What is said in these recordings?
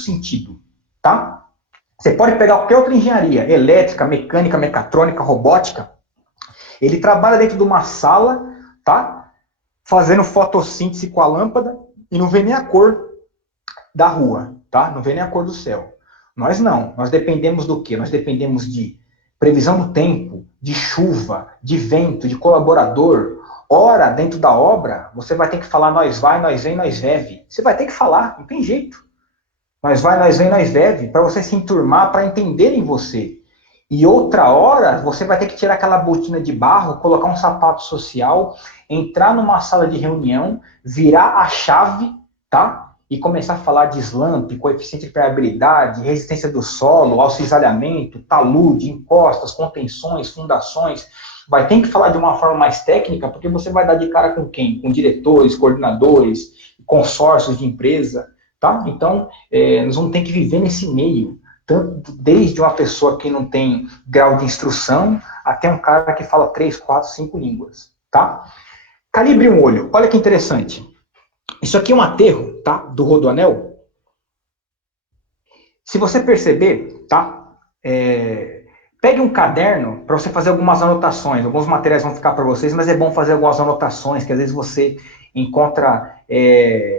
sentido, tá? Você pode pegar qualquer outra engenharia, elétrica, mecânica, mecatrônica, robótica. Ele trabalha dentro de uma sala, tá? Fazendo fotossíntese com a lâmpada e não vê nem a cor da rua, tá? Não vê nem a cor do céu. Nós não. Nós dependemos do quê? Nós dependemos de previsão do tempo, de chuva, de vento, de colaborador. Ora, dentro da obra, você vai ter que falar nós vai, nós vem, nós deve. Você vai ter que falar, não tem jeito. Nós vai, nós vem, nós deve, para você se enturmar, para entenderem você. E outra hora, você vai ter que tirar aquela botina de barro, colocar um sapato social, entrar numa sala de reunião, virar a chave, tá? E começar a falar de slump, coeficiente de permeabilidade, resistência do solo, alcisalhamento, talude, encostas, contenções, fundações. Vai ter que falar de uma forma mais técnica, porque você vai dar de cara com quem? Com diretores, coordenadores, consórcios de empresa, tá? Então, nós vamos ter que viver nesse meio. Tanto desde uma pessoa que não tem grau de instrução, até um cara que fala 3, 4, 5 línguas, tá? Calibre um olho. Olha que interessante. Isso aqui é um aterro, tá? Do rodoanel. Se você perceber, tá? Pegue um caderno para você fazer algumas anotações. Alguns materiais vão ficar para vocês, mas é bom fazer algumas anotações, que às vezes você encontra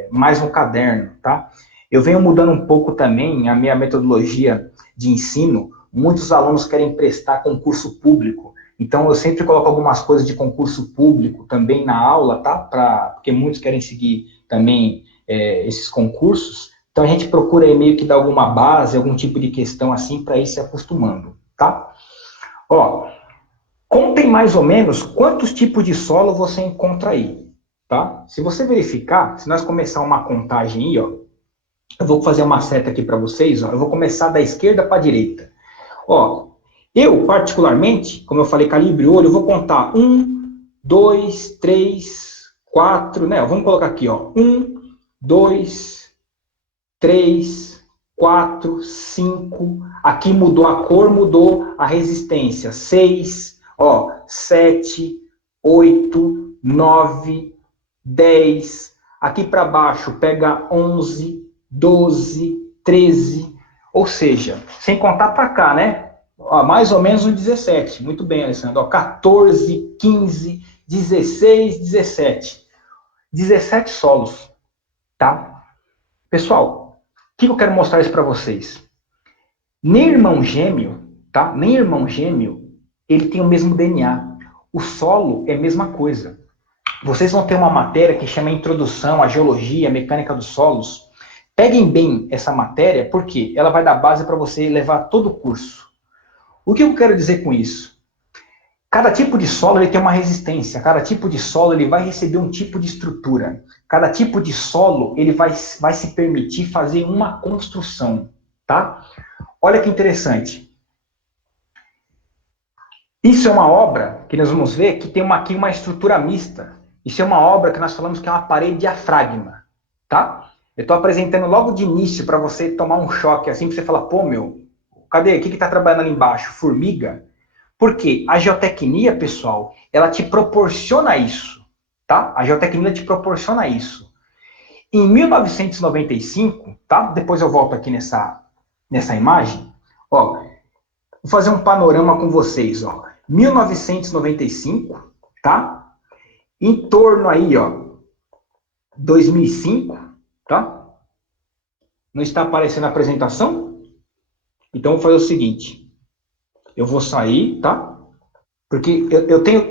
mais no caderno, tá? Eu venho mudando um pouco também a minha metodologia de ensino. Muitos alunos querem prestar concurso público. Então, eu sempre coloco algumas coisas de concurso público também na aula, tá? Porque muitos querem seguir também esses concursos. Então, a gente procura aí meio que dar alguma base, algum tipo de questão assim, para ir se acostumando, tá? Ó, contem mais ou menos quantos tipos de solo você encontra aí, tá? Se você verificar, se nós começar uma contagem aí, ó, eu vou fazer uma seta aqui para vocês, ó, eu vou começar da esquerda para a direita. Ó, eu, particularmente, como eu falei, calibre olho, eu vou contar 1, 2, 3, 4, né? Vamos colocar aqui, ó, 1, 2, 3, 4, 5. Aqui mudou a cor, mudou a resistência. 6, ó, 7, 8, 9, 10. Aqui para baixo pega 11, 12, 13. Ou seja, sem contar para cá, né? Ó, mais ou menos um 17. Muito bem, Alessandro. Ó, 14, 15, 16, 17. 17 solos, tá? Pessoal, o que eu quero mostrar isso para vocês? Nem irmão gêmeo, tá? Nem irmão gêmeo, ele tem o mesmo DNA. O solo é a mesma coisa. Vocês vão ter uma matéria que chama Introdução à Geologia, Mecânica dos Solos. Peguem bem essa matéria, porque ela vai dar base para você levar todo o curso. O que eu quero dizer com isso? Cada tipo de solo ele tem uma resistência, cada tipo de solo ele vai receber um tipo de estrutura. Cada tipo de solo ele vai se permitir fazer uma construção, tá? Olha que interessante. Isso é uma obra que nós vamos ver que tem aqui uma estrutura mista. Isso é uma obra que nós falamos que é uma parede diafragma, tá? Eu estou apresentando logo de início para você tomar um choque assim, para você falar, pô, meu, cadê? O que está trabalhando ali embaixo? Formiga? Porque a geotecnia, pessoal, ela te proporciona isso, tá? A geotecnia te proporciona isso. Em 1995, tá? Depois eu volto aqui nessa imagem, ó, vou fazer um panorama com vocês, ó. 1995, tá? Em torno aí, ó, 2005, tá? Não está aparecendo a apresentação? Então, eu vou fazer o seguinte. Eu vou sair, tá? Porque eu tenho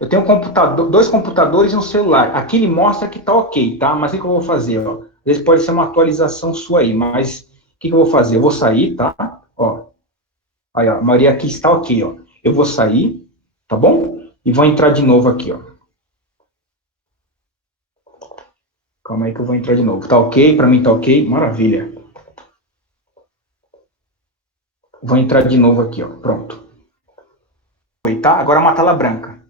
um computador, dois computadores e um celular. Aqui ele mostra que tá ok, tá? Mas o que eu vou fazer, ó? Às vezes pode ser uma atualização sua aí, mas o que eu vou fazer? Eu vou sair, tá? Ó. Aí, ó, a maioria aqui está ok, ó. Eu vou sair, tá bom? E vou entrar de novo aqui, ó. Calma aí que eu vou entrar de novo. Tá ok? Para mim tá ok? Maravilha. Vou entrar de novo aqui, ó. Pronto. Oi, tá? Agora uma tela branca.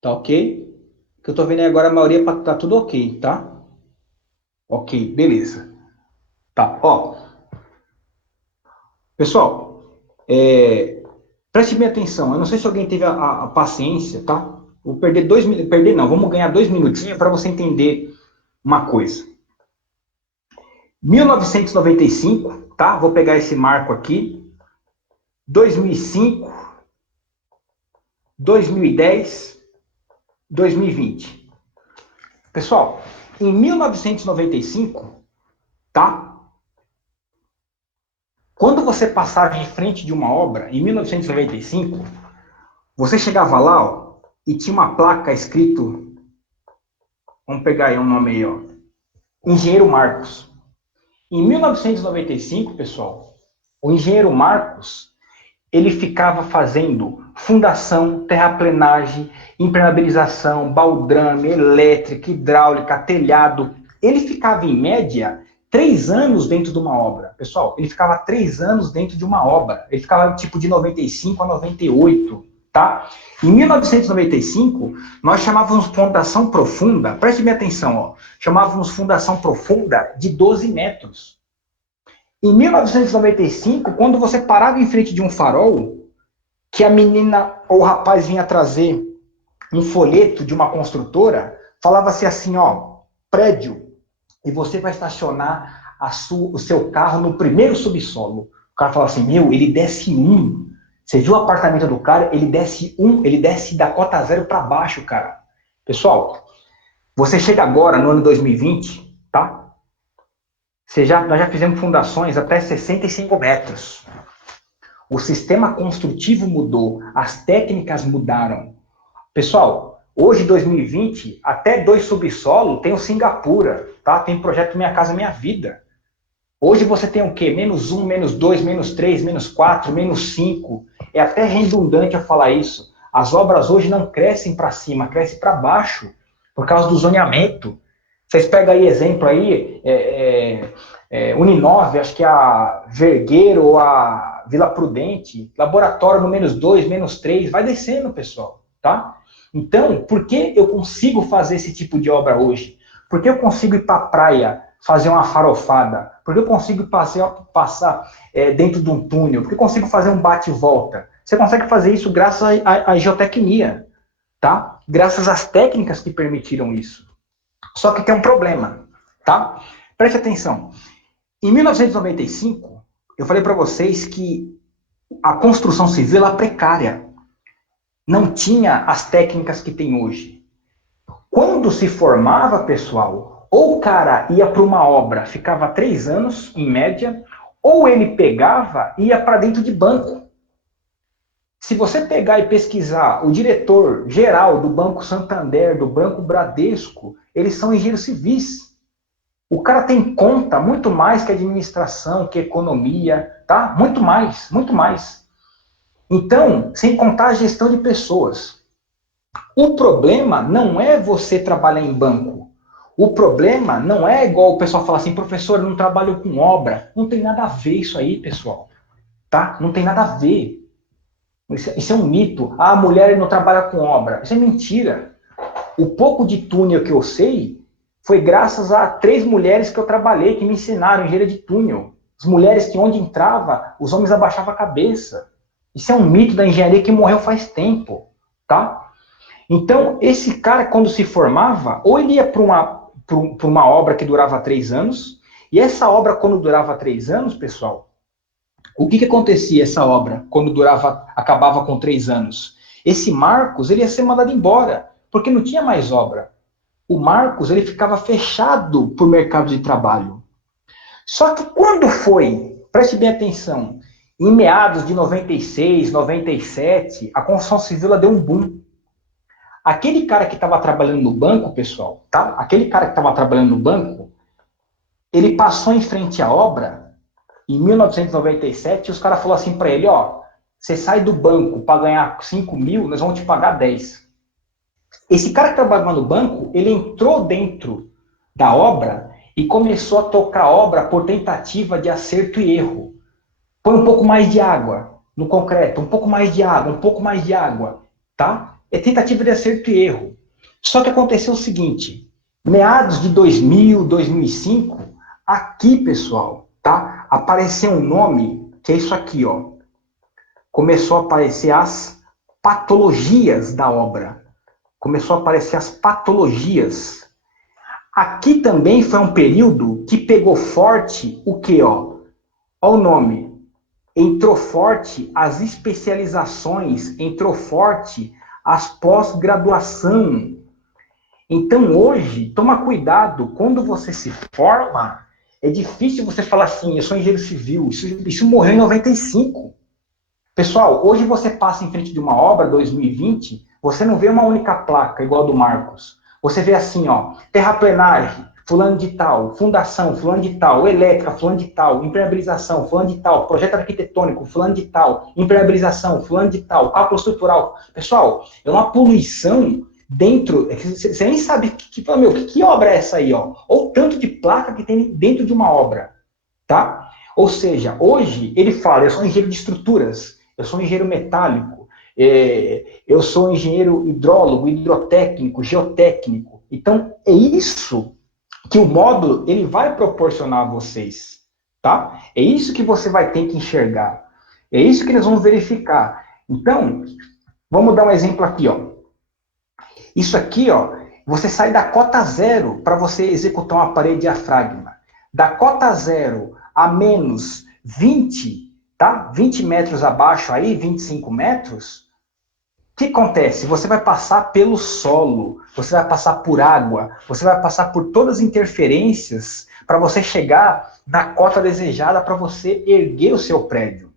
Tá ok? O que eu tô vendo aí agora, a maioria tá tudo ok, tá? Ok, beleza. Tá, ó. Pessoal, preste bem atenção. Eu não sei se alguém teve a paciência, tá? Vou perder 2 minutos. Perder não, vamos ganhar 2 minutinhos para você entender uma coisa. 1995, tá? Vou pegar esse marco aqui. 2005, 2010, 2020. Pessoal, em 1995, tá? Quando você passava em frente de uma obra, em 1995, você chegava lá, ó, e tinha uma placa escrito, vamos pegar aí um nome aí, ó, Engenheiro Marcos. Em 1995, pessoal, o engenheiro Marcos, ele ficava fazendo fundação, terraplenagem, impermeabilização, baldrame, elétrica, hidráulica, telhado. Ele ficava, em média, 3 anos dentro de uma obra. Pessoal, ele ficava 3 anos dentro de uma obra. Ele ficava, tipo, de 95 a 98, tá? Em 1995, nós chamávamos fundação profunda, preste bem atenção, ó, chamávamos fundação profunda de 12 metros. Em 1995, quando você parava em frente de um farol, que a menina ou o rapaz vinha trazer um folheto de uma construtora, falava-se assim, ó, prédio, e você vai estacionar o seu carro no primeiro subsolo. O cara falava assim, meu, ele desce um. Você viu o apartamento do cara? Ele desce um, ele desce da cota zero para baixo, cara. Pessoal, você chega agora no ano 2020, tá? Nós já fizemos fundações até 65 metros. O sistema construtivo mudou, as técnicas mudaram. Pessoal, hoje, 2020, até 2 subsolo tem o Singapura, tá? Tem projeto Minha Casa Minha Vida. Hoje você tem o quê? -1, -2, -3, -4, -5. É até redundante eu falar isso. As obras hoje não crescem para cima, crescem para baixo, por causa do zoneamento. Vocês pegam aí exemplo aí, Uninove, acho que é a Vergueiro ou a Vila Prudente, laboratório no -2, -3, vai descendo, pessoal, tá? Então, por que eu consigo fazer esse tipo de obra hoje? Por que eu consigo ir para a praia fazer uma farofada? Por que eu consigo passar dentro de um túnel? Por que eu consigo fazer um bate e volta? Você consegue fazer isso graças à geotecnia, tá? Graças às técnicas que permitiram isso. Só que tem um problema, tá? Preste atenção. Em 1995, eu falei para vocês que a construção civil era precária. Não tinha as técnicas que tem hoje. Quando se formava, pessoal, ou o cara ia para uma obra, ficava 3 anos, em média, ou ele pegava e ia para dentro de banco. Se você pegar e pesquisar o diretor geral do Banco Santander, do Banco Bradesco, eles são engenheiros civis. O cara tem conta muito mais que administração, que economia, tá? Muito mais, muito mais. Então, sem contar a gestão de pessoas. O problema não é você trabalhar em banco. O problema não é igual o pessoal fala assim, professor, eu não trabalho com obra. Não tem nada a ver isso aí, pessoal. Tá? Não tem nada a ver. Isso é um mito. Ah, a mulher não trabalha com obra. Isso é mentira. O pouco de túnel que eu sei foi graças a 3 mulheres que eu trabalhei, que me ensinaram engenharia de túnel. As mulheres que onde entrava, os homens abaixavam a cabeça. Isso é um mito da engenharia que morreu faz tempo, tá? Então, esse cara, quando se formava, ou ele ia para uma obra que durava 3 anos, e essa obra, quando durava 3 anos, pessoal, o que acontecia essa obra, quando acabava com 3 anos? Esse Marcos, ele ia ser mandado embora, porque não tinha mais obra. O Marcos, ele ficava fechado por mercado de trabalho. Só que quando foi, preste bem atenção, em meados de 96, 97, a construção civil deu um boom. Aquele cara que estava trabalhando no banco, pessoal, tá? Aquele cara que estava trabalhando no banco, ele passou em frente à obra em 1997 e os caras falaram assim para ele, ó, você sai do banco para ganhar 5 mil, nós vamos te pagar 10. Esse cara que trabalhava no banco, ele entrou dentro da obra e começou a tocar a obra por tentativa de acerto e erro. Põe um pouco mais de água no concreto, um pouco mais de água, um pouco mais de água, tá? É tentativa de acerto e erro. Só que aconteceu o seguinte, meados de 2000, 2005, aqui, pessoal, tá? Apareceu um nome, que é isso aqui, ó. Começou a aparecer as patologias da obra. Começou a aparecer as patologias. Aqui também foi um período que pegou forte o quê, ó? Olha o nome. Entrou forte as especializações, entrou forte as pós-graduação. Então, hoje, toma cuidado, quando você se forma, é difícil você falar assim, eu sou engenheiro civil, isso morreu em 95. Pessoal, hoje você passa em frente de uma obra 2020, você não vê uma única placa igual a do Marcos. Você vê assim, ó, terraplenagem, fulano de tal, fundação, fulano de tal, elétrica, fulano de tal, impermeabilização, fulano de tal, projeto arquitetônico, fulano de tal, impermeabilização, fulano de tal, cálculo estrutural. Pessoal, é uma poluição dentro, você nem sabe que obra é essa aí, ó? Ou o tanto de placa que tem dentro de uma obra, tá? Ou seja, hoje ele fala, eu sou engenheiro de estruturas, eu sou engenheiro metálico, eu sou engenheiro hidrólogo, hidrotécnico, geotécnico. Então, é isso que o módulo ele vai proporcionar a vocês, tá? É isso que você vai ter que enxergar. É isso que eles vão verificar. Então, vamos dar um exemplo aqui, ó. Isso aqui, ó, você sai da cota zero para você executar uma parede diafragma. Da cota zero a menos 20, tá? 20 metros abaixo aí, 25 metros, o que acontece? Você vai passar pelo solo, você vai passar por água, você vai passar por todas as interferências para você chegar na cota desejada para você erguer o seu prédio.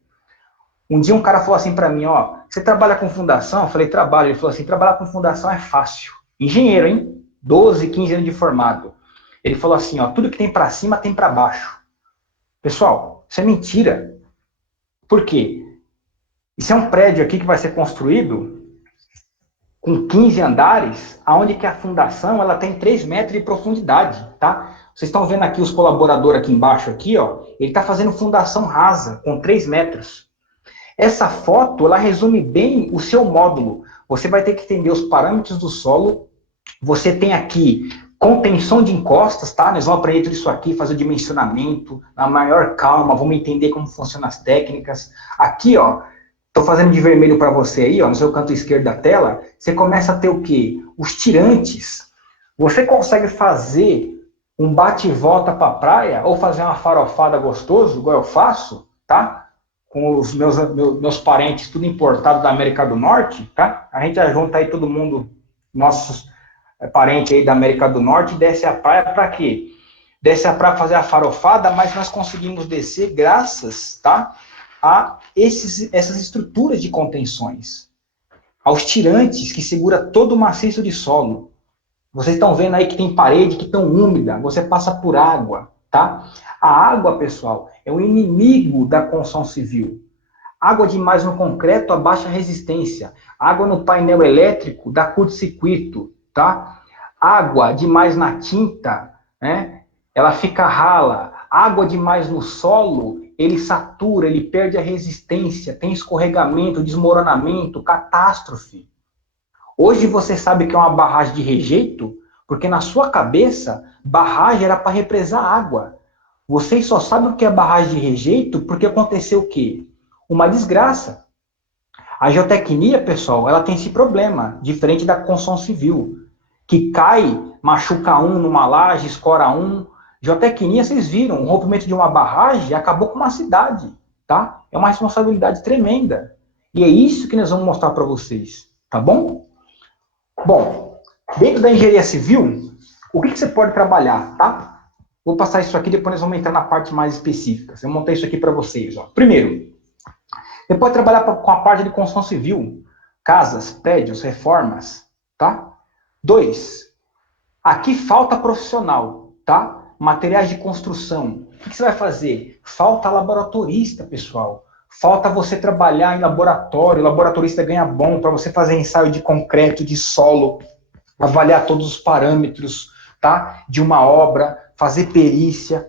Um dia um cara falou assim para mim, ó, você trabalha com fundação? Eu falei, trabalho. Ele falou assim, trabalhar com fundação é fácil. Engenheiro, hein? 12, 15 anos de formado. Ele falou assim, ó, tudo que tem para cima tem para baixo. Pessoal, isso é mentira. Por quê? Isso é um prédio aqui que vai ser construído com 15 andares, aonde que a fundação ela tem 3 metros de profundidade, tá? Vocês estão vendo aqui os colaboradores aqui embaixo, aqui, ó, ele está fazendo fundação rasa, com 3 metros. Essa foto, ela resume bem o seu módulo. Você vai ter que entender os parâmetros do solo. Você tem aqui contenção de encostas, tá? Nós vamos aprender tudo isso aqui, fazer o dimensionamento, na maior calma, vamos entender como funcionam as técnicas. Aqui, ó, estou fazendo de vermelho para você aí, ó, no seu canto esquerdo da tela, você começa a ter o quê? Os tirantes. Você consegue fazer um bate e volta para a praia, ou fazer uma farofada gostoso, igual eu faço, tá? Com os meus parentes, tudo importado da América do Norte, tá? A gente junta aí todo mundo, nossos parentes aí da América do Norte, e desce a praia para quê? Desce a praia fazer a farofada, mas nós conseguimos descer graças, tá? A essas estruturas de contenções, aos tirantes que segura todo o maciço de solo. Vocês estão vendo aí que tem parede que estão úmida, você passa por água, tá? A água, pessoal, é o inimigo da construção civil. Água demais no concreto abaixa a resistência. Água no painel elétrico dá curto-circuito, tá? Água demais na tinta, né? Ela fica rala. Água demais no solo, ele satura, ele perde a resistência, tem escorregamento, desmoronamento, catástrofe. Hoje você sabe que é uma barragem de rejeito, porque na sua cabeça, barragem era para represar água. Vocês só sabem o que é barragem de rejeito porque aconteceu o quê? Uma desgraça. A geotecnia, pessoal, ela tem esse problema, diferente da construção civil, que cai, machuca um numa laje, escora um. Geotecnia, vocês viram, o rompimento de uma barragem acabou com uma cidade, tá? É uma responsabilidade tremenda. E é isso que nós vamos mostrar para vocês, tá bom? Bom, dentro da engenharia civil, o que você pode trabalhar, tá? Vou passar isso aqui, depois nós vamos entrar na parte mais específica. Eu montei isso aqui para vocês, ó. Primeiro, você pode trabalhar com a parte de construção civil, casas, prédios, reformas, tá? 2, aqui falta profissional, tá? Materiais de construção. O que você vai fazer? Falta laboratorista, pessoal. Falta você trabalhar em laboratório, o laboratorista ganha bom para você fazer ensaio de concreto, de solo, avaliar todos os parâmetros, tá? De uma obra, fazer perícia,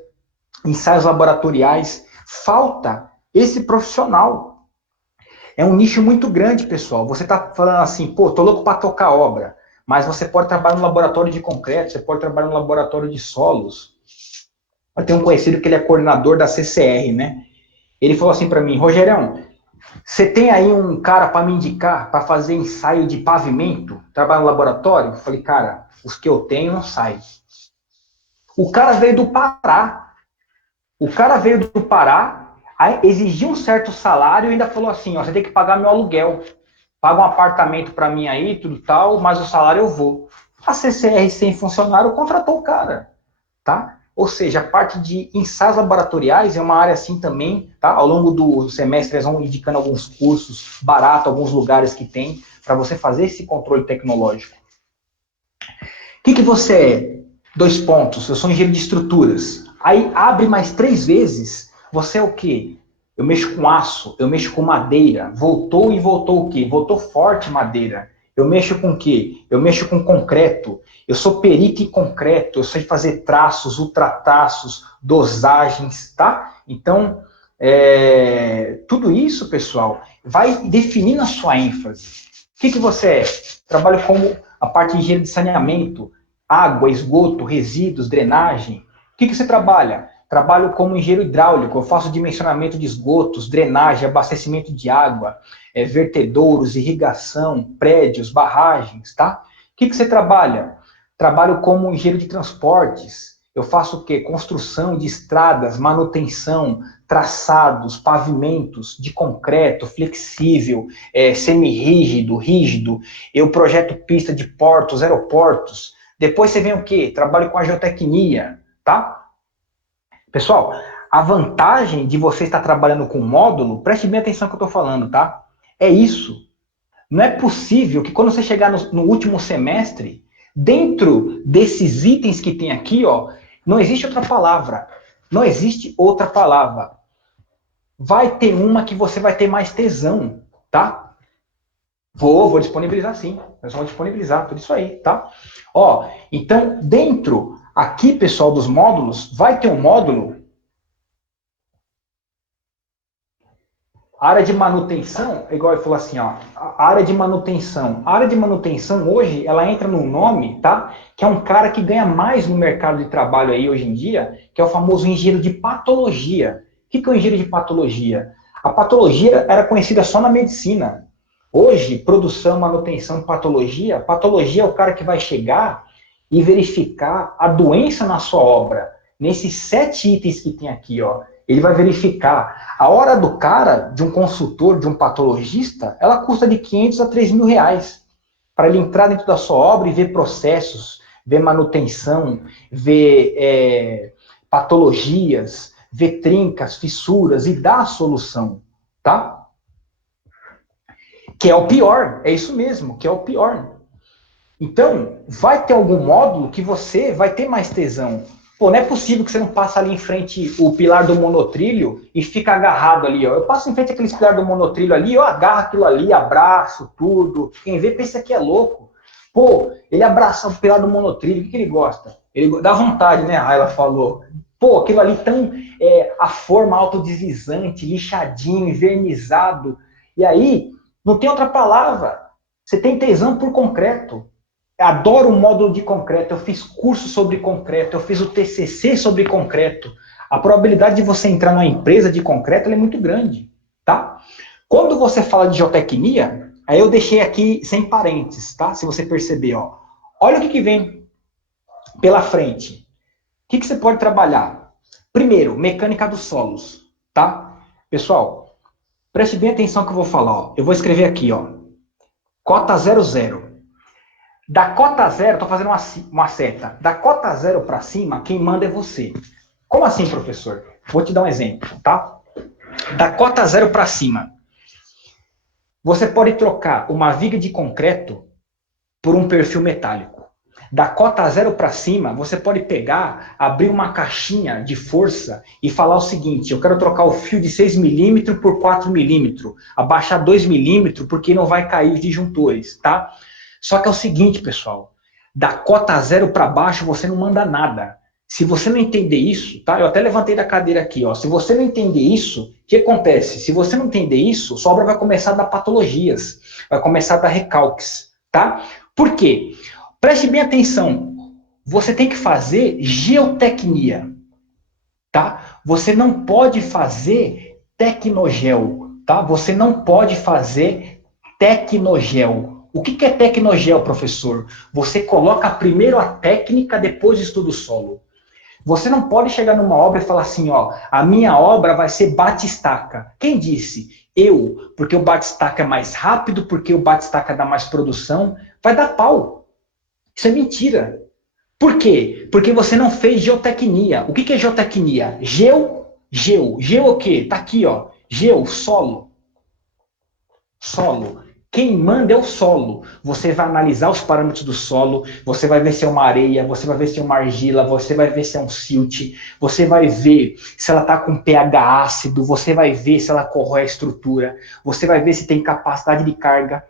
ensaios laboratoriais. Falta esse profissional. É um nicho muito grande, pessoal. Você está falando assim, pô, tô louco para tocar obra, mas você pode trabalhar no laboratório de concreto, você pode trabalhar no laboratório de solos. Eu tenho um conhecido que ele é coordenador da CCR, né? Ele falou assim para mim, Rogerão, você tem aí um cara para me indicar para fazer ensaio de pavimento, trabalhar no laboratório? Eu falei, cara, os que eu tenho não saem. O cara veio do Pará. O cara veio do Pará, exigiu um certo salário e ainda falou assim, ó, você tem que pagar meu aluguel. Paga um apartamento para mim aí, tudo tal, mas o salário eu vou. A CCR sem funcionário contratou o cara, tá? Ou seja, a parte de ensaios laboratoriais é uma área assim também, tá? Ao longo do semestre eles vão indicando alguns cursos baratos, alguns lugares que tem, para você fazer esse controle tecnológico. O que você é? 2 pontos, eu sou engenheiro de estruturas. Aí abre mais 3 vezes, você é o quê? Eu mexo com aço, eu mexo com madeira. Voltou e voltou o quê? Voltou forte madeira. Eu mexo com o quê? Eu mexo com concreto. Eu sou perito em concreto, eu sei fazer traços, ultratraços, dosagens, tá? Então, tudo isso, pessoal, vai definindo a sua ênfase. O que você é? Trabalho como a parte de engenharia de saneamento, água, esgoto, resíduos, drenagem. O que você trabalha? Trabalho como engenheiro hidráulico, eu faço dimensionamento de esgotos, drenagem, abastecimento de água, vertedouros, irrigação, prédios, barragens, tá? O que você trabalha? Trabalho como engenheiro de transportes, eu faço o quê? Construção de estradas, manutenção, traçados, pavimentos de concreto, flexível, semi-rígido, rígido. Eu projeto pista de portos, aeroportos. Depois você vem o quê? Trabalho com a geotecnia, tá? Pessoal, a vantagem de você estar trabalhando com módulo, preste bem atenção no que eu estou falando, tá? É isso. Não é possível que quando você chegar no último semestre, dentro desses itens que tem aqui, ó, não existe outra palavra. Não existe outra palavra. Vai ter uma que você vai ter mais tesão, tá? Vou disponibilizar sim. Nós vamos disponibilizar tudo isso aí, tá? Ó, então, dentro aqui, pessoal, dos módulos, vai ter um módulo. A área de manutenção, igual eu falou assim, ó, a área de manutenção. A área de manutenção hoje, ela entra num nome, tá? Que é um cara que ganha mais no mercado de trabalho aí hoje em dia, que é o famoso engenheiro de patologia. O que é o engenheiro de patologia? A patologia era conhecida só na medicina. Hoje, produção, manutenção, patologia. Patologia é o cara que vai chegar e verificar a doença na sua obra. Nesses 7 itens que tem aqui, ó. Ele vai verificar. A hora do cara, de um consultor, de um patologista, ela custa de 500 a 3 mil reais. Para ele entrar dentro da sua obra e ver processos, ver manutenção, ver patologias, ver trincas, fissuras e dar a solução, tá? Que é o pior, é isso mesmo, que é o pior. Então, vai ter algum módulo que você vai ter mais tesão. Pô, não é possível que você não passe ali em frente o pilar do monotrilho e fica agarrado ali, ó. Eu passo em frente aqueles pilar do monotrilho ali, eu agarro aquilo ali, abraço tudo. Quem vê pensa que é louco. Pô, ele abraça o pilar do monotrilho, o que ele gosta? Ele dá vontade, né? Ela falou. Pô, aquilo ali tão... a forma autodeslizante, lixadinho, envernizado. E aí, não tem outra palavra. Você tem tesão por concreto. Adoro o módulo de concreto, eu fiz curso sobre concreto, eu fiz o TCC sobre concreto. A probabilidade de você entrar numa empresa de concreto é muito grande, tá? Quando você fala de geotecnia, aí eu deixei aqui sem parênteses, tá? Se você perceber, ó. Olha o que vem pela frente. O que você pode trabalhar? Primeiro, mecânica dos solos, tá? Pessoal, preste bem atenção que eu vou falar, ó. Eu vou escrever aqui, ó. Cota 00. Da cota 0, estou fazendo uma seta. Da cota 0 para cima, quem manda é você. Como assim, professor? Vou te dar um exemplo, tá? Da cota 0 para cima, você pode trocar uma viga de concreto por um perfil metálico. Da cota 0 para cima, você pode pegar, abrir uma caixinha de força e falar o seguinte, eu quero trocar o fio de 6 milímetros por 4 milímetros, abaixar 2 milímetros porque não vai cair os disjuntores, tá? Só que é o seguinte, pessoal, da cota 0 para baixo você não manda nada. Se você não entender isso, tá? Eu até levantei da cadeira aqui, ó. Se você não entender isso, o que acontece? Se você não entender isso, sua obra vai começar a dar patologias, vai começar a dar recalques, tá? Por quê? Preste bem atenção. Você tem que fazer geotecnia, tá? Você não pode fazer tecnogel, tá? Você não pode fazer tecnogel. O que é tecnogel, professor? Você coloca primeiro a técnica, depois estuda o solo. Você não pode chegar numa obra e falar assim, ó, a minha obra vai ser bate-estaca. Quem disse? Eu, porque o bate-estaca é mais rápido, porque o bate-estaca dá mais produção. Vai dar pau. Isso é mentira. Por quê? Porque você não fez geotecnia. O que é geotecnia? Geo é o quê? Tá aqui, ó. Geo, solo. Solo. Quem manda é o solo. Você vai analisar os parâmetros do solo, você vai ver se é uma areia, você vai ver se é uma argila, você vai ver se é um silt, você vai ver se ela está com pH ácido, você vai ver se ela corrói a estrutura, você vai ver se tem capacidade de carga.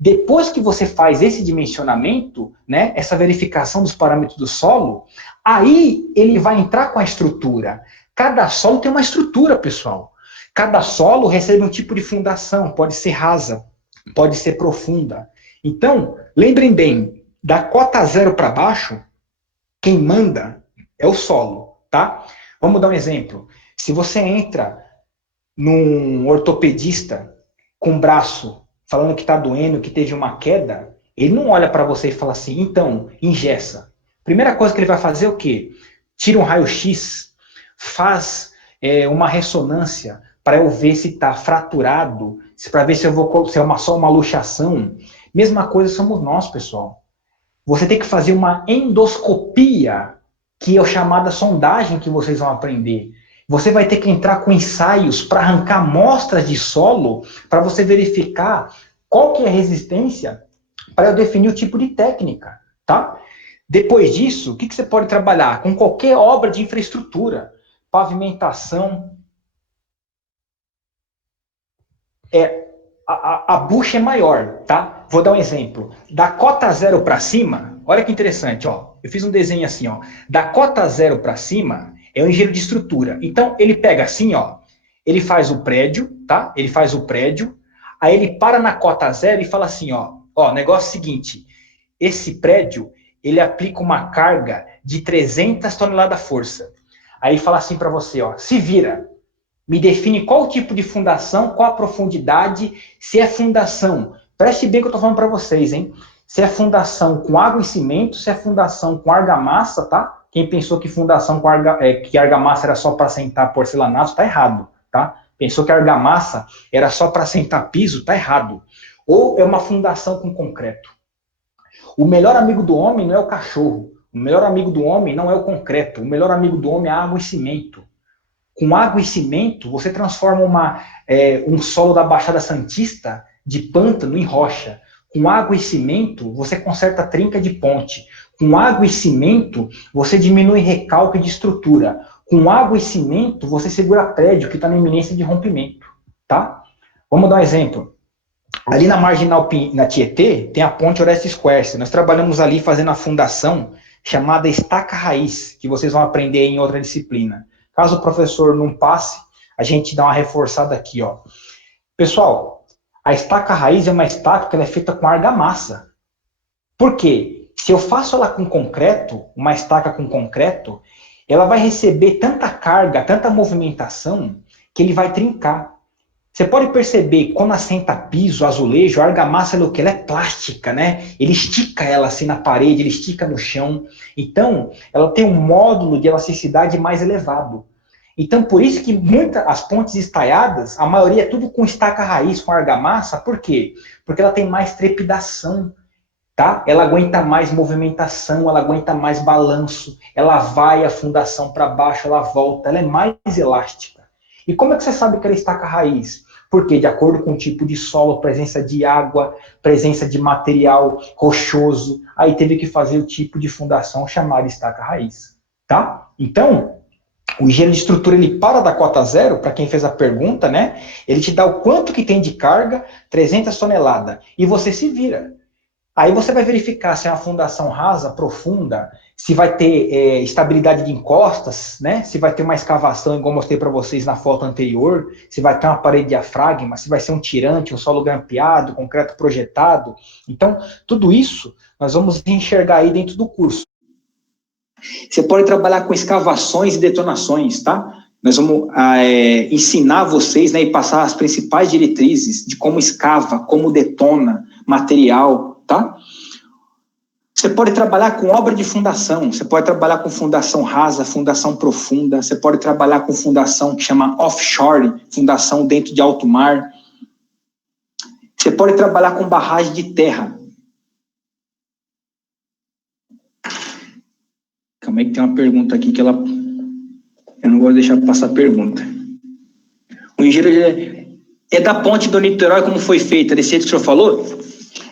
Depois que você faz esse dimensionamento, né, essa verificação dos parâmetros do solo, aí ele vai entrar com a estrutura. Cada solo tem uma estrutura, pessoal. Cada solo recebe um tipo de fundação, pode ser rasa, pode ser profunda. Então, lembrem bem, da cota zero para baixo, quem manda é o solo, tá? Vamos dar um exemplo. Se você entra num ortopedista com o braço falando que está doendo, que teve uma queda, ele não olha para você e fala assim, então, engessa. Primeira coisa que ele vai fazer é o quê? Tira um raio-x, faz uma ressonância para eu ver se está fraturado, para ver se é só uma luxação. Mesma coisa somos nós, pessoal. Você tem que fazer uma endoscopia, que é a chamada sondagem que vocês vão aprender. Você vai ter que entrar com ensaios para arrancar amostras de solo para você verificar qual que é a resistência para eu definir o tipo de técnica, tá? Depois disso, o que você pode trabalhar? Com qualquer obra de infraestrutura, pavimentação. A bucha é maior, tá? Vou dar um exemplo. Da cota zero para cima, olha que interessante, ó. Eu fiz um desenho assim, ó. Da cota zero para cima é o engenheiro de estrutura. Então, ele pega assim, ó. Ele faz o prédio, tá? Ele faz o prédio. Aí ele para na cota zero e fala assim, ó. Ó, negócio seguinte. Esse prédio, ele aplica uma carga de 300 toneladas força. Aí fala assim para você, ó. Se vira. Me define qual o tipo de fundação, qual a profundidade, se é fundação. Preste bem o que eu estou falando para vocês, hein? Se é fundação com água e cimento, se é fundação com argamassa, tá? Quem pensou que fundação com que argamassa era só para sentar porcelanato, está errado, tá? Pensou que argamassa era só para sentar piso, está errado. Ou é uma fundação com concreto. O melhor amigo do homem não é o cachorro. O melhor amigo do homem não é o concreto. O melhor amigo do homem é a água e cimento. Com água e cimento, você transforma um solo da Baixada Santista de pântano em rocha. Com água e cimento, você conserta a trinca de ponte. Com água e cimento, você diminui recalque de estrutura. Com água e cimento, você segura prédio que está na iminência de rompimento. Tá? Vamos dar um exemplo. Ali na Marginal na Tietê, tem a ponte Orestes Quercia. Nós trabalhamos ali fazendo a fundação chamada estaca raiz, que vocês vão aprender em outra disciplina. Caso o professor não passe, a gente dá uma reforçada aqui, ó. Pessoal, a estaca raiz é uma estaca que ela é feita com argamassa. Por quê? Se eu faço ela com concreto, uma estaca com concreto, ela vai receber tanta carga, tanta movimentação, que ele vai trincar. Você pode perceber, quando assenta piso, azulejo, a argamassa ela é plástica, né? Ele estica ela assim na parede, ele estica no chão. Então, ela tem um módulo de elasticidade mais elevado. Então, por isso que as pontes estaiadas, a maioria é tudo com estaca raiz, com argamassa. Por quê? Porque ela tem mais trepidação, tá? Ela aguenta mais movimentação, ela aguenta mais balanço, ela vai a fundação para baixo, ela volta, ela é mais elástica. E como é que você sabe que ela é estaca raiz? Porque, de acordo com o tipo de solo, presença de água, presença de material rochoso, aí teve que fazer o tipo de fundação chamada estaca raiz, tá? Então, o engenheiro de estrutura, ele para da cota zero, para quem fez a pergunta, né? Ele te dá o quanto que tem de carga, 300 toneladas, e você se vira. Aí você vai verificar se é uma fundação rasa, profunda, se vai ter estabilidade de encostas, né? Se vai ter uma escavação, igual eu mostrei para vocês na foto anterior, se vai ter uma parede de diafragma, se vai ser um tirante, um solo grampeado, concreto projetado. Então, tudo isso nós vamos enxergar aí dentro do curso. Você pode trabalhar com escavações e detonações, tá? Nós vamos ensinar vocês, né, e passar as principais diretrizes de como escava, como detona material, tá? Você pode trabalhar com obra de fundação, você pode trabalhar com fundação rasa, fundação profunda, você pode trabalhar com fundação que chama offshore, fundação dentro de alto mar. Você pode trabalhar com barragem de terra. Calma aí que tem uma pergunta aqui que ela... Eu não vou deixar passar a pergunta. O engenheiro é da ponte do Niterói, como foi feita, desse jeito que o senhor falou?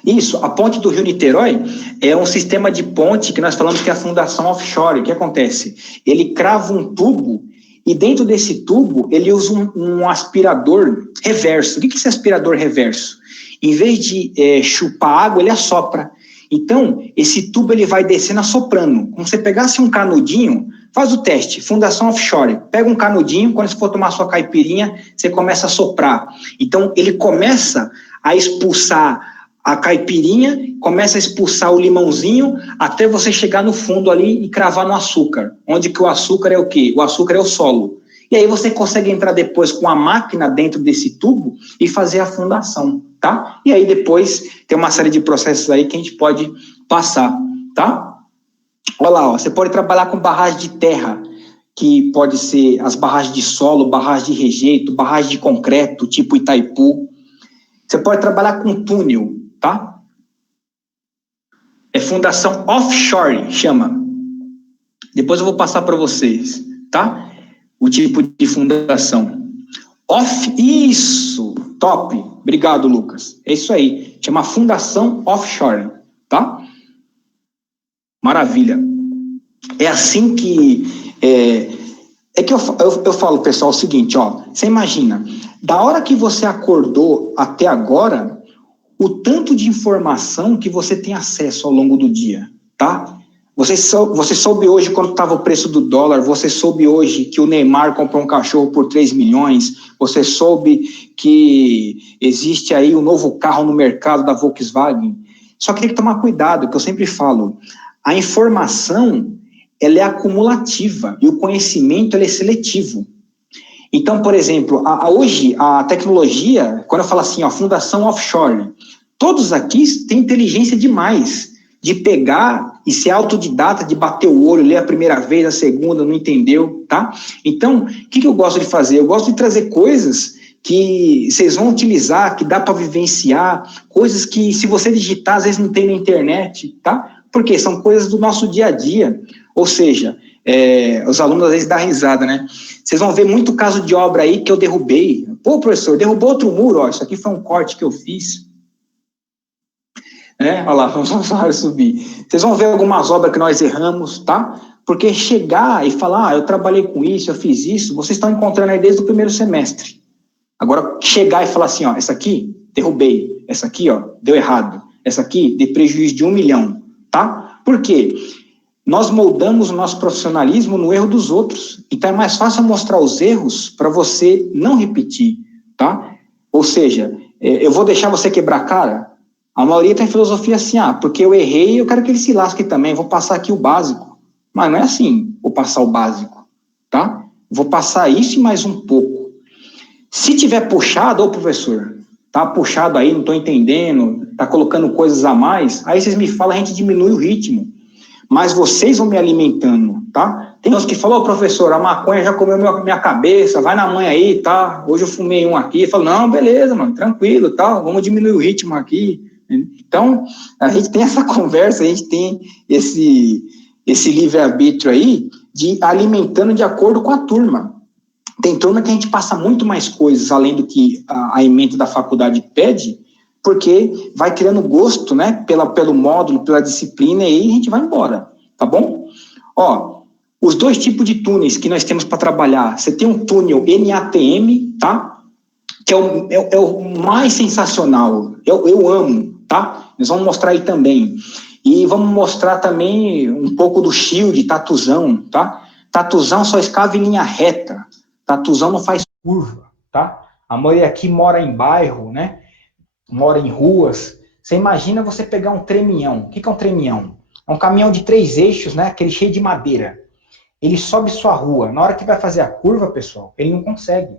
Isso, a ponte do Rio Niterói é um sistema de ponte que nós falamos que é a fundação offshore. O que acontece? Ele crava um tubo e dentro desse tubo ele usa um aspirador reverso. O que é esse aspirador reverso? Em vez de chupar água, ele assopra. Então, esse tubo ele vai descendo assoprando. Como se você pegasse um canudinho, faz o teste, fundação offshore. Pega um canudinho, quando você for tomar sua caipirinha, você começa a soprar. Então, ele começa a expulsar a caipirinha, começa a expulsar o limãozinho, até você chegar no fundo ali e cravar no açúcar. Onde que o açúcar é o quê? O açúcar é o solo. E aí você consegue entrar depois com a máquina dentro desse tubo e fazer a fundação, tá? E aí depois tem uma série de processos aí que a gente pode passar, tá? Olha lá, ó, você pode trabalhar com barragem de terra, que pode ser as barragens de solo, barragem de rejeito, barragem de concreto, tipo Itaipu. Você pode trabalhar com túnel, tá? É fundação offshore, chama. Depois eu vou passar para vocês, tá? O tipo de fundação. Isso, top. Obrigado, Lucas. É isso aí. Chama fundação offshore, tá? Maravilha. É assim que... É que eu falo, pessoal, o seguinte, ó. Você imagina, da hora que você acordou até agora, o tanto de informação que você tem acesso ao longo do dia, tá? Você soube hoje quanto estava o preço do dólar, você soube hoje que o Neymar comprou um cachorro por 3 milhões, você soube que existe aí um novo carro no mercado da Volkswagen. Só que tem que tomar cuidado, que eu sempre falo, a informação, ela é acumulativa e o conhecimento, ele é seletivo. Então, por exemplo, hoje a tecnologia, quando eu falo assim, ó, fundação offshore, todos aqui têm inteligência demais de pegar e ser autodidata, de bater o olho, ler a primeira vez, a segunda, não entendeu, tá? Então, o que eu gosto de fazer? Eu gosto de trazer coisas que vocês vão utilizar, que dá para vivenciar, coisas que se você digitar, às vezes não tem na internet, tá? Porque são coisas do nosso dia a dia, ou seja, os alunos às vezes dão risada, né? Vocês vão ver muito caso de obra aí que eu derrubei. Pô, professor, derrubou outro muro, ó, isso aqui foi um corte que eu fiz. Olha lá, vamos subir. Vocês vão ver algumas obras que nós erramos, tá? Porque chegar e falar, eu trabalhei com isso, eu fiz isso, vocês estão encontrando aí desde o primeiro semestre. Agora, chegar e falar assim, ó, essa aqui, derrubei. Essa aqui, ó, deu errado. Essa aqui, dei prejuízo de 1 milhão, tá? Por quê? Nós moldamos o nosso profissionalismo no erro dos outros. Então, é mais fácil mostrar os erros para você não repetir, tá? Ou seja, eu vou deixar você quebrar a cara? A maioria tem filosofia assim, porque eu errei, eu quero que ele se lasque também, vou passar aqui o básico. Mas não é assim, vou passar o básico, tá? Vou passar isso e mais um pouco. Se tiver puxado, ô professor, tá puxado aí, não estou entendendo, tá colocando coisas a mais, aí vocês me falam, a gente diminui o ritmo. Mas vocês vão me alimentando, tá? Tem uns que falam, ô professor, a maconha já comeu minha cabeça, vai na mãe aí, tá? Hoje eu fumei um aqui, falo, não, beleza, mano, tranquilo, tá? Vamos diminuir o ritmo aqui. Então, a gente tem essa conversa, a gente tem esse livre-arbítrio aí de alimentando de acordo com a turma. Tem turma que a gente passa muito mais coisas além do que a ementa da faculdade pede, porque vai criando gosto, né, pelo módulo, pela disciplina, e aí a gente vai embora, tá bom? Ó, os dois tipos de túneis que nós temos para trabalhar, você tem um túnel NATM, tá? Que é o mais sensacional, eu amo, tá? Nós vamos mostrar aí também. E vamos mostrar também um pouco do shield, tatuzão, tá? Tatuzão só escava em linha reta, tatuzão não faz curva, tá? A maioria aqui mora em bairro, né? Mora em ruas. Você imagina você pegar um tremião. O que é um tremião? É um caminhão de 3 eixos, né? Aquele cheio de madeira. Ele sobe sua rua. Na hora que vai fazer a curva, pessoal, ele não consegue.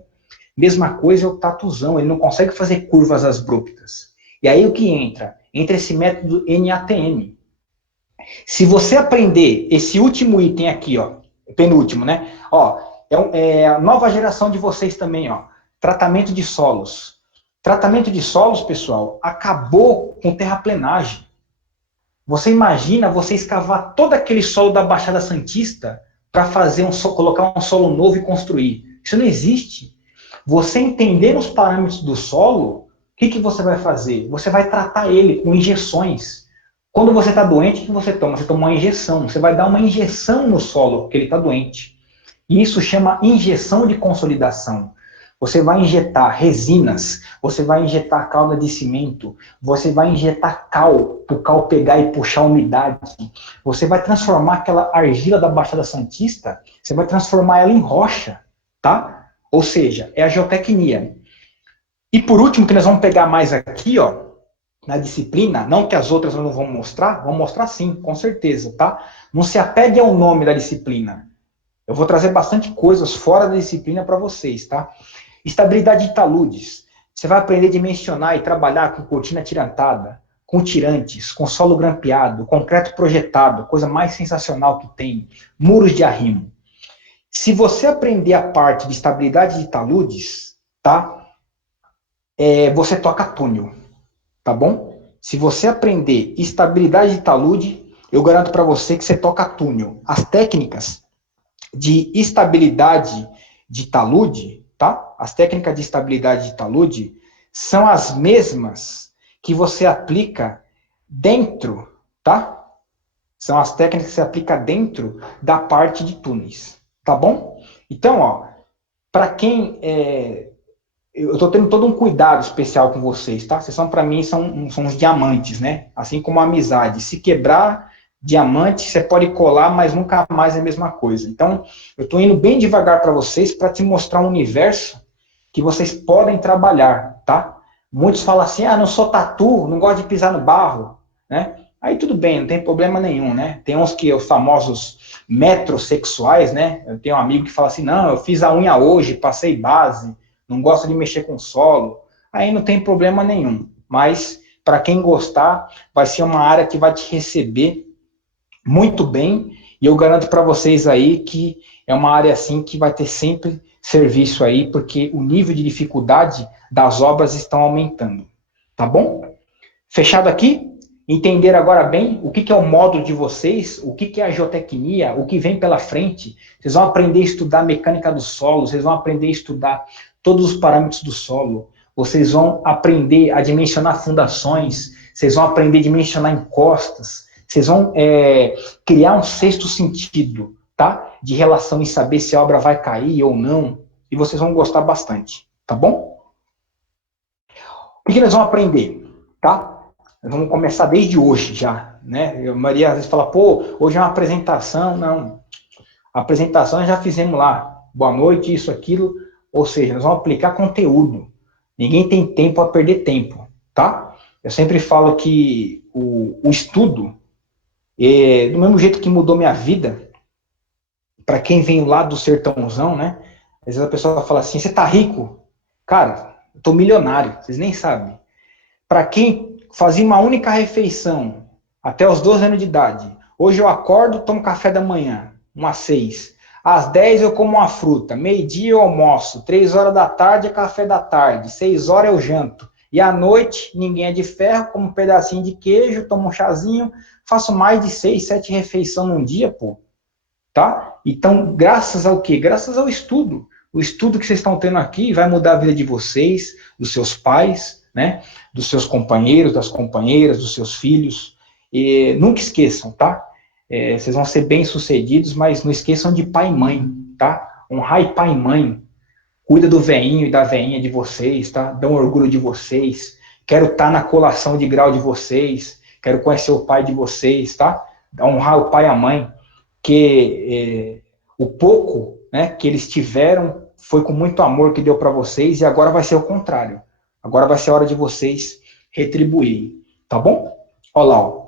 Mesma coisa é o tatuzão, ele não consegue fazer curvas abruptas. E aí o que entra? Entra esse método NATM. Se você aprender esse último item aqui, ó, penúltimo, né? Ó, é a nova geração de vocês também, ó. Tratamento de solos. Tratamento de solos, pessoal, acabou com terraplenagem. Você imagina você escavar todo aquele solo da Baixada Santista para fazer colocar um solo novo e construir. Isso não existe. Você entender os parâmetros do solo, o que você vai fazer? Você vai tratar ele com injeções. Quando você está doente, o que você toma? Você toma uma injeção. Você vai dar uma injeção no solo, porque ele está doente. E isso chama injeção de consolidação. Você vai injetar resinas, você vai injetar calda de cimento, você vai injetar cal, para o cal pegar e puxar a umidade. Você vai transformar aquela argila da Baixada Santista, você vai transformar ela em rocha, tá? Ou seja, é a geotecnia. E por último, que nós vamos pegar mais aqui, ó, na disciplina, não que as outras não vão mostrar sim, com certeza, tá? Não se apegue ao nome da disciplina. Eu vou trazer bastante coisas fora da disciplina para vocês, tá? Estabilidade de taludes. Você vai aprender a dimensionar e trabalhar com cortina tirantada, com tirantes, com solo grampeado, concreto projetado, coisa mais sensacional que tem, muros de arrimo. Se você aprender a parte de estabilidade de taludes, tá? Você toca túnel, tá bom? Se você aprender estabilidade de talude, eu garanto para você que você toca túnel. As técnicas de estabilidade de talude, tá? As técnicas de estabilidade de talude são as mesmas que você aplica dentro, tá? São as técnicas que você aplica dentro da parte de túneis, tá bom? Então, ó, para quem eu estou tendo todo um cuidado especial com vocês, tá? Vocês são, para mim, são uns diamantes, né? Assim como a amizade. Se quebrar diamante, você pode colar, mas nunca mais é a mesma coisa. Então, eu estou indo bem devagar para vocês, para te mostrar um universo que vocês podem trabalhar, tá? Muitos falam assim, não sou tatu, não gosto de pisar no barro, né? Aí tudo bem, não tem problema nenhum, né? Tem uns que, os famosos metrosexuais, né? Eu tenho um amigo que fala assim, não, eu fiz a unha hoje, passei base, não gosta de mexer com solo, aí não tem problema nenhum. Mas, para quem gostar, vai ser uma área que vai te receber muito bem, e eu garanto para vocês aí que é uma área assim que vai ter sempre serviço aí, porque o nível de dificuldade das obras estão aumentando. Tá bom? Fechado aqui? Entender agora bem o que é o módulo de vocês, o que é a geotecnia, o que vem pela frente. Vocês vão aprender a estudar mecânica do solo, vocês vão aprender a estudar todos os parâmetros do solo, vocês vão aprender a dimensionar fundações, vocês vão aprender a dimensionar encostas, vocês vão criar um sexto sentido, tá? De relação em saber se a obra vai cair ou não, e vocês vão gostar bastante, tá bom? O que nós vamos aprender, tá? Nós vamos começar desde hoje já, né? A Maria às vezes fala, pô, hoje é uma apresentação. Não, a apresentação nós já fizemos lá, boa noite, isso, aquilo, ou seja, nós vamos aplicar conteúdo. Ninguém tem tempo a perder tempo, tá? Eu sempre falo que o estudo, do mesmo jeito que mudou minha vida, para quem vem lá do sertãozão, né? Às vezes a pessoa fala assim, você tá rico? Cara, eu tô milionário, vocês nem sabem. Para quem fazia uma única refeição até os 12 anos de idade, hoje eu acordo, tomo café da manhã, umas 6. Às 10 eu como uma fruta, meio-dia eu almoço, 3 horas da tarde é café da tarde, 6 horas eu janto. E à noite, ninguém é de ferro, como um pedacinho de queijo, tomo um chazinho, faço mais de 6, 7 refeições num dia, pô. Tá? Então, graças ao quê? Graças ao estudo. O estudo que vocês estão tendo aqui vai mudar a vida de vocês, dos seus pais, né? Dos seus companheiros, das companheiras, dos seus filhos. E nunca esqueçam, tá? Vocês vão ser bem-sucedidos, mas não esqueçam de pai e mãe, tá? Honrai pai e mãe. Cuida do veinho e da veinha de vocês, tá? Dão orgulho de vocês. Quero estar na colação de grau de vocês. Quero conhecer o pai de vocês, tá? Honrar o pai e a mãe. Que o pouco, né, que eles tiveram foi com muito amor que deu para vocês, e agora vai ser o contrário. Agora vai ser a hora de vocês retribuírem, tá bom? Olha lá, ó.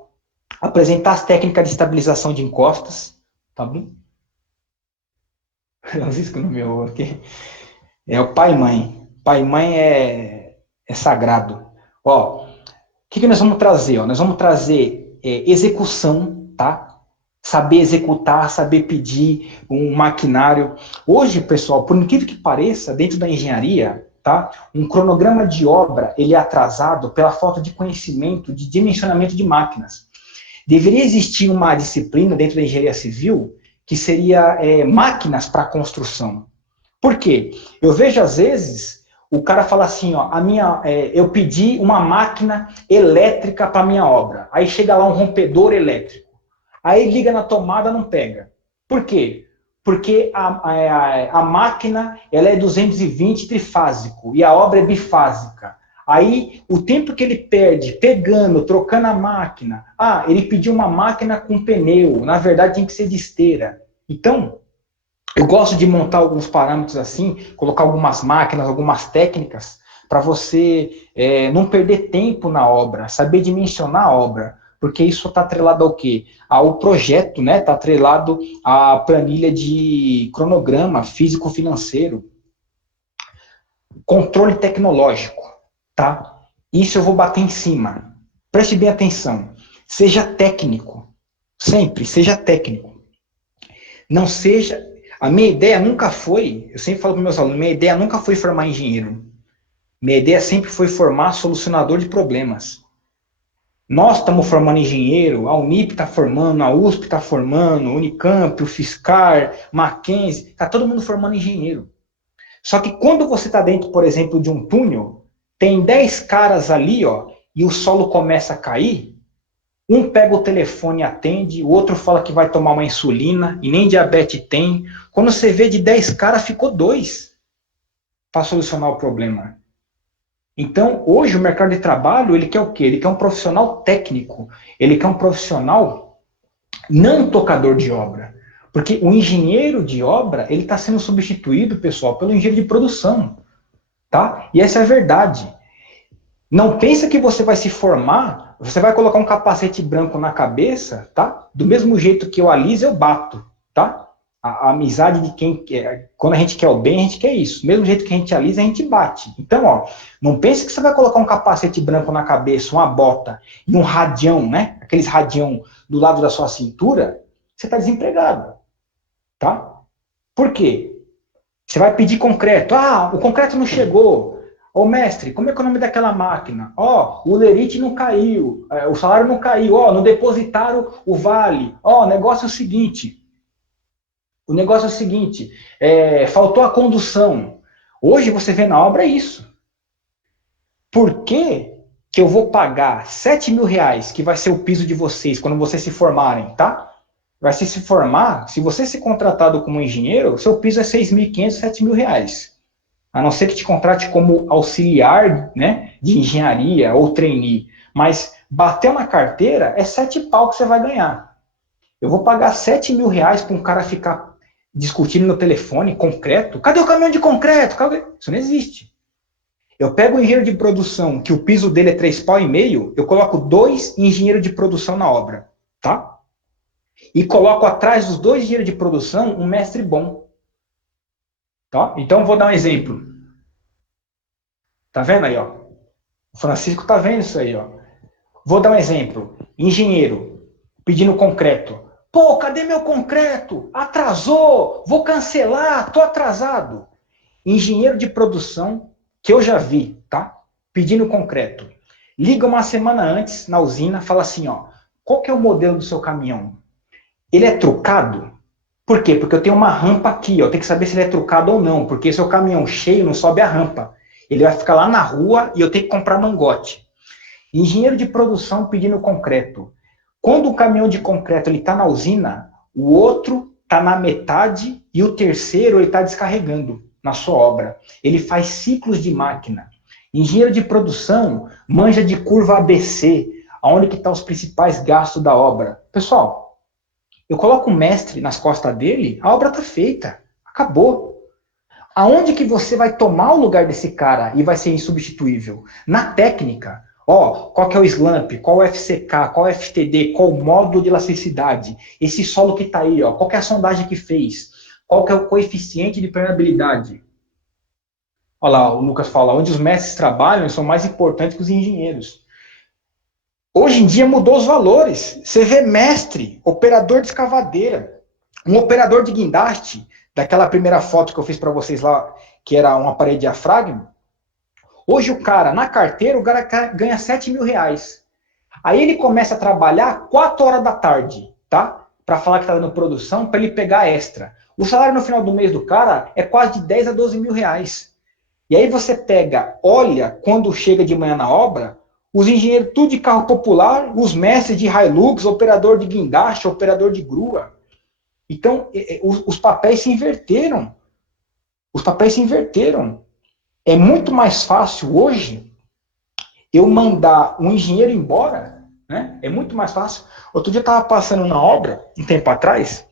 Apresentar as técnicas de estabilização de encostas, tá bom? Francisco no meu aqui. É o pai e mãe. Pai e mãe é sagrado. Ó, o que nós vamos trazer? Ó? Nós vamos trazer execução, tá? Saber executar, saber pedir um maquinário. Hoje, pessoal, por incrível que pareça, dentro da engenharia, tá? Um cronograma de obra, ele é atrasado pela falta de conhecimento, de dimensionamento de máquinas. Deveria existir uma disciplina dentro da engenharia civil que seria máquinas para construção. Por quê? Eu vejo, às vezes, o cara fala assim, ó, eu pedi uma máquina elétrica para minha obra. Aí chega lá um rompedor elétrico. Aí liga na tomada, não pega. Por quê? Porque a máquina ela é 220 trifásico e a obra é bifásica. Aí, o tempo que ele perde pegando, trocando a máquina. Ah, ele pediu uma máquina com pneu. Na verdade, tem que ser de esteira. Então, eu gosto de montar alguns parâmetros assim, colocar algumas máquinas, algumas técnicas, para você não perder tempo na obra, saber dimensionar a obra, porque isso está atrelado ao quê? Ao projeto, né? Está atrelado à planilha de cronograma físico-financeiro, controle tecnológico, tá? Isso eu vou bater em cima. Preste bem atenção. Seja técnico. Sempre, seja técnico. Não seja. A minha ideia nunca foi, eu sempre falo para meus alunos, minha ideia nunca foi formar engenheiro. Minha ideia sempre foi formar solucionador de problemas. Nós estamos formando engenheiro, a Unip está formando, a USP está formando, Unicamp, o Fiscar, Mackenzie, está todo mundo formando engenheiro. Só que quando você está dentro, por exemplo, de um túnel, tem 10 caras ali, ó, e o solo começa a cair, um pega o telefone e atende, o outro fala que vai tomar uma insulina e nem diabetes tem. Quando você vê de 10 caras, ficou 2 para solucionar o problema. Então, hoje o mercado de trabalho, ele quer o quê? Ele quer um profissional técnico, ele quer um profissional não tocador de obra. Porque o engenheiro de obra, ele está sendo substituído, pessoal, pelo engenheiro de produção. Tá? E essa é a verdade. Não pensa que você vai se formar, você vai colocar um capacete branco na cabeça, tá? Do mesmo jeito que eu aliso, eu bato, tá? A amizade de quem quer, quando a gente quer o bem, a gente quer isso. Do mesmo jeito que a gente alisa, a gente bate. Então, ó, não pense que você vai colocar um capacete branco na cabeça, uma bota e um radião, né? Aqueles radião do lado da sua cintura, você está desempregado, tá? Por quê? Você vai pedir concreto. Ah, o concreto não chegou. Ô, mestre, como é que é o nome daquela máquina? Ó, o lerite não caiu, o salário não caiu, ó, não depositaram o vale. Ó, o negócio é o seguinte, faltou a condução. Hoje você vê na obra isso. Por que eu vou pagar 7 mil reais, que vai ser o piso de vocês, quando vocês se formarem, tá? Vai se formar, se você ser contratado como engenheiro, seu piso é 6.500, 7 mil reais. A não ser que te contrate como auxiliar, né, de engenharia ou trainee. Mas bateu na carteira, é 7 pau que você vai ganhar. Eu vou pagar 7 mil reais para um cara ficar discutindo no telefone, concreto. Cadê o caminhão de concreto? Isso não existe. Eu pego o engenheiro de produção, que o piso dele é 3 pau e meio, eu coloco 2 engenheiros de produção na obra, tá? E coloco atrás dos 2 engenheiros de produção um mestre bom, tá? Então, vou dar um exemplo. Tá vendo aí, ó? O Francisco tá vendo isso aí, ó. Vou dar um exemplo. Engenheiro pedindo concreto. Pô, cadê meu concreto? Atrasou, vou cancelar, tô atrasado. Engenheiro de produção, que eu já vi, tá? Pedindo concreto. Liga uma semana antes na usina, fala assim, ó, qual que é o modelo do seu caminhão? Ele é trucado? Por quê? Porque eu tenho uma rampa aqui, ó, eu tenho que saber se ele é trucado ou não, porque se o caminhão cheio não sobe a rampa. Ele vai ficar lá na rua e eu tenho que comprar mangote. Engenheiro de produção pedindo concreto. Quando o caminhão de concreto está na usina, o outro está na metade e o terceiro ele está descarregando na sua obra. Ele faz ciclos de máquina. Engenheiro de produção manja de curva ABC, aonde que estão os principais gastos da obra. Pessoal, eu coloco um mestre nas costas dele, a obra está feita, acabou. Aonde que você vai tomar o lugar desse cara e vai ser insubstituível? Na técnica. Ó, qual que é o SLAMP, qual o FCK, qual o FTD, qual o módulo de elasticidade, esse solo que está aí, ó, qual que é a sondagem que fez, qual que é o coeficiente de permeabilidade. Olha lá, o Lucas fala, onde os mestres trabalham são mais importantes que os engenheiros. Hoje em dia mudou os valores. Você vê mestre, operador de escavadeira, um operador de guindaste, daquela primeira foto que eu fiz para vocês lá, que era uma parede de diafragma. Hoje o cara, na carteira, o cara ganha 7 mil reais. Aí ele começa a trabalhar 4 horas da tarde, tá? Para falar que está dando produção, para ele pegar extra. O salário no final do mês do cara é quase de 10 a 12 mil reais. E aí você pega, olha, quando chega de manhã na obra, os engenheiros tudo de carro popular, os mestres de Hilux, operador de guindaste, operador de grua. Então, os papéis se inverteram. Os papéis se inverteram. É muito mais fácil hoje eu mandar um engenheiro embora, né? É muito mais fácil. Outro dia eu estava passando na obra, um tempo atrás,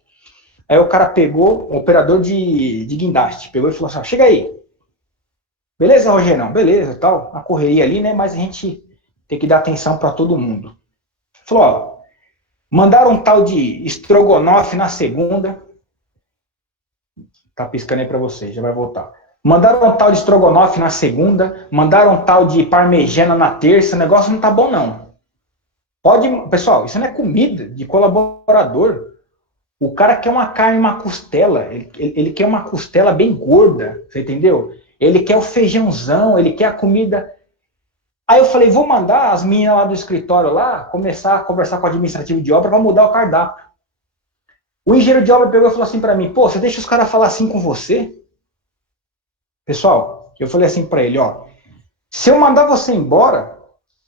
aí o cara pegou, um operador de guindaste, pegou e falou assim, chega aí. Beleza, Rogerão? Beleza, tal. A correria ali, né? Mas a gente tem que dar atenção para todo mundo. Falou, ó, mandaram um tal de estrogonofe na segunda. Tá piscando aí para você, já vai voltar. Mandaram um tal de estrogonofe na segunda, mandaram um tal de parmegiana na terça, o negócio não tá bom não. Pode, pessoal, isso não é comida de colaborador. O cara quer uma carne, uma costela, ele quer uma costela bem gorda, você entendeu? Ele quer o feijãozão, ele quer a comida. Aí eu falei, vou mandar as meninas lá do escritório lá começar a conversar com o administrativo de obra para mudar o cardápio. O engenheiro de obra pegou e falou assim para mim, pô, você deixa os caras falar assim com você? Pessoal, eu falei assim para ele, ó, se eu mandar você embora,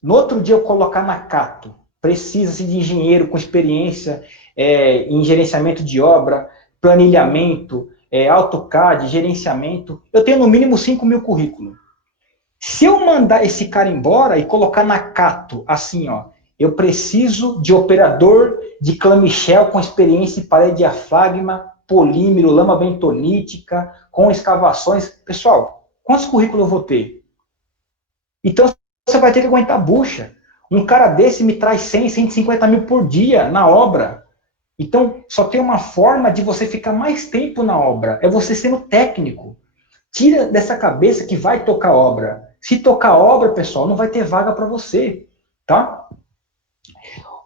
no outro dia eu colocar na Cato, precisa-se de engenheiro com experiência em gerenciamento de obra, planilhamento, AutoCAD, gerenciamento, eu tenho no mínimo 5 mil currículos. Se eu mandar esse cara embora e colocar na Cato, assim, ó, eu preciso de operador de clamshell com experiência em parede diafragma, polímero, lama bentonítica, com escavações. Pessoal, quantos currículos eu vou ter? Então, você vai ter que aguentar a bucha. Um cara desse me traz 100, 150 mil por dia na obra. Então, só tem uma forma de você ficar mais tempo na obra, é você sendo técnico. Tira dessa cabeça que vai tocar obra. Se tocar obra, pessoal, não vai ter vaga para você, tá?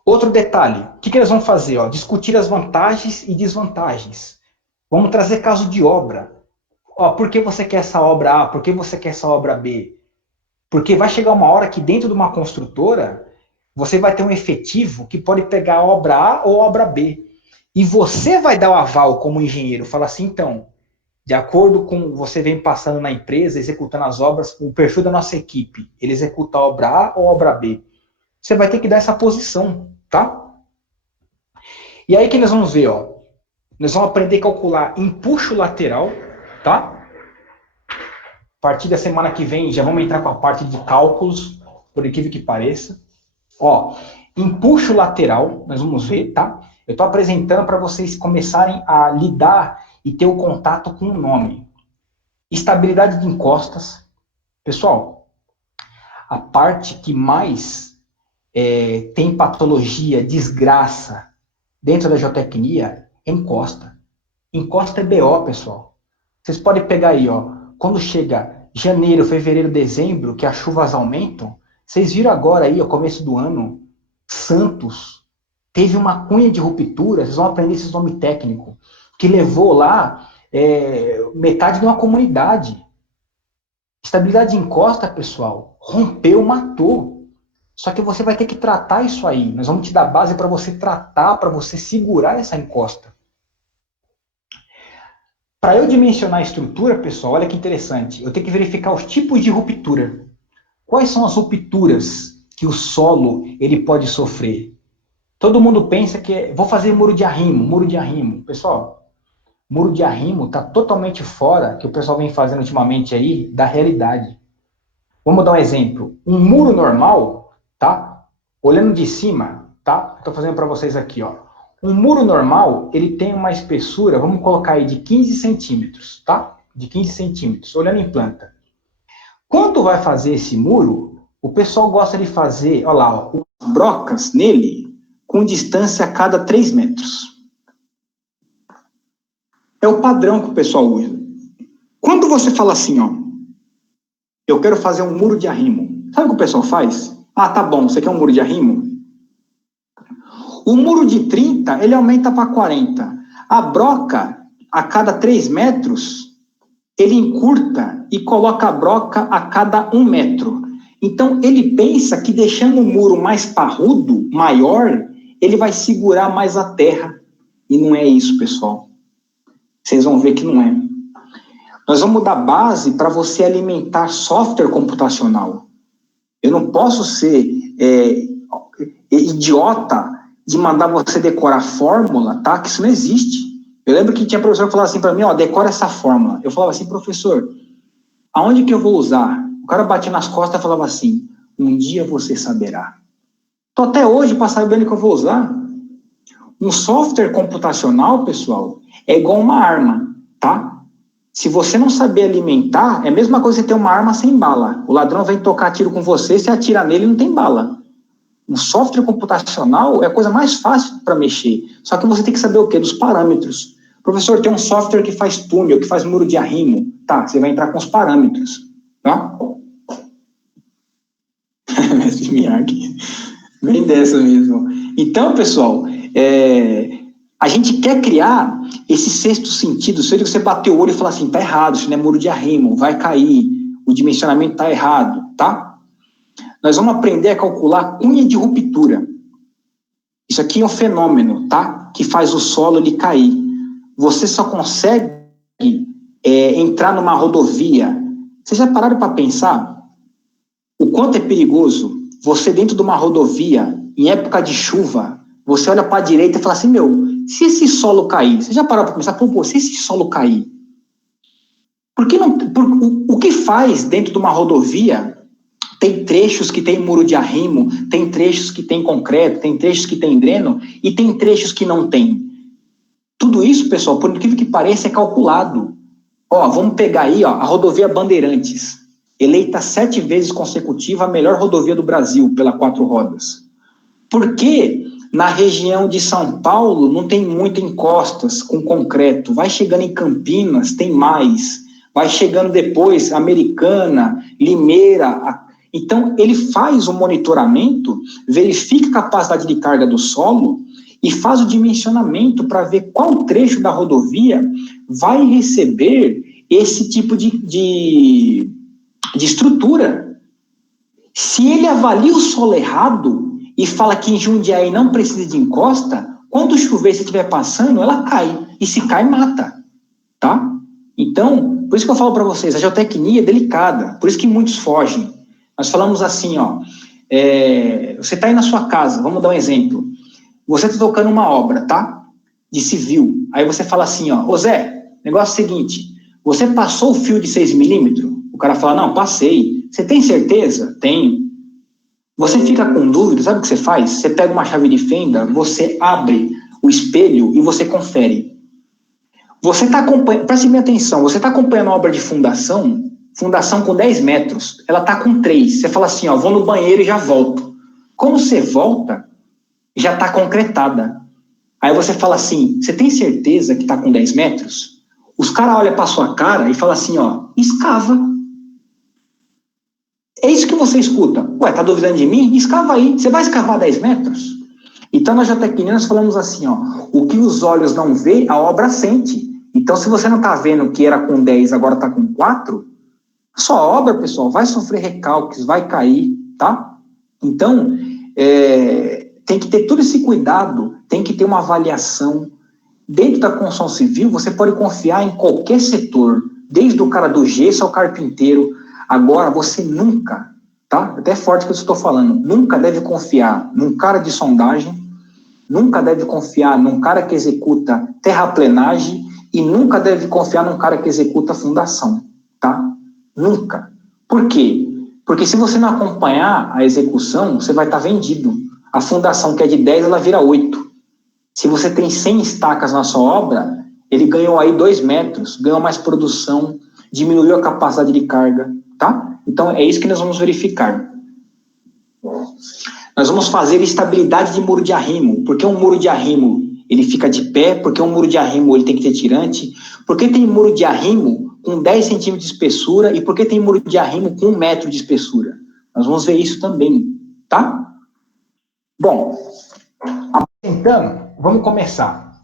Outro detalhe, o que eles vão fazer? Ó? Discutir as vantagens e desvantagens. Vamos trazer caso de obra. Ó, por que você quer essa obra A? Por que você quer essa obra B? Porque vai chegar uma hora que dentro de uma construtora, você vai ter um efetivo que pode pegar a obra A ou a obra B. E você vai dar o aval como engenheiro. Fala assim, então, de acordo com você vem passando na empresa, executando as obras, o perfil da nossa equipe, ele executa a obra A ou a obra B. Você vai ter que dar essa posição, tá? E aí que nós vamos ver, ó. Nós vamos aprender a calcular empuxo lateral, tá? A partir da semana que vem já vamos entrar com a parte de cálculos, por incrível que pareça. Ó, empuxo lateral, nós vamos ver, tá? Eu estou apresentando para vocês começarem a lidar e ter o contato com o nome. Estabilidade de encostas. Pessoal, a parte que mais tem patologia, desgraça dentro da geotecnia é encosta. Encosta é BO, pessoal. Vocês podem pegar aí, ó, quando chega janeiro, fevereiro, dezembro, que as chuvas aumentam, vocês viram agora aí, ao começo do ano, Santos teve uma cunha de ruptura, vocês vão aprender esses nomes técnicos, que levou lá metade de uma comunidade. Estabilidade de encosta, pessoal, rompeu, matou. Só que você vai ter que tratar isso aí. Nós vamos te dar base para você tratar, para você segurar essa encosta. Para eu dimensionar a estrutura, pessoal, olha que interessante. Eu tenho que verificar os tipos de ruptura. Quais são as rupturas que o solo ele pode sofrer? Todo mundo pensa que vou fazer muro de arrimo, muro de arrimo. Pessoal, muro de arrimo está totalmente fora, que o pessoal vem fazendo ultimamente aí, da realidade. Vamos dar um exemplo. Um muro normal, tá? Olhando de cima, tá? Estou fazendo para vocês aqui, ó. Um muro normal, ele tem uma espessura, vamos colocar aí de 15 centímetros, tá? De 15 centímetros, olhando em planta. Quando vai fazer esse muro, o pessoal gosta de fazer, olha lá, ó, brocas nele com distância a cada 3 metros. É o padrão que o pessoal usa. Quando você fala assim, ó, eu quero fazer um muro de arrimo, sabe o que o pessoal faz? Ah, tá bom, você quer um muro de arrimo? O muro de 30, ele aumenta para 40. A broca, a cada 3 metros, ele encurta e coloca a broca a cada 1 metro. Então, ele pensa que deixando o muro mais parrudo, maior, ele vai segurar mais a terra. E não é isso, pessoal. Vocês vão ver que não é. Nós vamos dar base para você alimentar software computacional. Eu não posso ser idiota de mandar você decorar fórmula, tá? Que isso não existe. Eu lembro que tinha professor que falava assim para mim, ó, decora essa fórmula. Eu falava assim, professor, aonde que eu vou usar? O cara batia nas costas e falava assim, um dia você saberá. Tô até hoje para saber onde que eu vou usar. Um software computacional, pessoal, é igual uma arma, tá? Se você não saber alimentar, é a mesma coisa que você ter uma arma sem bala. O ladrão vem tocar tiro com você, você atira nele e não tem bala. Um software computacional é a coisa mais fácil para mexer. Só que você tem que saber o quê? Dos parâmetros. Professor, tem um software que faz túnel, que faz muro de arrimo. Tá, você vai entrar com os parâmetros. Tá? Mestre Miyagi. Vem dessa mesmo. Então, pessoal, a gente quer criar esse sexto sentido. Se você bater o olho e falar assim, tá errado, isso não é muro de arrimo, vai cair, o dimensionamento tá errado, tá? Nós vamos aprender a calcular cunha de ruptura. Isso aqui é um fenômeno, tá? Que faz o solo ele cair. Você só consegue entrar numa rodovia. Vocês já pararam para pensar o quanto é perigoso você dentro de uma rodovia, em época de chuva, você olha para a direita e fala assim, meu, se esse solo cair, você já parou para pensar, pô, se esse solo cair, o que faz dentro de uma rodovia? Tem trechos que tem muro de arrimo, tem trechos que tem concreto, tem trechos que tem dreno e tem trechos que não tem. Tudo isso, pessoal, por incrível que pareça, é calculado. Ó, vamos pegar aí, ó, a rodovia Bandeirantes, eleita 7 vezes consecutiva a melhor rodovia do Brasil pela 4 rodas. Por que na região de São Paulo não tem muitas encostas com concreto? Vai chegando em Campinas, tem mais. Vai chegando depois, Americana, Limeira. Então, ele faz o monitoramento, verifica a capacidade de carga do solo e faz o dimensionamento para ver qual trecho da rodovia vai receber esse tipo de estrutura. Se ele avalia o solo errado e fala que em Jundiaí não precisa de encosta, quando chover, se estiver passando, ela cai. E se cai, mata. Tá? Então, por isso que eu falo para vocês, a geotecnia é delicada, por isso que muitos fogem. Nós falamos assim, ó, você está aí na sua casa, vamos dar um exemplo. Você está tocando uma obra, tá? De civil. Aí você fala assim, ó, ô Zé, negócio é o seguinte, você passou o fio de 6 milímetros? O cara fala, não, passei. Você tem certeza? Tenho. Você fica com dúvida, sabe o que você faz? Você pega uma chave de fenda, você abre o espelho e você confere. Você está acompanhando, preste bem atenção, você está acompanhando a obra de fundação com 10 metros, ela está com 3. Você fala assim, ó, vou no banheiro e já volto. Quando você volta, já está concretada. Aí você fala assim, você tem certeza que está com 10 metros? Os caras olham para sua cara e falam assim, ó, escava. É isso que você escuta. Ué, tá duvidando de mim? Escava aí. Você vai escavar 10 metros? Então, na geotecnia, nós falamos assim, ó, o que os olhos não vê, a obra sente. Então, se você não está vendo que era com 10, agora está com 4, sua obra, pessoal, vai sofrer recalques, vai cair, tá? Então, tem que ter todo esse cuidado, tem que ter uma avaliação. Dentro da construção civil, você pode confiar em qualquer setor, desde o cara do gesso ao carpinteiro. Agora, você nunca, tá? Até forte que eu estou falando, nunca deve confiar num cara de sondagem, nunca deve confiar num cara que executa terraplenagem e nunca deve confiar num cara que executa fundação, tá? Nunca. Por quê? Porque se você não acompanhar a execução, você vai estar vendido. A fundação que é de 10, ela vira 8. Se você tem 100 estacas na sua obra, ele ganhou aí 2 metros, ganhou mais produção, diminuiu a capacidade de carga, tá? Então, é isso que nós vamos verificar. Nós vamos fazer estabilidade de muro de arrimo. Porque um muro de arrimo, ele fica de pé, porque um muro de arrimo, ele tem que ter tirante, porque tem muro de arrimo com 10 centímetros de espessura e porque tem muro de arrimo com 1 metro de espessura. Nós vamos ver isso também, tá? Bom, Então, vamos começar.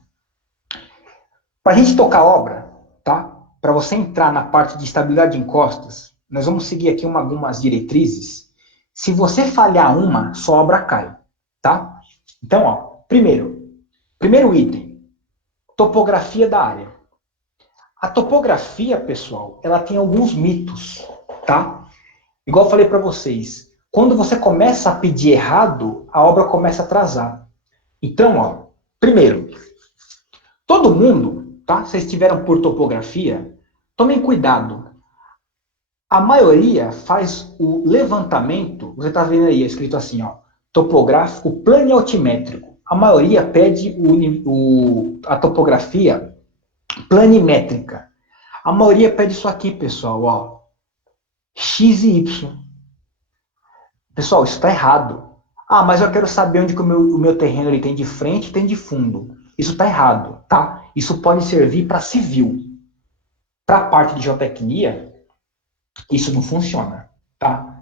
Para a gente tocar a obra, tá? Para você entrar na parte de estabilidade de encostas, nós vamos seguir aqui algumas diretrizes. Se você falhar uma, sua obra cai, tá? Então, ó, primeiro item, topografia da área. A topografia, pessoal, ela tem alguns mitos, tá? Igual eu falei para vocês, quando você começa a pedir errado, a obra começa a atrasar. Então, ó, primeiro, todo mundo, tá? Vocês tiveram por topografia, tomem cuidado. A maioria faz o levantamento, você está vendo aí, escrito assim, ó, topográfico planialtimétrico. A maioria pede a topografia planimétrica. A maioria pede isso aqui, pessoal, ó, X e Y. Pessoal, isso está errado. Ah, mas eu quero saber onde que o meu terreno ele tem de frente e tem de fundo. Isso está errado, tá? Isso pode servir para civil. Para a parte de geotecnia, isso não funciona, tá?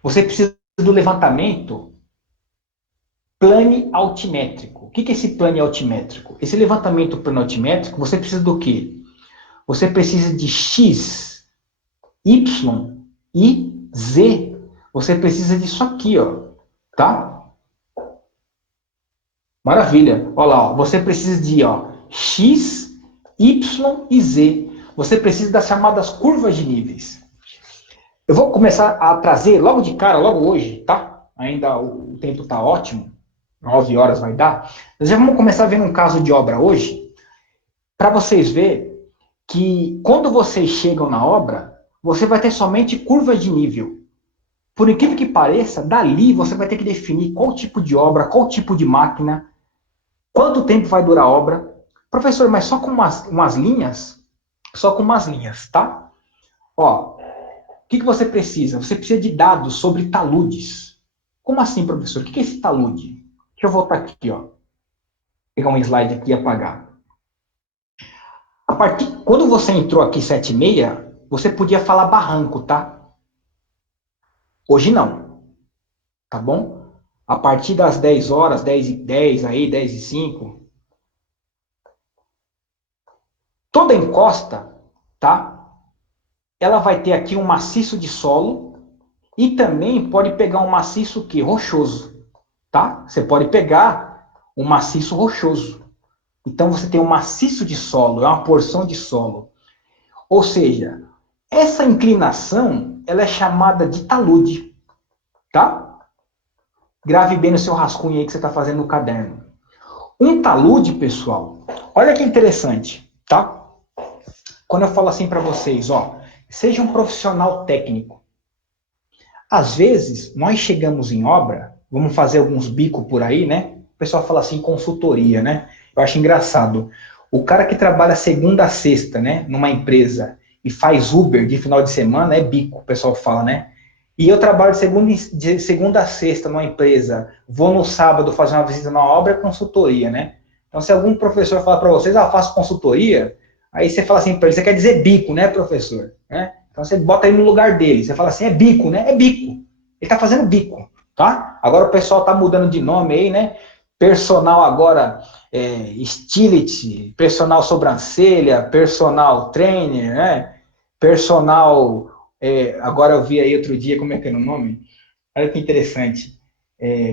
Você precisa do levantamento plane-altimétrico. O que é esse plane-altimétrico? Esse levantamento plane-altimétrico, você precisa do quê? Você precisa de X, Y e Z. Você precisa disso aqui, ó, tá? Maravilha. Olha lá, ó. Você precisa de ó, X, Y e Z. Você precisa das chamadas curvas de níveis. Eu vou começar a trazer logo de cara, logo hoje, tá? Ainda o tempo está ótimo, 9 horas vai dar. Nós já vamos começar vendo um caso de obra hoje, para vocês verem que quando vocês chegam na obra, você vai ter somente curva de nível. Por incrível que pareça, dali você vai ter que definir qual tipo de obra, qual tipo de máquina, quanto tempo vai durar a obra. Professor, mas só com umas linhas? Só com umas linhas, tá? Ó, o que você precisa? Você precisa de dados sobre taludes. Como assim, professor? O que é esse talude? Deixa eu voltar aqui, ó. Pegar um slide aqui e apagar. Quando você entrou aqui 7h30, você podia falar barranco, tá? Hoje não, tá bom? A partir das 10 horas, 10h10, aí, 10h05, toda encosta, tá? Ela vai ter aqui um maciço de solo e também pode pegar um maciço que rochoso, tá? Você pode pegar um maciço rochoso. Então você tem um maciço de solo, é uma porção de solo. Ou seja, essa inclinação, ela é chamada de talude, tá? Grave bem no seu rascunho aí que você está fazendo no caderno. Um talude, pessoal, olha que interessante, tá? Quando eu falo assim para vocês, ó, seja um profissional técnico. Às vezes, nós chegamos em obra, vamos fazer alguns bicos por aí, né? O pessoal fala assim, consultoria, né? Eu acho engraçado. O cara que trabalha segunda a sexta, né, numa empresa e faz Uber de final de semana é bico, o pessoal fala, né? E eu trabalho de segunda a sexta numa empresa, vou no sábado fazer uma visita na obra, é consultoria, né? Então, se algum professor falar para vocês, ah, faço consultoria, aí você fala assim para ele, você quer dizer bico, né, professor? Né? Então, você bota ele no lugar dele, você fala assim, é bico, né? É bico. Ele está fazendo bico, tá? Agora o pessoal está mudando de nome aí, né? Personal agora, Stility, personal sobrancelha, personal trainer, né? Personal, agora eu vi aí outro dia, como é que era o nome? Olha que interessante.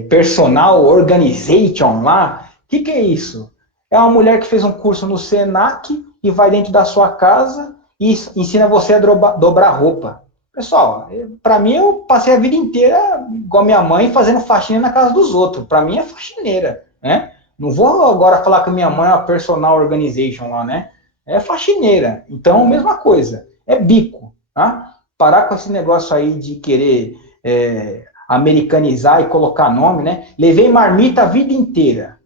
Personal Organization lá. O que é isso? É uma mulher que fez um curso no Senac e vai dentro da sua casa e ensina você a dobrar roupa. Pessoal, para mim eu passei a vida inteira igual a minha mãe fazendo faxina na casa dos outros. Para mim é faxineira, né? Não vou agora falar que minha mãe é uma personal organization lá, né? É faxineira. Então, mesma coisa. É bico, tá? Parar com esse negócio aí de querer americanizar e colocar nome, né? Levei marmita a vida inteira,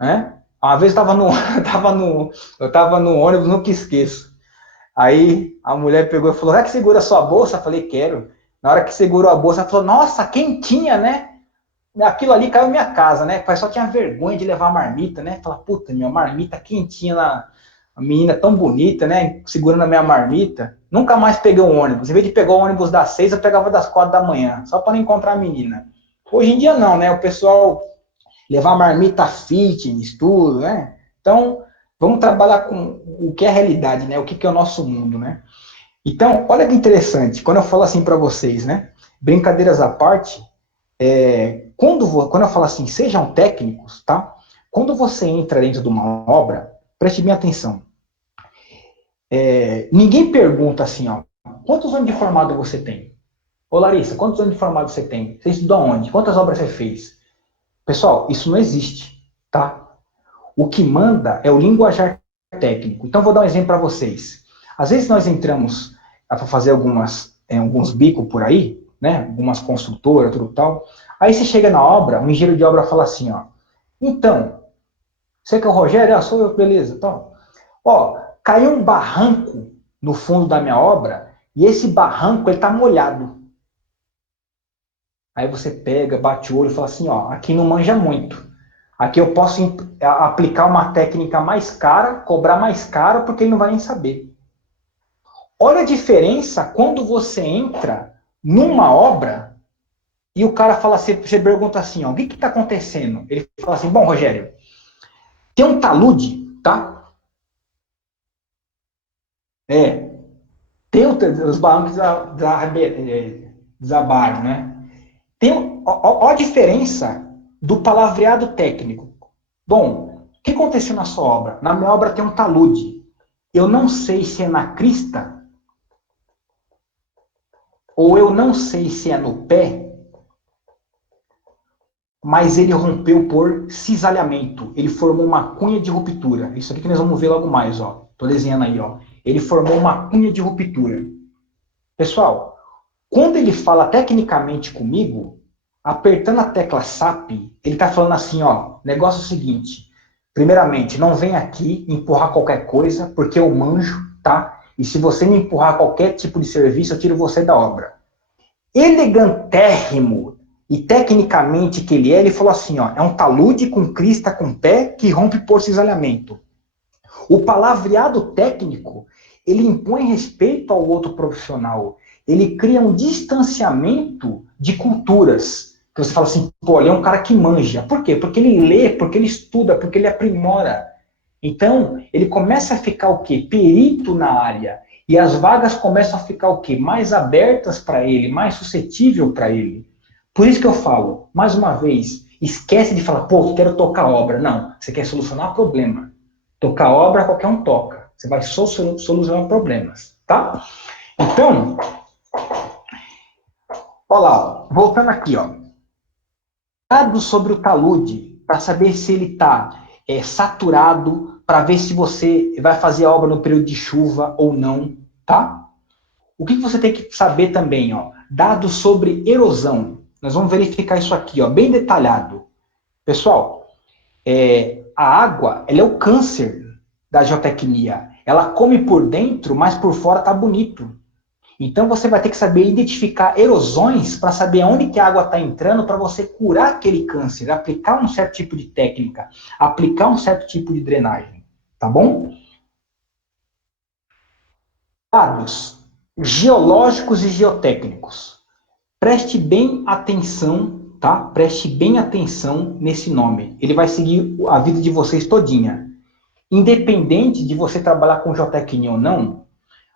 né? Uma vez eu tava no ônibus, nunca esqueço. Aí a mulher pegou e falou: "É que segura a sua bolsa?" Eu falei: "Quero." Na hora que segurou a bolsa, ela falou: "Nossa, quentinha, né?" Aquilo ali caiu minha casa, né? O pai só tinha vergonha de levar marmita, né? Fala: "Puta, minha marmita quentinha lá, a menina tão bonita, né? Segurando a minha marmita." Nunca mais peguei um ônibus. Em vez de pegar o ônibus das 6, eu pegava das 4 da manhã, só para não encontrar a menina. Hoje em dia não, né? O pessoal levar marmita fitness, tudo, né? Então, vamos trabalhar com o que é a realidade, né? O que é o nosso mundo, né? Então, olha que interessante, quando eu falo assim para vocês, né? Brincadeiras à parte, quando eu falo assim, sejam técnicos, tá? Quando você entra dentro de uma obra, preste bem atenção. Ninguém pergunta assim, ó, quantos anos de formado você tem? Ô Larissa, quantos anos de formado você tem? Você estudou onde? Quantas obras você fez? Pessoal, isso não existe, tá? O que manda é o linguajar técnico. Então, vou dar um exemplo para vocês. Às vezes nós entramos para fazer alguns bicos por aí, né? Algumas construtoras, tudo tal. Aí você chega na obra, um engenheiro de obra fala assim, ó. Então, você que é o Rogério? Ah, sou eu, beleza. Então, ó, caiu um barranco no fundo da minha obra e esse barranco ele tá molhado. Aí você pega, bate o olho e fala assim, ó, aqui não manja muito. Aqui eu posso aplicar uma técnica mais cara, cobrar mais caro, porque ele não vai nem saber. Olha a diferença quando você entra numa obra e o cara fala assim, você pergunta assim, ó, o que está acontecendo? Ele fala assim, bom, Rogério, tem um talude, tá? É, tem os barrancos desabaram, né? Ó a diferença do palavreado técnico. Bom, o que aconteceu na sua obra? Na minha obra tem um talude. Eu não sei se é na crista ou eu não sei se é no pé, mas ele rompeu por cisalhamento. Ele formou uma cunha de ruptura. Isso aqui que nós vamos ver logo mais, ó. Tô desenhando aí, ó. Ele formou uma cunha de ruptura. Pessoal, quando ele fala tecnicamente comigo, apertando a tecla SAP, ele está falando assim, ó, negócio é o seguinte, primeiramente, não vem aqui empurrar qualquer coisa, porque eu manjo, tá? E se você me empurrar qualquer tipo de serviço, eu tiro você da obra. Elegantérrimo e tecnicamente que ele falou assim, ó, é um talude com crista com pé que rompe por cisalhamento. O palavreado técnico, ele impõe respeito ao outro profissional. Ele cria um distanciamento de culturas. Que você fala assim, pô, ele é um cara que manja. Por quê? Porque ele lê, porque ele estuda, porque ele aprimora. Então, ele começa a ficar o quê? Perito na área. E as vagas começam a ficar o quê? Mais abertas para ele, mais suscetível para ele. Por isso que eu falo, mais uma vez, esquece de falar, pô, quero tocar obra. Não, você quer solucionar problema. Tocar obra, qualquer um toca. Você vai solucionar problemas, tá? Então, olha lá, ó, voltando aqui, ó. Dados sobre o talude, para saber se ele está saturado, para ver se você vai fazer a obra no período de chuva ou não, tá? O que você tem que saber também, ó? Dados sobre erosão. Nós vamos verificar isso aqui, ó, bem detalhado. Pessoal, a água, ela é o câncer da geotecnia. Ela come por dentro, mas por fora tá bonito. Então você vai ter que saber identificar erosões para saber onde que a água está entrando para você curar aquele câncer, aplicar um certo tipo de técnica, aplicar um certo tipo de drenagem, tá bom? Dados geológicos e geotécnicos. Preste bem atenção, tá? Preste bem atenção nesse nome. Ele vai seguir a vida de vocês todinha. Independente de você trabalhar com geotecnia ou não,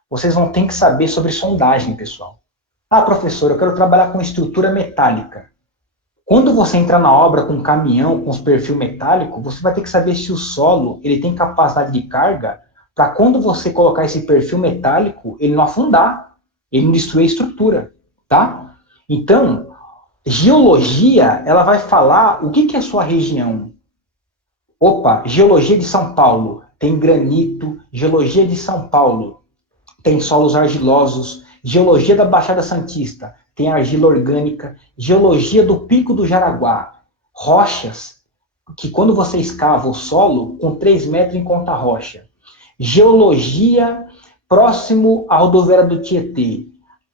vocês vão ter que saber sobre sondagem, pessoal. Ah, professor, eu quero trabalhar com estrutura metálica. Quando você entrar na obra com um caminhão, com os perfil metálico, você vai ter que saber se o solo ele tem capacidade de carga para quando você colocar esse perfil metálico, ele não afundar, ele não destruir a estrutura, tá? Então, geologia, ela vai falar o que é a sua região. Opa, geologia de São Paulo tem granito, geologia de São Paulo tem solos argilosos, geologia da Baixada Santista tem argila orgânica, geologia do Pico do Jaraguá, rochas, que quando você escava o solo, com 3 metros encontra rocha. Geologia próximo à rodoviária do Tietê,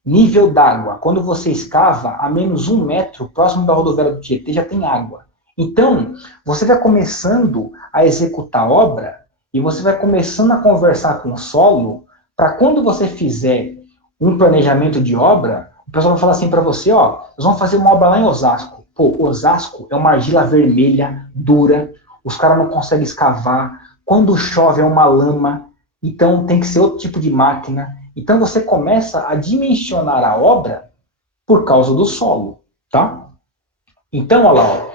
nível d'água, quando você escava a menos 1 metro, próximo da rodoviária do Tietê, já tem água. Então, você vai começando a executar a obra e você vai começando a conversar com o solo para quando você fizer um planejamento de obra, o pessoal vai falar assim para você, ó, nós vamos fazer uma obra lá em Osasco. Pô, Osasco é uma argila vermelha, dura, os caras não conseguem escavar, quando chove é uma lama, então tem que ser outro tipo de máquina. Então você começa a dimensionar a obra por causa do solo, tá? Então, olha lá, ó.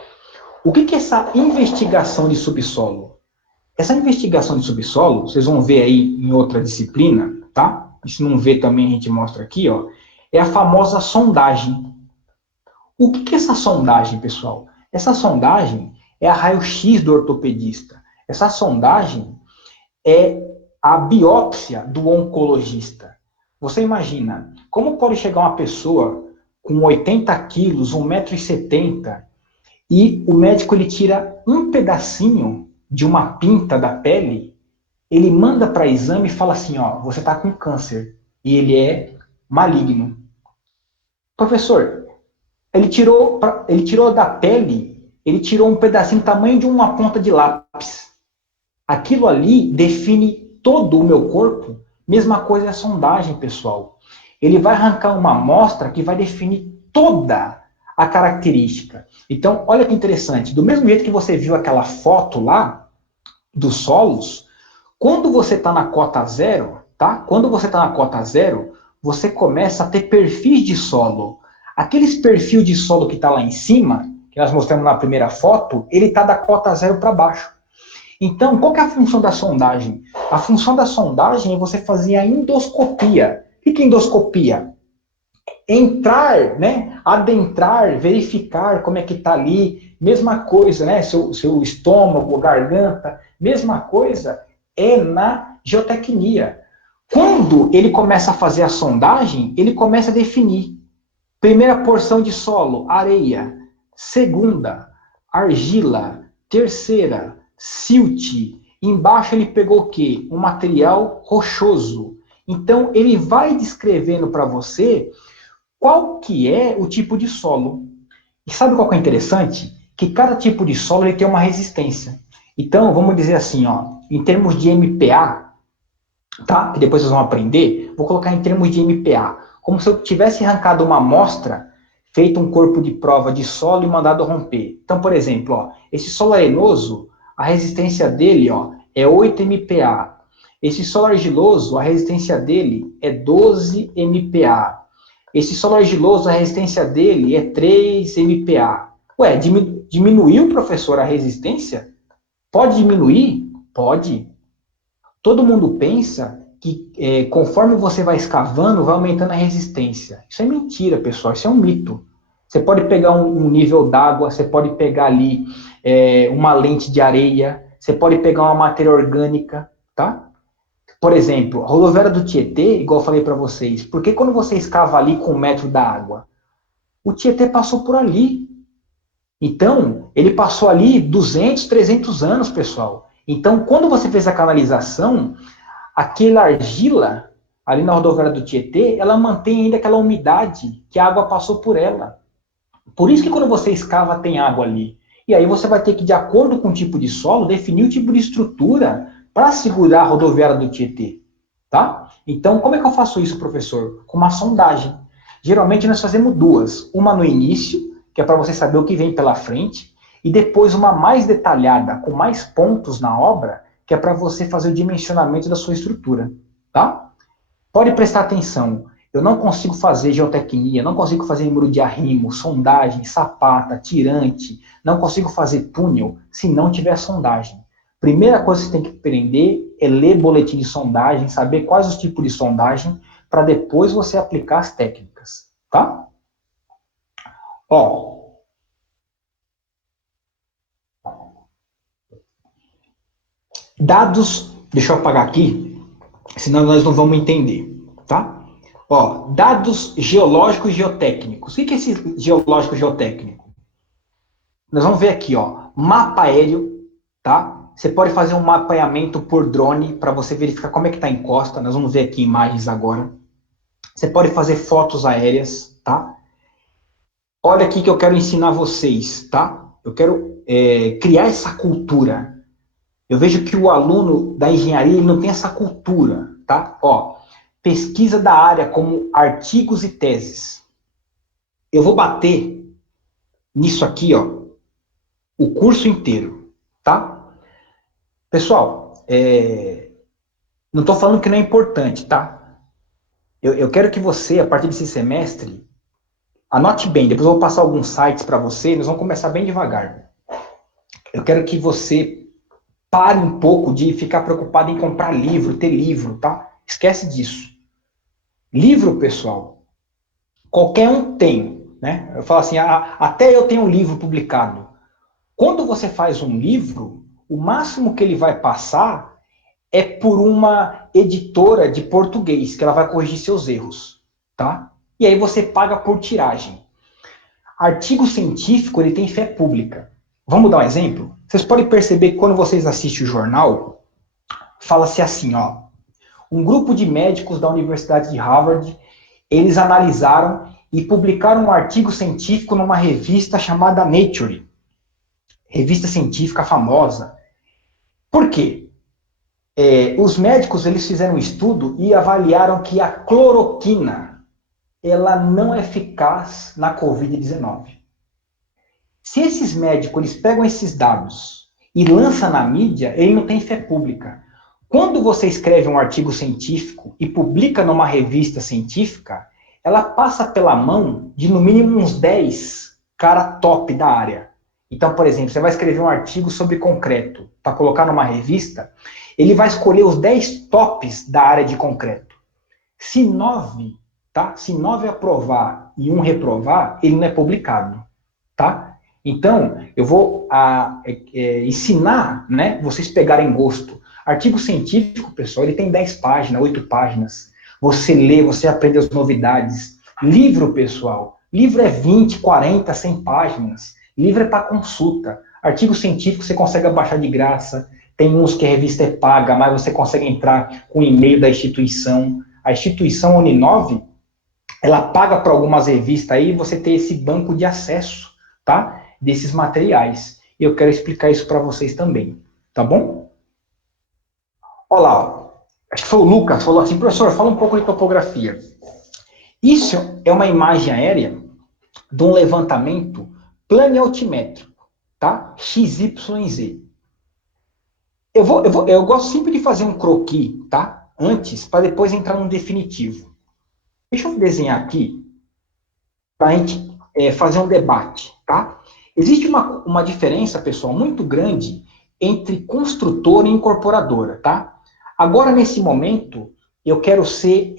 O que é essa investigação de subsolo? Essa investigação de subsolo, vocês vão ver aí em outra disciplina, tá? E se não ver também a gente mostra aqui, ó. É a famosa sondagem. O que é essa sondagem, pessoal? Essa sondagem é a raio-x do ortopedista. Essa sondagem é a biópsia do oncologista. Você imagina, como pode chegar uma pessoa com 80 quilos, 1,70 m, e o médico ele tira um pedacinho de uma pinta da pele, ele manda para exame e fala assim, ó, você está com câncer, e ele é maligno. Professor, ele tirou da pele, ele tirou um pedacinho do tamanho de uma ponta de lápis. Aquilo ali define todo o meu corpo. Mesma coisa é a sondagem, pessoal. Ele vai arrancar uma amostra que vai definir toda a característica. Então, olha que interessante. Do mesmo jeito que você viu aquela foto lá dos solos, quando você está na cota zero, tá? Quando você está na cota zero, você começa a ter perfis de solo. Aqueles perfis de solo que está lá em cima, que nós mostramos na primeira foto, ele está da cota zero para baixo. Então, qual que é a função da sondagem? A função da sondagem é você fazer a endoscopia. O que é endoscopia? Entrar, né? Adentrar, verificar como é que está ali. Mesma coisa, né? Seu estômago, garganta, mesma coisa é na geotecnia. Quando ele começa a fazer a sondagem, ele começa a definir. Primeira porção de solo, areia. Segunda, argila. Terceira, silt. Embaixo ele pegou o quê? Um material rochoso. Então ele vai descrevendo para você qual que é o tipo de solo. E sabe qual que é interessante? Que cada tipo de solo ele tem uma resistência. Então, vamos dizer assim, ó, em termos de MPa, tá? Que depois vocês vão aprender, vou colocar em termos de MPa. Como se eu tivesse arrancado uma amostra, feito um corpo de prova de solo e mandado romper. Então, por exemplo, ó, esse solo arenoso, a resistência dele, ó, é 8 MPa. Esse solo argiloso, a resistência dele é 12 MPa. Esse solo argiloso, a resistência dele é 3 MPa. Ué, diminuiu, professor, a resistência? Pode diminuir? Pode. Todo mundo pensa que conforme você vai escavando, vai aumentando a resistência. Isso é mentira, pessoal, isso é um mito. Você pode pegar um nível d'água, você pode pegar ali uma lente de areia, você pode pegar uma matéria orgânica, tá? Por exemplo, a rodoviária do Tietê, igual eu falei para vocês, porque quando você escava ali com 1 metro da água, o Tietê passou por ali. Então, ele passou ali 200, 300 anos, pessoal. Então, quando você fez a canalização, aquela argila, ali na rodoviária do Tietê, ela mantém ainda aquela umidade que a água passou por ela. Por isso que quando você escava, tem água ali. E aí você vai ter que, de acordo com o tipo de solo, definir o tipo de estrutura para segurar a rodoviária do Tietê. Tá? Então, como é que eu faço isso, professor? Com uma sondagem. Geralmente nós fazemos duas. Uma no início, que é para você saber o que vem pela frente, e depois uma mais detalhada, com mais pontos na obra, que é para você fazer o dimensionamento da sua estrutura. Tá? Pode prestar atenção. Eu não consigo fazer geotecnia, não consigo fazer muro de arrimo, sondagem, sapata, tirante, não consigo fazer túnel se não tiver sondagem. Primeira coisa que você tem que aprender é ler boletim de sondagem, saber quais os tipos de sondagem, para depois você aplicar as técnicas, tá? Ó, dados, deixa eu apagar aqui, senão nós não vamos entender, tá? Ó, dados geológicos e geotécnicos. O que é esse geológico e geotécnico? Nós vamos ver aqui, ó, mapa aéreo, tá? Você pode fazer um mapeamento por drone para você verificar como é que está a encosta. Nós vamos ver aqui imagens agora. Você pode fazer fotos aéreas, tá? Olha aqui que eu quero ensinar vocês, tá? Eu quero criar essa cultura. Eu vejo que o aluno da engenharia ele não tem essa cultura, tá? Ó, pesquisa da área como artigos e teses. Eu vou bater nisso aqui, ó, o curso inteiro, tá? Pessoal, não estou falando que não é importante, tá? Eu quero que você, a partir desse semestre, anote bem, depois eu vou passar alguns sites para você, nós vamos começar bem devagar. Eu quero que você pare um pouco de ficar preocupado em comprar livro, ter livro, tá? Esquece disso. Livro, pessoal, qualquer um tem, né? Eu falo assim, até eu tenho um livro publicado. Quando você faz um livro, o máximo que ele vai passar é por uma editora de português, que ela vai corrigir seus erros, tá? E aí você paga por tiragem. Artigo científico, ele tem fé pública. Vamos dar um exemplo? Vocês podem perceber que quando vocês assistem o jornal, fala-se assim, ó, um grupo de médicos da Universidade de Harvard, eles analisaram e publicaram um artigo científico numa revista chamada Nature, revista científica famosa. Por quê? Os médicos eles fizeram um estudo e avaliaram que a cloroquina ela não é eficaz na Covid-19. Se esses médicos eles pegam esses dados e lançam na mídia, ele não tem fé pública. Quando você escreve um artigo científico e publica numa revista científica, ela passa pela mão de no mínimo uns 10 cara top da área. Então, por exemplo, você vai escrever um artigo sobre concreto para colocar numa revista, ele vai escolher os 10 tops da área de concreto. Se 9, tá? Se 9 aprovar e um reprovar, ele não é publicado, tá? Então, eu vou ensinar, né, vocês pegarem gosto. Artigo científico, pessoal, ele tem 10 páginas, 8 páginas. Você lê, você aprende as novidades. Livro, pessoal, livro é 20, 40, 100 páginas. Livro é para consulta. Artigo científico você consegue baixar de graça. Tem uns que a revista é paga, mas você consegue entrar com o e-mail da instituição. A instituição Uninove, ela paga para algumas revistas aí você ter esse banco de acesso, tá? Desses materiais. E eu quero explicar isso para vocês também, tá bom? Olha lá, ó. Acho que foi o Lucas, falou assim, professor, fala um pouco de topografia. Isso é uma imagem aérea de um levantamento planialtimétrico, tá? XYZ. Eu gosto sempre de fazer um croquis, tá? Antes, para depois entrar no definitivo. Deixa eu desenhar aqui para a gente fazer um debate, tá? Existe uma diferença, pessoal, muito grande entre construtora e incorporadora, tá? Agora, nesse momento, eu quero ser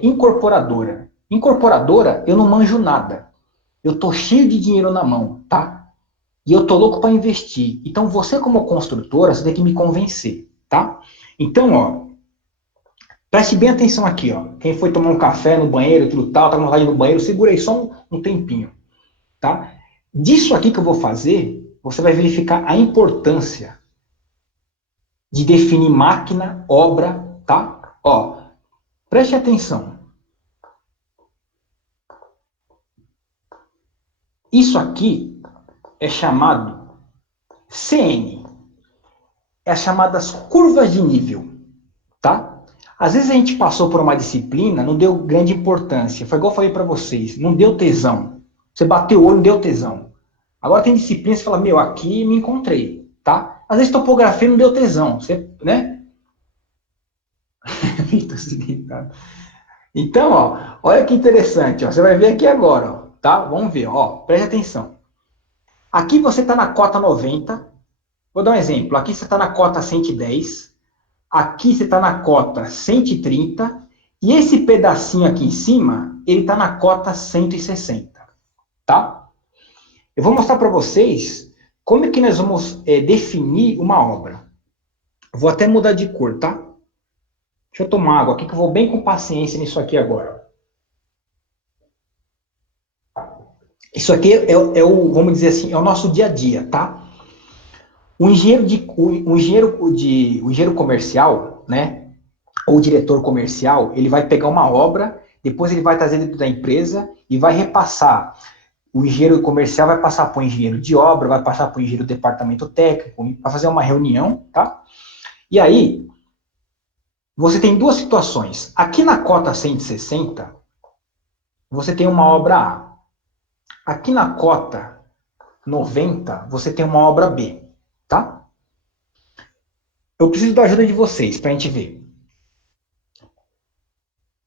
incorporadora. Incorporadora, eu não manjo nada. Eu tô cheio de dinheiro na mão, tá? E eu tô louco para investir. Então, você como construtora, você tem que me convencer, tá? Então, ó, preste bem atenção aqui, ó. Quem foi tomar um café no banheiro, tudo tal, tá com vontade no banheiro, segura aí só um tempinho, tá? Disso aqui que eu vou fazer, você vai verificar a importância de definir máquina, obra, tá? Ó, preste atenção. Isso aqui é chamado CN, é as chamadas curvas de nível, tá? Às vezes a gente passou por uma disciplina, não deu grande importância. Foi igual eu falei para vocês, não deu tesão. Você bateu o olho, não deu tesão. Agora tem disciplina que você fala, meu, aqui me encontrei, tá? Às vezes topografia não deu tesão, você, né? Então, ó, olha que interessante, ó. Você vai ver aqui agora, ó, tá? Vamos ver, ó, preste atenção. Aqui você está na cota 90. Vou dar um exemplo. Aqui você está na cota 110. Aqui você está na cota 130. E esse pedacinho aqui em cima, ele está na cota 160. Tá? Eu vou mostrar para vocês como é que nós vamos definir uma obra. Eu vou até mudar de cor, tá? Deixa eu tomar água aqui, que eu vou bem com paciência nisso aqui agora. Isso aqui vamos dizer assim, é o nosso dia a dia, tá? O engenheiro comercial, né, ou o diretor comercial, ele vai pegar uma obra, depois ele vai trazer dentro da empresa e vai repassar. O engenheiro comercial vai passar para o engenheiro de obra, vai passar para o engenheiro do departamento técnico, vai fazer uma reunião, tá? E aí, você tem duas situações. Aqui na cota 160, você tem uma obra A. Aqui na cota 90, você tem uma obra B, tá? Eu preciso da ajuda de vocês para a gente ver.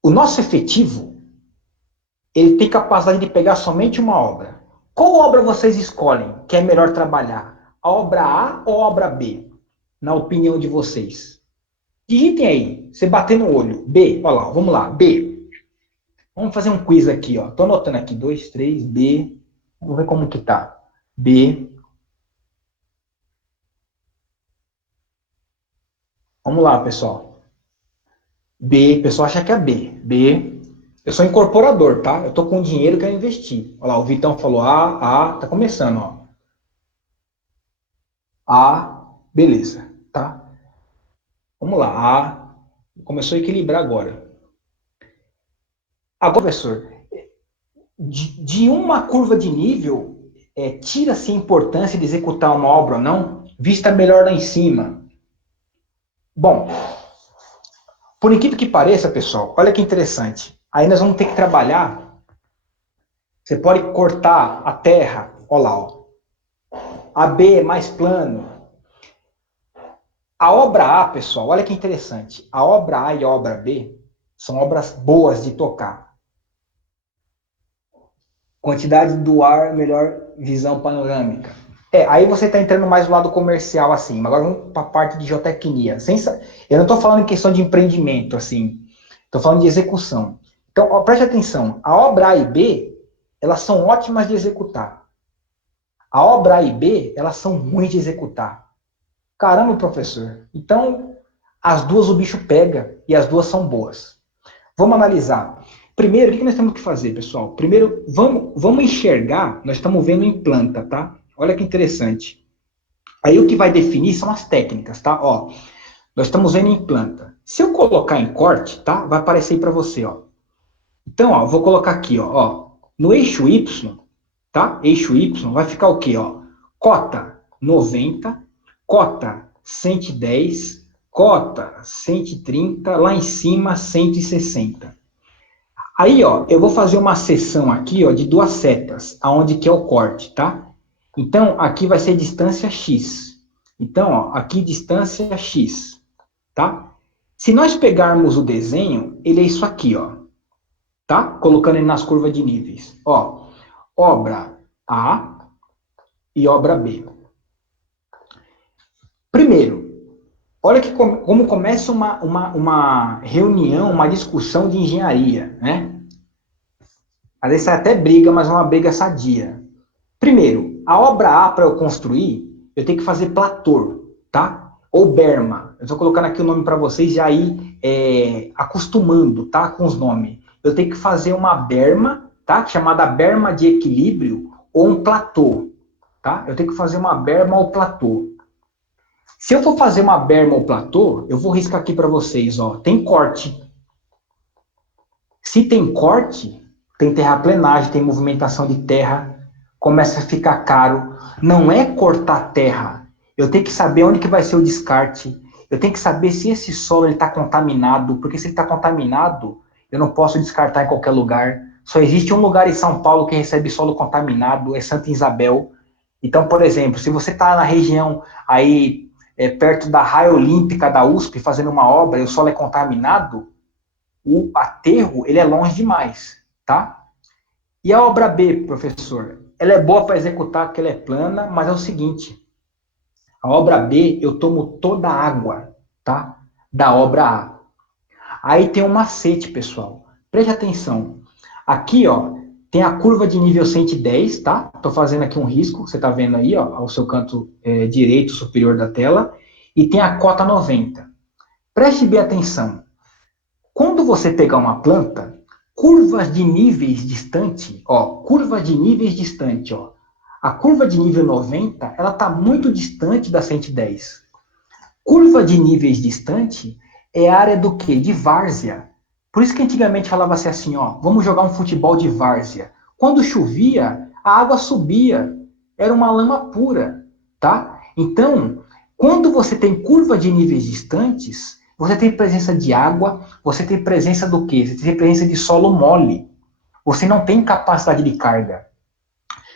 O nosso efetivo, ele tem capacidade de pegar somente uma obra. Qual obra vocês escolhem que é melhor trabalhar? A obra A ou a obra B? Na opinião de vocês. Digitem aí, você bater no olho. B, olha lá, vamos lá, B. Vamos fazer um quiz aqui, ó. Tô anotando aqui, 2, 3, B. Vamos ver como que tá. B. Vamos lá, pessoal. B, o pessoal acha que é B. B. Eu sou incorporador, tá? Eu tô com dinheiro que eu investir. Olha lá, o Vitão falou A, tá começando, ó. A, beleza, tá? Vamos lá, A. Começou a equilibrar agora. Agora, professor, de uma curva de nível, tira-se a importância de executar uma obra ou não, vista melhor lá em cima. Bom, por incrível que pareça, pessoal, olha que interessante. Aí nós vamos ter que trabalhar. Você pode cortar a terra, olha lá, ó. A B é mais plano. A obra A, pessoal, olha que interessante. A obra A e a obra B são obras boas de tocar. Quantidade do ar, melhor visão panorâmica. Aí você está entrando mais no lado comercial, assim. Agora vamos para a parte de geotecnia. Eu não estou falando em questão de empreendimento, assim. Estou falando de execução. Então, ó, preste atenção. A obra A e B, elas são ótimas de executar. A obra A e B, elas são ruins de executar. Caramba, professor. Então, as duas o bicho pega e as duas são boas. Vamos analisar. Primeiro, o que nós temos que fazer, pessoal? Primeiro, vamos enxergar, nós estamos vendo em planta, tá? Olha que interessante. Aí o que vai definir são as técnicas, tá? Ó, nós estamos vendo em planta. Se eu colocar em corte, tá? Vai aparecer aí para você, ó. Então, ó, vou colocar aqui, ó. No eixo Y, tá? Eixo Y vai ficar o quê, ó? Cota 90, cota 110, cota 130, lá em cima 160. Aí, ó, eu vou fazer uma seção aqui, ó, de duas setas, aonde que é o corte, tá? Então, aqui vai ser distância X. Então, ó, aqui distância X, tá? Se nós pegarmos o desenho, ele é isso aqui, ó, tá? Colocando ele nas curvas de níveis. Ó, obra A e obra B. Primeiro, olha que como começa uma reunião, uma discussão de engenharia, né? Às vezes sai até briga, mas é uma briga sadia. Primeiro, a obra A para eu construir, eu tenho que fazer platô, tá? Ou berma. Eu estou colocando aqui o nome para vocês já ir acostumando, tá? Com os nomes. Eu tenho que fazer uma berma, tá? Chamada berma de equilíbrio ou um platô, tá? Eu tenho que fazer uma berma ou platô. Se eu for fazer uma berma ou platô, eu vou riscar aqui para vocês, ó. Tem corte. Se tem corte, tem terraplenagem, tem movimentação de terra, começa a ficar caro. Não é cortar terra. Eu tenho que saber onde que vai ser o descarte. Eu tenho que saber se esse solo está contaminado, porque se ele está contaminado, eu não posso descartar em qualquer lugar. Só existe um lugar em São Paulo que recebe solo contaminado, é Santa Isabel. Então, por exemplo, se você está na região aí perto da raia olímpica da USP fazendo uma obra e o solo é contaminado, o aterro ele é longe demais, tá? E a obra B, professor? Ela é boa para executar porque ela é plana, mas é o seguinte, a obra B eu tomo toda a água, tá? Da obra A. Aí tem um macete, pessoal. Preste atenção. Aqui, ó, tem a curva de nível 110, tá? Tô fazendo aqui um risco, você tá vendo aí, ó, ao seu canto direito superior da tela. E tem a cota 90. Preste bem atenção. Quando você pegar uma planta, curvas de níveis distante, ó, curva de níveis distante, ó. A curva de nível 90, ela está muito distante da 110. Curva de níveis distante é área do quê? De várzea. Por isso que antigamente falava-se assim, ó, vamos jogar um futebol de várzea. Quando chovia, a água subia, era uma lama pura, tá? Então, quando você tem curva de níveis distantes, você tem presença de água, você tem presença do quê? Você tem presença de solo mole. Você não tem capacidade de carga.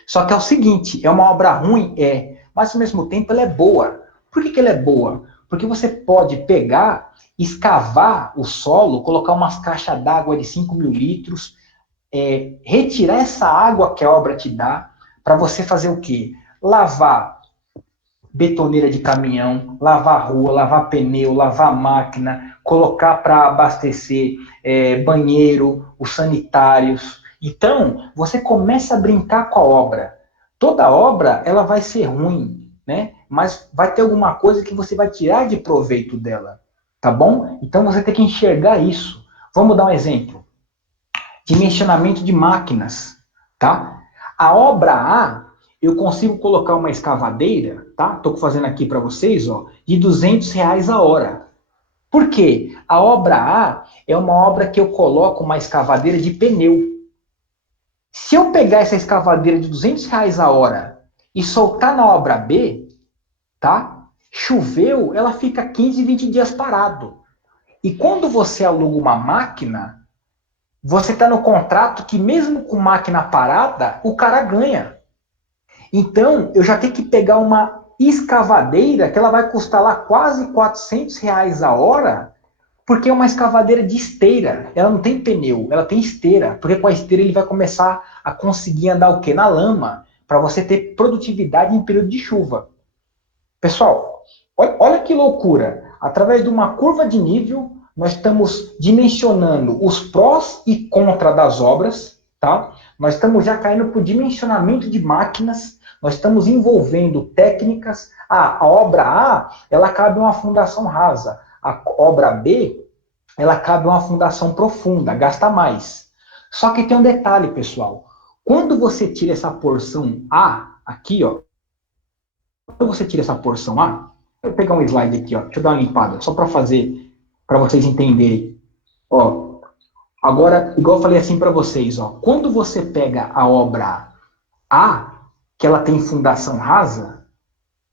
Só que é o seguinte, é uma obra ruim? É, mas ao mesmo tempo ela é boa. Por que ela é boa? Porque você pode pegar, escavar o solo, colocar umas caixas d'água de 5.000 litros, retirar essa água que a obra te dá, para você fazer o quê? Lavar betoneira de caminhão, lavar rua, lavar pneu, lavar máquina, colocar para abastecer banheiro, os sanitários. Então, você começa a brincar com a obra. Toda obra, ela vai ser ruim, né? Mas vai ter alguma coisa que você vai tirar de proveito dela, tá bom? Então, você tem que enxergar isso. Vamos dar um exemplo. Dimensionamento de máquinas, tá? A obra A, eu consigo colocar uma escavadeira, tá? Estou fazendo aqui para vocês, ó, de R$ 200 a hora. Por quê? A obra A é uma obra que eu coloco uma escavadeira de pneu. Se eu pegar essa escavadeira de R$ 200 a hora e soltar na obra B, tá? Choveu, ela fica 15, 20 dias parado. E quando você aluga uma máquina, você está no contrato que mesmo com máquina parada, o cara ganha. Então, eu já tenho que pegar uma escavadeira, que ela vai custar lá quase R$ 400 a hora, porque é uma escavadeira de esteira. Ela não tem pneu, ela tem esteira. Porque com a esteira ele vai começar a conseguir andar o quê? Na lama, para você ter produtividade em período de chuva. Pessoal, olha que loucura. Através de uma curva de nível, nós estamos dimensionando os prós e contras das obras, tá? Nós estamos já caindo para o dimensionamento de máquinas, nós estamos envolvendo técnicas. A obra A, ela cabe uma fundação rasa. A obra B, ela cabe uma fundação profunda, gasta mais. Só que tem um detalhe, pessoal. Quando você tira essa porção A, aqui, ó, quando você tira essa porção A, eu vou pegar um slide aqui, ó, deixa eu dar uma limpada, só para fazer, para vocês entenderem. Ó, agora, igual eu falei assim para vocês, ó, quando você pega a obra A, que ela tem fundação rasa,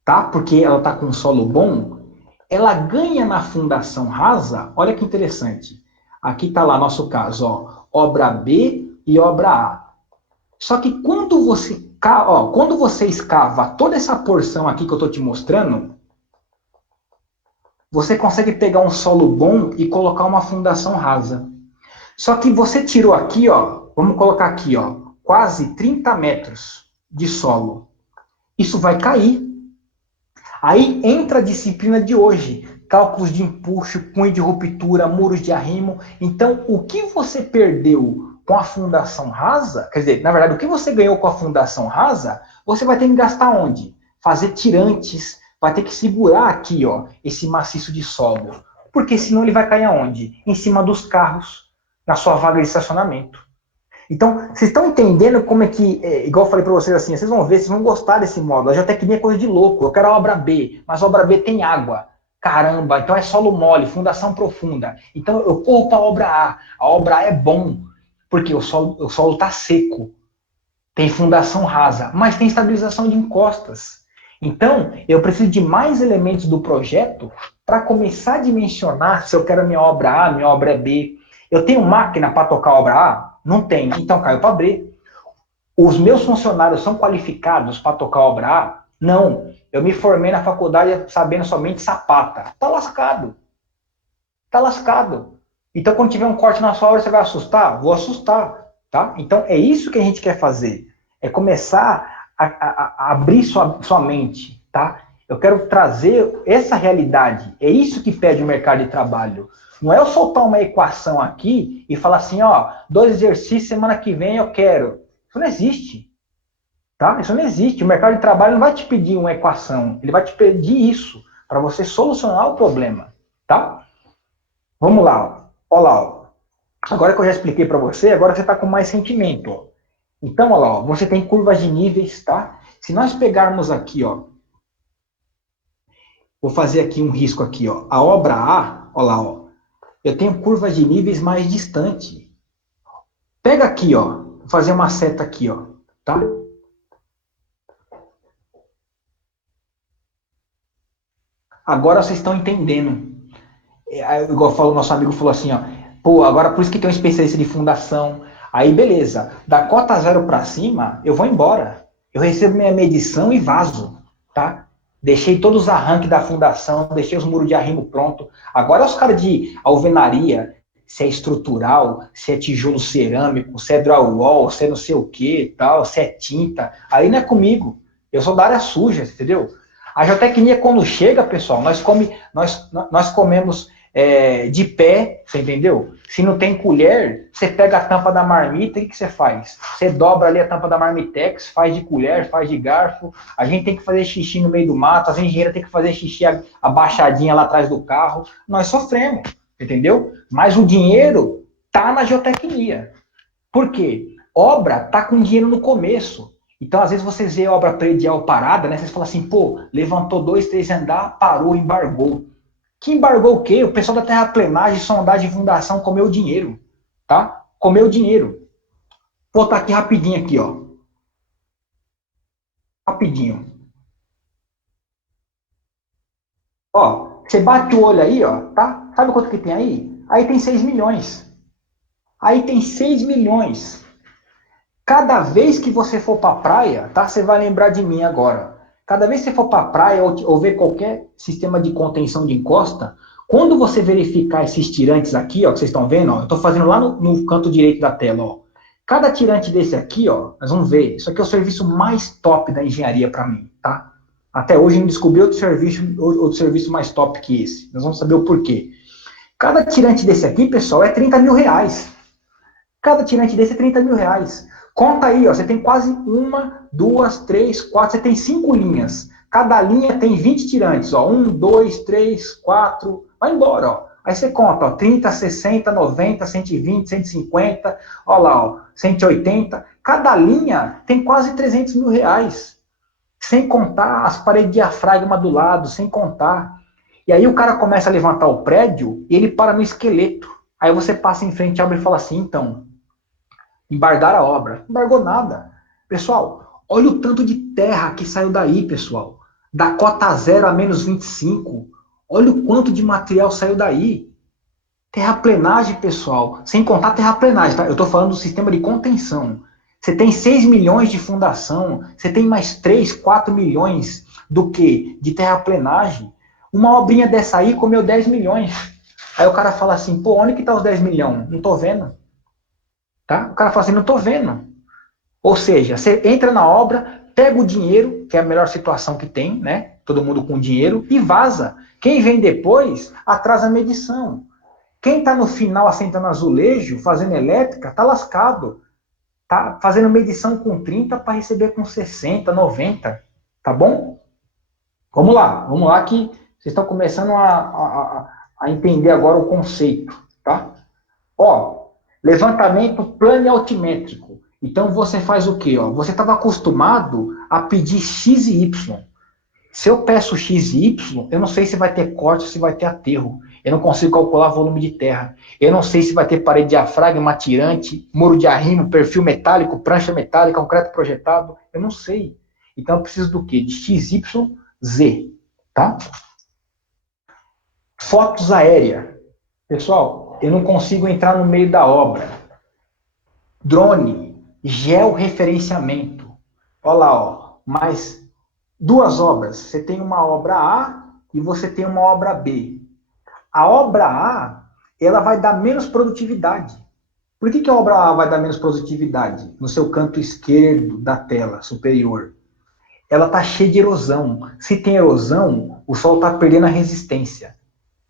tá? Porque ela tá com solo bom, ela ganha na fundação rasa, olha que interessante. Aqui tá lá nosso caso, ó, obra B e obra A. Só que quando você escava toda essa porção aqui que eu estou te mostrando, você consegue pegar um solo bom e colocar uma fundação rasa. Só que você tirou aqui, ó, vamos colocar aqui, ó, quase 30 metros de solo. Isso vai cair. Aí entra a disciplina de hoje, cálculos de empuxo, cunho de ruptura, muros de arrimo. Então, o que você perdeu com a fundação rasa, quer dizer, na verdade, o que você ganhou com a fundação rasa, você vai ter que gastar onde? Fazer tirantes, vai ter que segurar aqui, ó, esse maciço de solo. Porque senão ele vai cair aonde? Em cima dos carros, na sua vaga de estacionamento. Então, vocês estão entendendo como é que, igual eu falei para vocês assim, vocês vão ver, vocês vão gostar desse módulo. A geotecnia é coisa de louco. Eu quero a obra B, mas a obra B tem água. Caramba, então é solo mole, fundação profunda. Então eu corro para a obra A. A obra A é bom, porque o solo está seco. Tem fundação rasa, mas tem estabilização de encostas. Então, eu preciso de mais elementos do projeto para começar a dimensionar se eu quero a minha obra A, minha obra B. Eu tenho máquina para tocar a obra A? Não tenho, então caiu para B. Os meus funcionários são qualificados para tocar a obra A? Não. Eu me formei na faculdade sabendo somente sapata. Tá lascado. Tá lascado. Então, quando tiver um corte na sua obra, você vai assustar? Vou assustar. Tá? Então, é isso que a gente quer fazer. É começar a abrir sua mente. Tá? Eu quero trazer essa realidade. É isso que pede o mercado de trabalho. Não é eu soltar uma equação aqui e falar assim, ó, 2 exercícios, semana que vem eu quero. Isso não existe. Tá? Isso não existe. O mercado de trabalho não vai te pedir uma equação. Ele vai te pedir isso para você solucionar o problema. Tá? Vamos lá. Ó. Olha lá. Ó. Agora que eu já expliquei para você, agora você está com mais sentimento. Ó. Então, olha lá. Ó. Você tem curvas de níveis. Tá? Se nós pegarmos aqui, ó, vou fazer aqui um risco aqui. Ó. A obra A, olha lá. Ó. Eu tenho curvas de níveis mais distantes. Pega aqui, ó. Vou fazer uma seta aqui, ó. Tá? Agora vocês estão entendendo. Igual falou, nosso amigo falou assim, ó. Pô, agora por isso que tem um especialista de fundação. Aí, beleza. Da cota zero para cima, eu vou embora. Eu recebo minha medição e vazo, tá? Deixei todos os arranques da fundação, deixei os muros de arrimo pronto. Agora os caras de alvenaria, se é estrutural, se é tijolo cerâmico, se é drywall, se é não sei o que, tal, se é tinta, aí não é comigo. Eu sou da área suja, entendeu? A geotecnia, quando chega, pessoal, nós comemos de pé, você entendeu? Se não tem colher, você pega a tampa da marmita, o que você faz? Você dobra ali a tampa da marmitex, faz de colher, faz de garfo. A gente tem que fazer xixi no meio do mato, as engenheiras têm que fazer xixi abaixadinha lá atrás do carro. Nós sofremos, entendeu? Mas o dinheiro tá na geotecnia. Por quê? Obra tá com dinheiro no começo. Então, às vezes, vocês vê obra predial parada, né? Vocês falam assim, pô, levantou 2, 3 andar, parou, embargou. Que embargou o quê? O pessoal da terraplenagem, sondagem e fundação comeu dinheiro, tá? Comeu dinheiro. Vou botar aqui rapidinho aqui, ó. Rapidinho. Ó, você bate o olho aí, ó, tá? Sabe quanto que tem aí? Aí tem 6 milhões. Aí tem 6 milhões. Cada vez que você for para a praia, tá? Você vai lembrar de mim agora. Cada vez que você for para a praia ou ver qualquer sistema de contenção de encosta, quando você verificar esses tirantes aqui, ó, que vocês estão vendo, ó, eu estou fazendo lá no canto direito da tela, ó. Cada tirante desse aqui, ó, nós vamos ver. Isso aqui é o serviço mais top da engenharia para mim, tá? Até hoje não descobri outro serviço mais top que esse. Nós vamos saber o porquê. Cada tirante desse aqui, pessoal, é 30 mil reais. Cada tirante desse é 30 mil reais. Conta aí, ó, você tem quase uma, duas, três, quatro, você tem 5 linhas. Cada linha tem 20 tirantes, ó. 1, 2, 3, 4, vai embora, ó. Aí você conta, ó, 30, 60, 90, 120, 150, ó lá, ó, 180. Cada linha tem quase 300 mil reais. Sem contar as paredes de diafragma do lado, sem contar. E aí o cara começa a levantar o prédio e ele para no esqueleto. Aí você passa em frente, abre e fala assim, então, embargar a obra. Não embargou nada. Pessoal, olha o tanto de terra que saiu daí, pessoal. Da cota 0 a menos 25. Olha o quanto de material saiu daí. Terraplenagem, pessoal. Sem contar terraplenagem, tá? Eu estou falando do sistema de contenção. Você tem 6 milhões de fundação, você tem mais 3, 4 milhões do que? De terraplenagem. Uma obrinha dessa aí comeu 10 milhões. Aí o cara fala assim, pô, onde que tá os 10 milhões? Não tô vendo. Tá? O cara fala assim, não tô vendo. Ou seja, você entra na obra, pega o dinheiro, que é a melhor situação que tem, né? Todo mundo com dinheiro, e vaza. Quem vem depois, atrasa a medição. Quem está no final assentando azulejo, fazendo elétrica, está lascado. Tá fazendo medição com 30 para receber com 60, 90. Tá bom? Vamos lá que vocês estão começando a entender agora o conceito. Tá? Ó, levantamento plano e altimétrico. Então você faz o quê? Ó? Você estava acostumado a pedir X e Y. Se eu peço X e Y, eu não sei se vai ter corte ou se vai ter aterro. Eu não consigo calcular volume de terra. Eu não sei se vai ter parede de diafragma, tirante, muro de arrimo, perfil metálico, prancha metálica, concreto projetado. Eu não sei. Então eu preciso do quê? De X, Y, Z. Tá? Fotos aéreas. Pessoal, eu não consigo entrar no meio da obra. Drone, georreferenciamento. Olha lá, ó. Mais duas obras. Você tem uma obra A e você tem uma obra B. A obra A, ela vai dar menos produtividade. Por que a obra A vai dar menos produtividade? No seu canto esquerdo da tela superior. Ela está cheia de erosão. Se tem erosão, o solo está perdendo a resistência.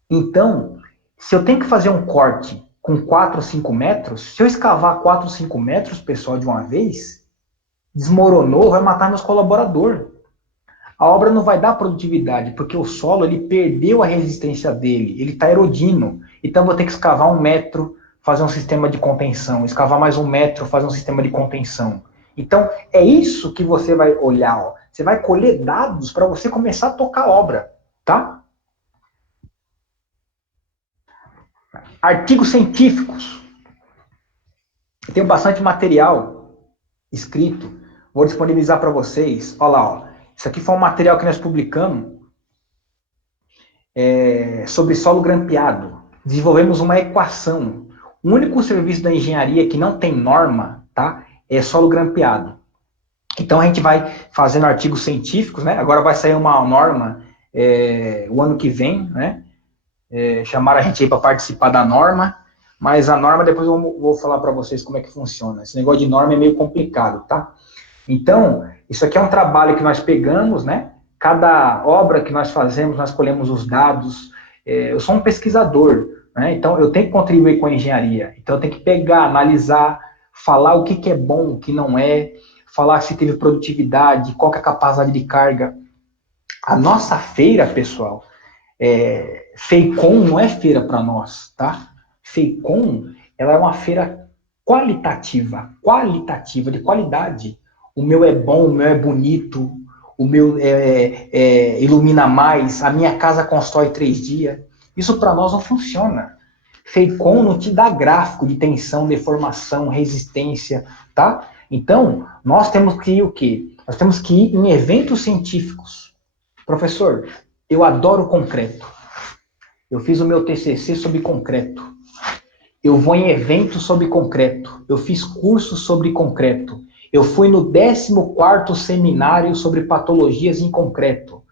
Então, se eu tenho que fazer um corte com 4 ou 5 metros, se eu escavar 4 ou 5 metros, pessoal, de uma vez, desmoronou, vai matar meus colaboradores. A obra não vai dar produtividade, porque o solo ele perdeu a resistência dele, ele está erodindo. Então, eu vou ter que escavar 1 metro, fazer um sistema de contenção, escavar mais 1 metro, fazer um sistema de contenção. Então, é isso que você vai olhar. Ó. Você vai colher dados para você começar a tocar a obra, tá? Artigos científicos. Eu tenho bastante material escrito. Vou disponibilizar para vocês. Olha lá, ó. Isso aqui foi um material que nós publicamos sobre solo grampeado. Desenvolvemos uma equação. O único serviço da engenharia que não tem norma, tá? É solo grampeado. Então a gente vai fazendo artigos científicos, né? Agora vai sair uma norma o ano que vem, né? Chamaram a gente aí para participar da norma, mas a norma depois eu vou falar para vocês como é que funciona. Esse negócio de norma é meio complicado, tá? Então, isso aqui é um trabalho que nós pegamos, né? Cada obra que nós fazemos, nós colhemos os dados. Eu sou um pesquisador, né? Então eu tenho que contribuir com a engenharia. Então eu tenho que pegar, analisar, falar o que, que é bom, o que não é, falar se teve produtividade, qual que é a capacidade de carga. A nossa feira, pessoal, FEICOM não é feira para nós, tá? FEICOM, ela é uma feira qualitativa, de qualidade. O meu é bom, o meu é bonito, o meu ilumina mais, a minha casa constrói 3 dias. Isso para nós não funciona. FEICOM não te dá gráfico de tensão, deformação, resistência, tá? Então, nós temos que ir o quê? Nós temos que ir em eventos científicos. Professor, eu adoro concreto. Eu fiz o meu TCC sobre concreto. Eu vou em eventos sobre concreto. Eu fiz cursos sobre concreto. Eu fui no 14º seminário sobre patologias em concreto.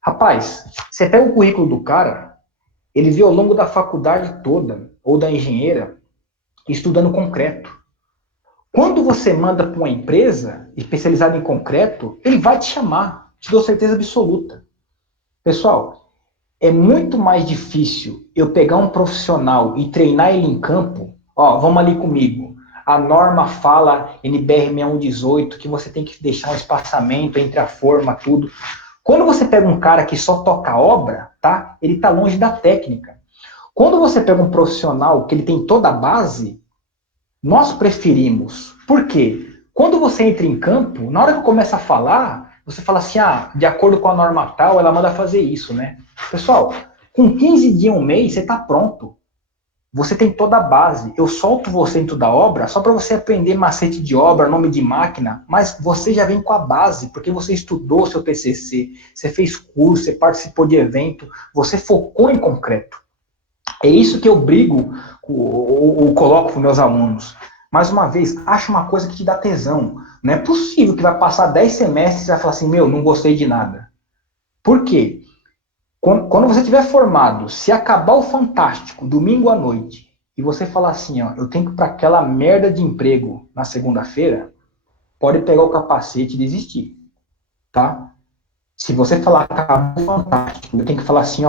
Rapaz, você pega o currículo do cara, ele viu ao longo da faculdade toda, ou da engenheira, estudando concreto. Quando você manda para uma empresa especializada em concreto, ele vai te chamar, te dou certeza absoluta. Pessoal, é muito mais difícil eu pegar um profissional e treinar ele em campo. Ó, vamos ali comigo. A norma fala, NBR 6118, que você tem que deixar um espaçamento entre a forma, tudo. Quando você pega um cara que só toca a obra, tá? Ele tá longe da técnica. Quando você pega um profissional que ele tem toda a base, nós preferimos. Por quê? Quando você entra em campo, na hora que eu começo a falar, você fala assim, de acordo com a norma tal, ela manda fazer isso, né? Pessoal, com 15 dias, um mês, você está pronto. Você tem toda a base. Eu solto você dentro da obra só para você aprender macete de obra, nome de máquina, mas você já vem com a base, porque você estudou seu TCC, você fez curso, você participou de evento, você focou em concreto. É isso que eu brigo ou coloco para os meus alunos. Mais uma vez, acha uma coisa que te dá tesão. Não é possível que vai passar 10 semestres e vai falar assim, não gostei de nada. Por quê? Quando você estiver formado, se acabar o Fantástico, domingo à noite, e você falar assim, eu tenho que ir para aquela merda de emprego na segunda-feira, pode pegar o capacete e desistir, tá? Se você falar acabou o Fantástico, eu tenho que falar assim,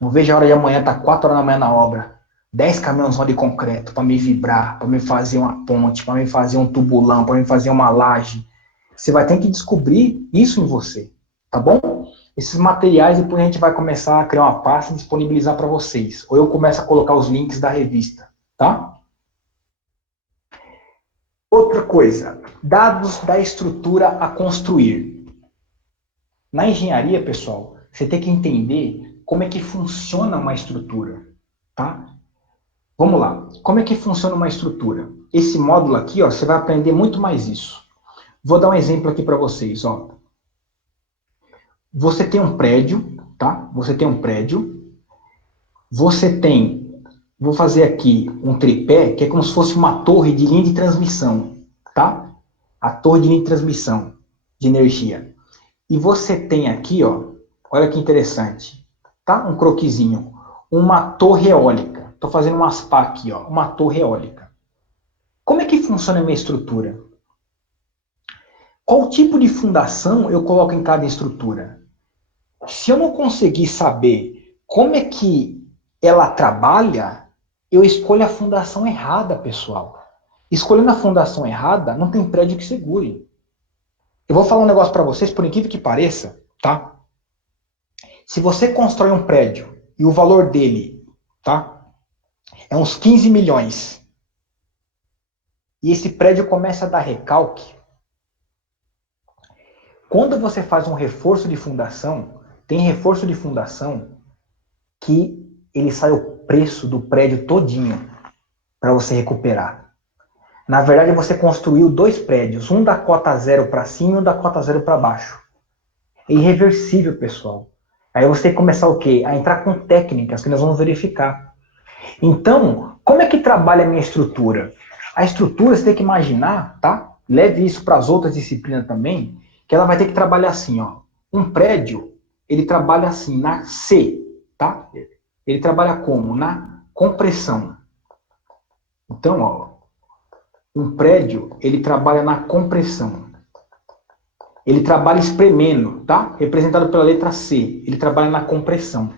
não vejo a hora de amanhã, tá 4 horas da manhã na obra, 10 caminhões de concreto para me vibrar, para me fazer uma ponte, para me fazer um tubulão, para me fazer uma laje. Você vai ter que descobrir isso em você, tá bom? Esses materiais depois a gente vai começar a criar uma pasta e disponibilizar para vocês. Ou eu começo a colocar os links da revista, tá? Outra coisa, dados da estrutura a construir. Na engenharia, pessoal, você tem que entender como é que funciona uma estrutura, tá? Vamos lá. Como é que funciona uma estrutura? Esse módulo aqui, você vai aprender muito mais isso. Vou dar um exemplo aqui para vocês, Você tem um prédio, tá? Você tem um prédio. Você tem, vou fazer aqui um tripé, que é como se fosse uma torre de linha de transmissão, tá? A torre de linha de transmissão de energia. E você tem aqui, olha que interessante, tá? Um croquisinho. Uma torre eólica. Estou fazendo umas pá aqui, uma torre eólica. Como é que funciona a minha estrutura? Qual tipo de fundação eu coloco em cada estrutura? Se eu não conseguir saber como é que ela trabalha, eu escolho a fundação errada, pessoal. Escolhendo a fundação errada, não tem prédio que segure. Eu vou falar um negócio para vocês, por incrível que pareça, tá? Se você constrói um prédio e o valor dele, tá? É uns 15 milhões. E esse prédio começa a dar recalque. Quando você faz um reforço de fundação, tem reforço de fundação que ele sai o preço do prédio todinho para você recuperar. Na verdade, você construiu 2 prédios, um da cota zero para cima e um da cota zero para baixo. É irreversível, pessoal. Aí você tem que começar o quê? A entrar com técnicas que nós vamos verificar. Então, como é que trabalha a minha estrutura? A estrutura, você tem que imaginar, tá? leve isso para as outras disciplinas também, que ela vai ter que trabalhar assim, ó. Um prédio, ele trabalha assim, na C, tá? Ele trabalha como? Na compressão. Então, ó, um prédio, ele trabalha na compressão. Ele trabalha espremendo, tá? Representado pela letra C. Ele trabalha na compressão.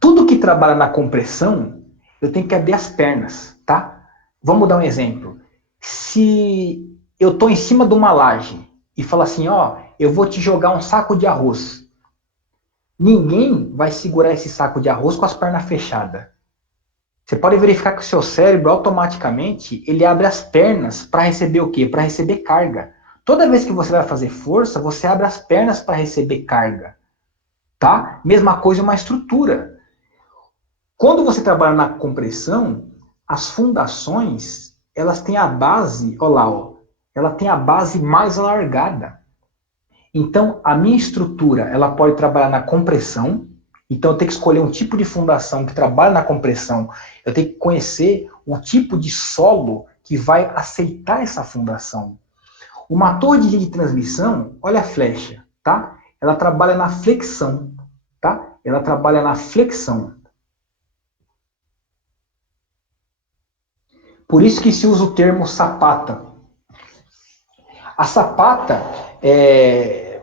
Tudo que trabalha na compressão, eu tenho que abrir as pernas, tá? Vamos dar um exemplo. Se eu estou em cima de uma laje e falo assim, ó, eu vou te jogar um saco de arroz. Ninguém vai segurar esse saco de arroz com as pernas fechadas. Você pode verificar que o seu cérebro, automaticamente, ele abre as pernas para receber o quê? Para receber carga. Toda vez que você vai fazer força, você abre as pernas para receber carga. Tá? Mesma coisa uma estrutura. Quando você trabalha na compressão, as fundações, elas têm a base, olha lá, ó, ela tem a base mais alargada. Então, a minha estrutura, ela pode trabalhar na compressão. Então, eu tenho que escolher um tipo de fundação que trabalha na compressão. Eu tenho que conhecer o tipo de solo que vai aceitar essa fundação. Uma torre de linha de transmissão, olha a flecha, tá? Ela trabalha na flexão, tá? Ela trabalha na flexão. Por isso que se usa o termo sapata. A sapata é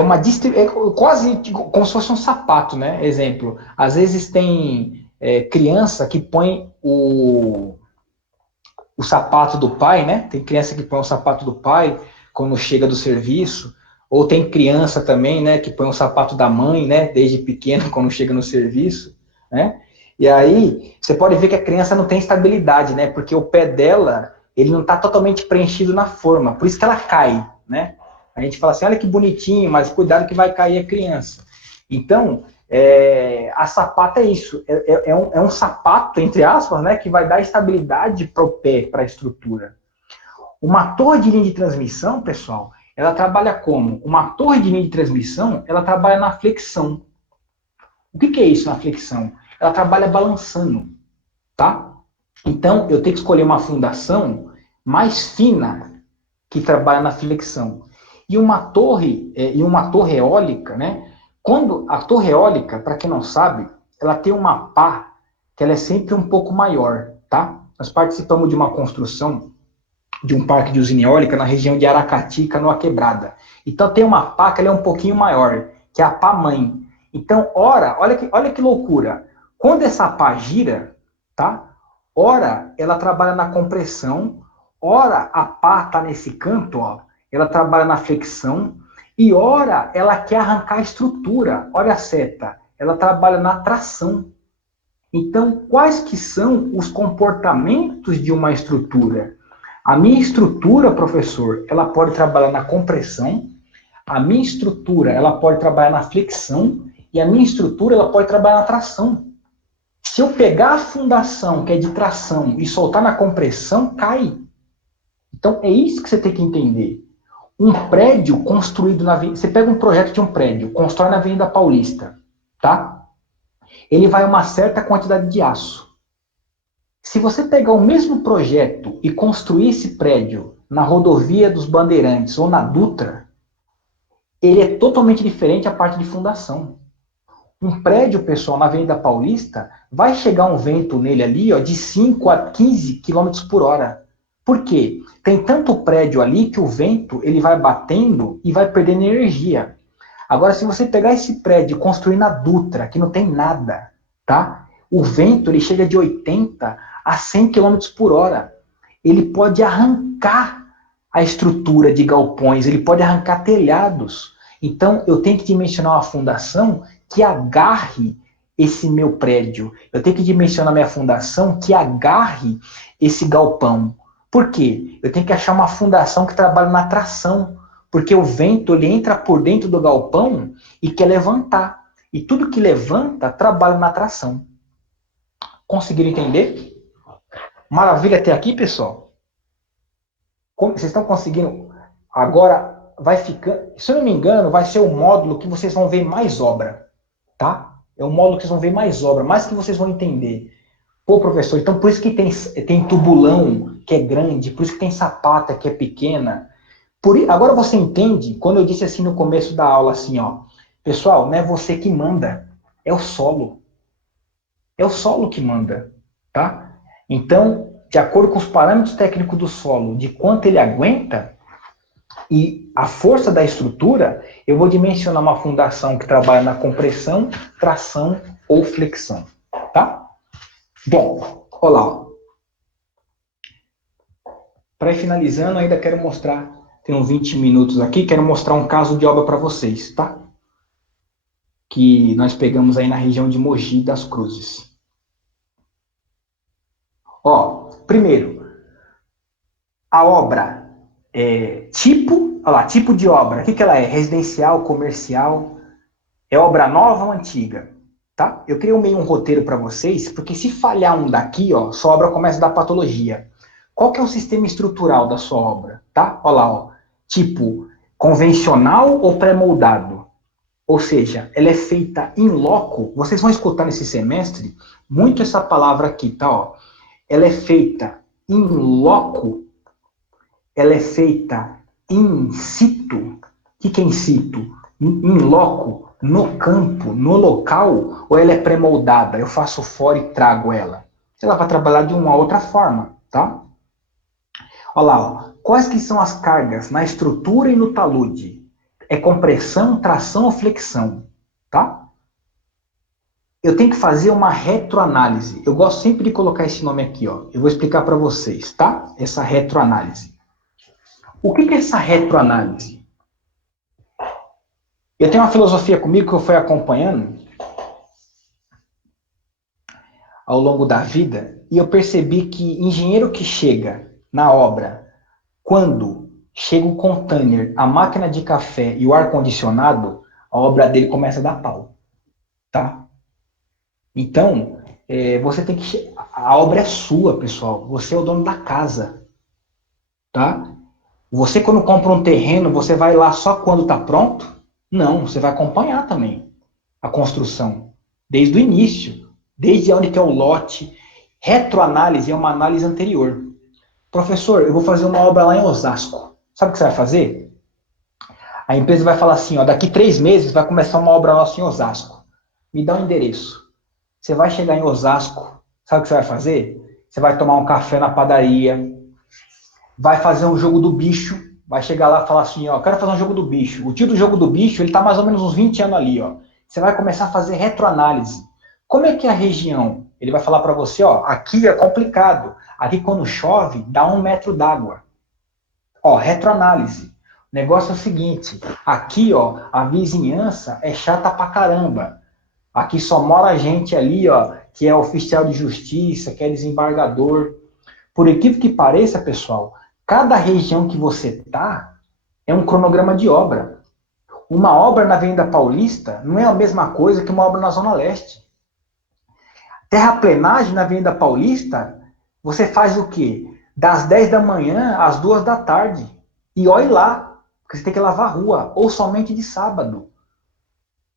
uma é quase como se fosse um sapato, né? Exemplo, às vezes tem criança que põe o sapato do pai, né? Tem criança que põe o sapato do pai quando chega do serviço, ou tem criança também, né, que põe o sapato da mãe, né, desde pequeno quando chega no serviço, né? E aí você pode ver que a criança não tem estabilidade, né? Porque o pé dela, ele não está totalmente preenchido na forma, por isso que ela cai, né? A gente fala assim, olha que bonitinho, mas cuidado que vai cair a criança. Então, a sapata é isso, é um sapato, entre aspas, né, que vai dar estabilidade para o pé, para a estrutura. Uma torre de linha de transmissão, pessoal, ela trabalha como? Uma torre de linha de transmissão, ela trabalha na flexão. O que é isso na flexão? Ela trabalha balançando, tá? Então, eu tenho que escolher uma fundação mais fina que trabalha na flexão. E uma torre eólica, né? Quando a torre eólica, para quem não sabe, ela tem uma pá que ela é sempre um pouco maior, tá? Nós participamos de uma construção de um parque de usina eólica na região de Aracati, Canoa Quebrada. Então tem uma pá que ela é um pouquinho maior, que é a pá mãe. Então, olha que loucura. Quando essa pá gira, tá? Ora, ela trabalha na compressão, ora a pá está nesse canto, ó, ela trabalha na flexão, e ora ela quer arrancar a estrutura, olha a seta, ela trabalha na tração. Então, quais que são os comportamentos de uma estrutura? A minha estrutura, professor, ela pode trabalhar na compressão, a minha estrutura, ela pode trabalhar na flexão, e a minha estrutura, ela pode trabalhar na tração. Se eu pegar a fundação, que é de tração, e soltar na compressão, cai. Então, é isso que você tem que entender. Um prédio construído na Avenida... Você pega um projeto de um prédio, constrói na Avenida Paulista, tá? Ele vai uma certa quantidade de aço. Se você pegar o mesmo projeto e construir esse prédio na rodovia dos Bandeirantes ou na Dutra, ele é totalmente diferente a parte de fundação. Um prédio, pessoal, na Avenida Paulista, vai chegar um vento nele ali, ó, de 5 a 15 km por hora. Por quê? Tem tanto prédio ali que o vento ele vai batendo e vai perdendo energia. Agora, se você pegar esse prédio e construir na Dutra, que não tem nada, tá? O vento ele chega de 80 a 100 km por hora. Ele pode arrancar a estrutura de galpões, ele pode arrancar telhados. Então, eu tenho que dimensionar uma fundação que agarre esse meu prédio. Eu tenho que dimensionar minha fundação que agarre esse galpão. Por quê? Eu tenho que achar uma fundação que trabalhe na tração. Porque o vento ele entra por dentro do galpão e quer levantar. E tudo que levanta trabalha na tração. Conseguiram entender? Maravilha até aqui, pessoal? Vocês estão conseguindo? Agora vai ficar, se eu não me engano, vai ser o módulo que vocês vão ver mais obra, tá? É o módulo que vocês vão ver mais obra, mais que vocês vão entender. Pô, professor, então por isso que tem tubulão que é grande, por isso que tem sapata que é pequena. Agora você entende, quando eu disse assim no começo da aula, assim, ó, pessoal, não é você que manda, é o solo. É o solo que manda, tá? Então, de acordo com os parâmetros técnicos do solo, de quanto ele aguenta e a força da estrutura, eu vou dimensionar uma fundação que trabalha na compressão, tração ou flexão, tá? Bom, olha lá. Para ir finalizando, ainda quero mostrar, tem uns 20 minutos aqui, quero mostrar um caso de obra para vocês, tá? Que nós pegamos aí na região de Mogi das Cruzes. Ó, primeiro, a obra tipo, olha lá, tipo de obra. O que ela é? Residencial, comercial? É obra nova ou antiga? Tá? Eu criei meio um roteiro para vocês, porque se falhar um daqui, ó, sua obra começa a dar patologia. Qual que é o sistema estrutural da sua obra? Tá? Olha lá, ó. Tipo, convencional ou pré-moldado? Ou seja, ela é feita in loco. Vocês vão escutar nesse semestre muito essa palavra aqui, tá? Ó. Ela é feita in loco, ela é feita in situ. O que é in situ? In loco, no campo, no local, ou ela é pré-moldada? Eu faço fora e trago ela. Ela vai trabalhar de uma outra forma, tá? Olha lá, ó. Quais que são as cargas na estrutura e no talude? É compressão, tração ou flexão, tá? Eu tenho que fazer uma retroanálise. Eu gosto sempre de colocar esse nome aqui, ó. Eu vou explicar para vocês, tá? Essa retroanálise. O que é essa retroanálise? Eu tenho uma filosofia comigo que eu fui acompanhando ao longo da vida e eu percebi que engenheiro que chega na obra, quando chega o container, a máquina de café e o ar-condicionado, a obra dele começa a dar pau, tá? Então, você tem que... A obra é sua, pessoal. Você é o dono da casa, tá? Você, quando compra um terreno, você vai lá só quando está pronto? Não, você vai acompanhar também a construção, desde o início, desde onde que é o lote. Retroanálise é uma análise anterior. Professor, eu vou fazer uma obra lá em Osasco. Sabe o que você vai fazer? A empresa vai falar assim, ó, daqui 3 meses vai começar uma obra nossa em Osasco. Me dá um endereço. Você vai chegar em Osasco, sabe o que você vai fazer? Você vai tomar um café na padaria, vai fazer um jogo do bicho, vai chegar lá e falar assim, ó, quero fazer um jogo do bicho. O tio do jogo do bicho, ele tá mais ou menos uns 20 anos ali, ó. Você vai começar a fazer retroanálise. Como é que é a região? Ele vai falar para você, ó, aqui é complicado. Aqui quando chove, dá 1 metro d'água. Ó, retroanálise. O negócio é o seguinte, aqui, ó, a vizinhança é chata pra caramba. Aqui só mora gente ali, ó, que é oficial de justiça, que é desembargador. Por equívoco que pareça, pessoal, cada região que você está é um cronograma de obra. Uma obra na Avenida Paulista não é a mesma coisa que uma obra na Zona Leste. Terraplenagem na Avenida Paulista, você faz o quê? Das 10 da manhã às 2 da tarde. E olhe lá, porque você tem que lavar a rua, ou somente de sábado.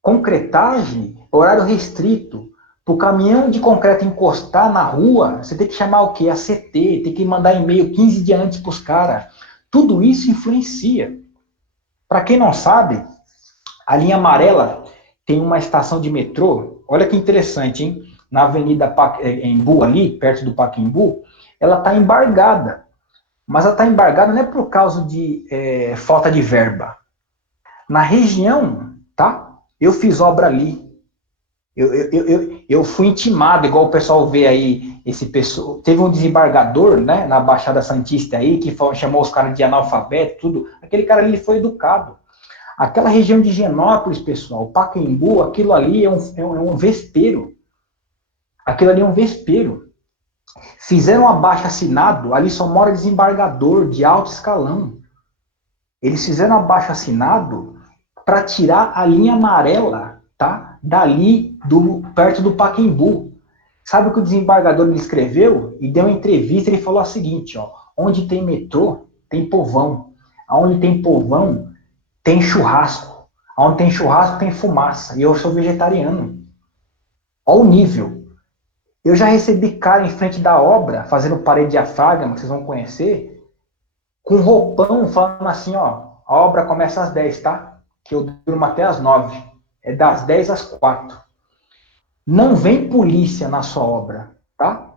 Concretagem, horário restrito. Para o caminhão de concreto encostar na rua, você tem que chamar o quê? A CT, tem que mandar e-mail 15 dias antes para os caras. Tudo isso influencia. Para quem não sabe, a linha amarela tem uma estação de metrô. Olha que interessante, hein? Na Avenida Embu, ali, perto do Pacaembu, ela está embargada. Mas ela está embargada não é por causa de falta de verba. Na região, tá? Eu fiz obra ali. Eu fui intimado, igual o pessoal vê aí, esse pessoal. Teve um desembargador, né, na Baixada Santista aí, que chamou os caras de analfabeto, tudo. Aquele cara ali foi educado. Aquela região de Higienópolis, pessoal, Pacaembu, aquilo ali é um vespeiro. Aquilo ali é um vespeiro. Fizeram um abaixo-assinado, ali só mora desembargador de alto escalão. Eles fizeram um abaixo-assinado para tirar a linha amarela, tá? Dali, perto do Pacaembu. Sabe o que o desembargador me escreveu? E deu uma entrevista, ele falou o seguinte, ó, onde tem metrô, tem povão. Onde tem povão, tem churrasco. Onde tem churrasco, tem fumaça. E eu sou vegetariano. Olha o nível. Eu já recebi cara em frente da obra, fazendo parede diafragma, que vocês vão conhecer, com roupão, falando assim, ó, a obra começa às 10, tá? Que eu durmo até às 9. É das 10 às 4. Não vem polícia na sua obra, tá?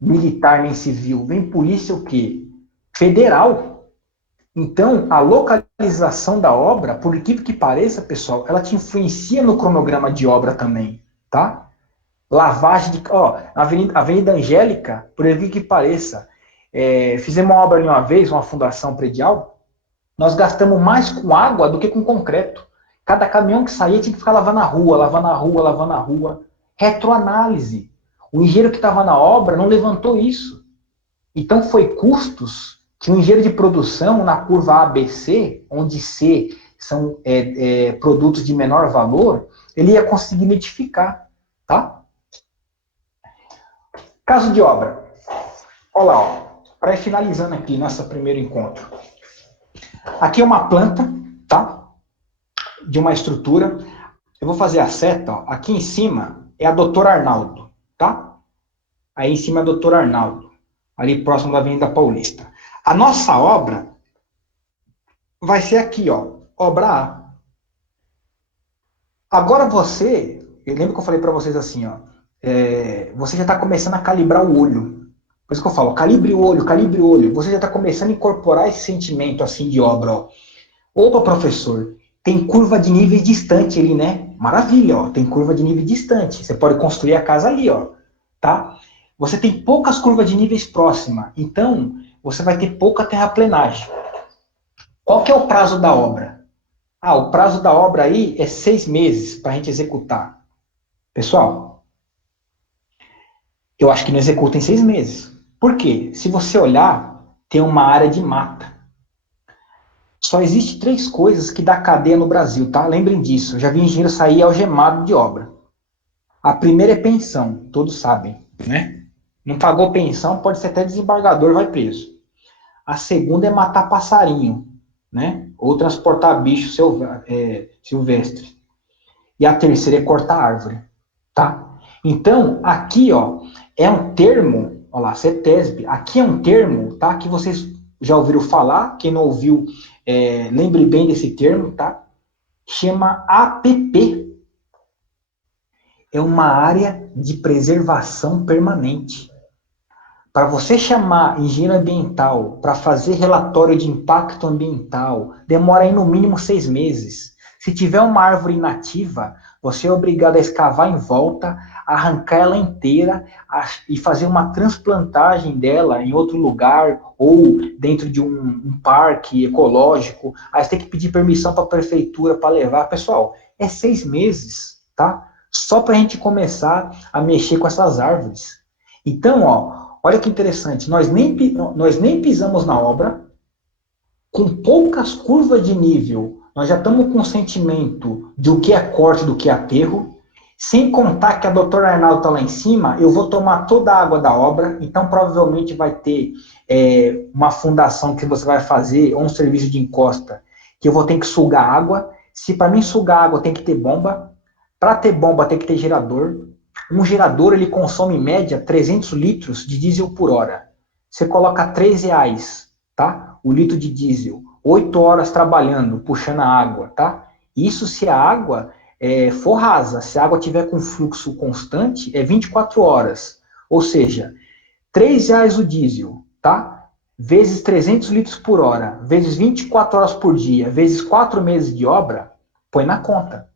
Militar nem civil. Vem polícia o quê? Federal. Então, a localização da obra, por incrível que pareça, pessoal, ela te influencia no cronograma de obra também, tá? Lavagem de... Ó, Avenida Angélica, por incrível que pareça, fizemos uma obra ali uma vez, uma fundação predial, nós gastamos mais com água do que com concreto. Cada caminhão que saía tinha que ficar lavando a rua, lavando a rua, lavando a rua. Retroanálise. O engenheiro que estava na obra não levantou isso. Então, foi custos que o engenheiro de produção, na curva ABC, onde C são produtos de menor valor, ele ia conseguir identificar. Tá? Caso de obra. Olha lá, ó. Para ir finalizando aqui nosso primeiro encontro. Aqui é uma planta, tá? De uma estrutura. Eu vou fazer a seta, ó. Aqui em cima é a Dr. Arnaldo, tá? Aí em cima é a Dr. Arnaldo, ali próximo da Avenida Paulista. A nossa obra vai ser aqui, ó, obra A. Agora eu lembro que eu falei para vocês assim, ó, você já está começando a calibrar o olho. Por isso que eu falo, calibre o olho, calibre o olho. Você já está começando a incorporar esse sentimento assim de obra, ó. Opa, professor, tem curva de níveis distante ali, né? Maravilha, ó, tem curva de nível distante. Você pode construir a casa ali, ó, tá? Você tem poucas curvas de níveis próximas, então você vai ter pouca terraplenagem. Qual que é o prazo da obra? Ah, o prazo da obra aí é 6 meses para a gente executar. Pessoal, eu acho que não executa em 6 meses. Por quê? Se você olhar, tem uma área de mata. Só existe 3 coisas que dá cadeia no Brasil, tá? Lembrem disso. Eu já vi engenheiro sair algemado de obra. A primeira é pensão, todos sabem, né? Não pagou pensão, pode ser até desembargador, vai preso. A segunda é matar passarinho, né? Ou transportar bicho silvestre. E a terceira é cortar árvore, tá? Então, aqui, ó, é um termo, ó lá, CETESB, aqui é um termo, tá? Que vocês já ouviram falar, quem não ouviu, lembre bem desse termo, tá? Chama APP. É uma área de preservação permanente. Para você chamar engenheiro ambiental para fazer relatório de impacto ambiental, demora aí no mínimo 6 meses. Se tiver uma árvore inativa, você é obrigado a escavar em volta, arrancar ela inteira e fazer uma transplantagem dela em outro lugar ou dentro de um parque ecológico. Aí você tem que pedir permissão para a prefeitura para levar. Pessoal, é 6 meses, tá? Só para a gente começar a mexer com essas árvores. Então, ó, olha que interessante, nós nem pisamos na obra, com poucas curvas de nível, nós já estamos com um sentimento de o que é corte, do que é aterro, sem contar que a doutora Arnaldo está lá em cima, eu vou tomar toda a água da obra, então provavelmente vai ter uma fundação que você vai fazer, ou um serviço de encosta, que eu vou ter que sugar água. Se para mim sugar água tem que ter bomba, para ter bomba tem que ter gerador. Um gerador ele consome em média 300 litros de diesel por hora. Você coloca R$ 3, tá? O litro de diesel. 8 horas trabalhando, puxando a água, tá? Isso se a água for rasa. Se a água tiver com fluxo constante, é 24 horas. Ou seja, R$ 3 o diesel, tá? Vezes 300 litros por hora, vezes 24 horas por dia, vezes 4 meses de obra, põe na conta.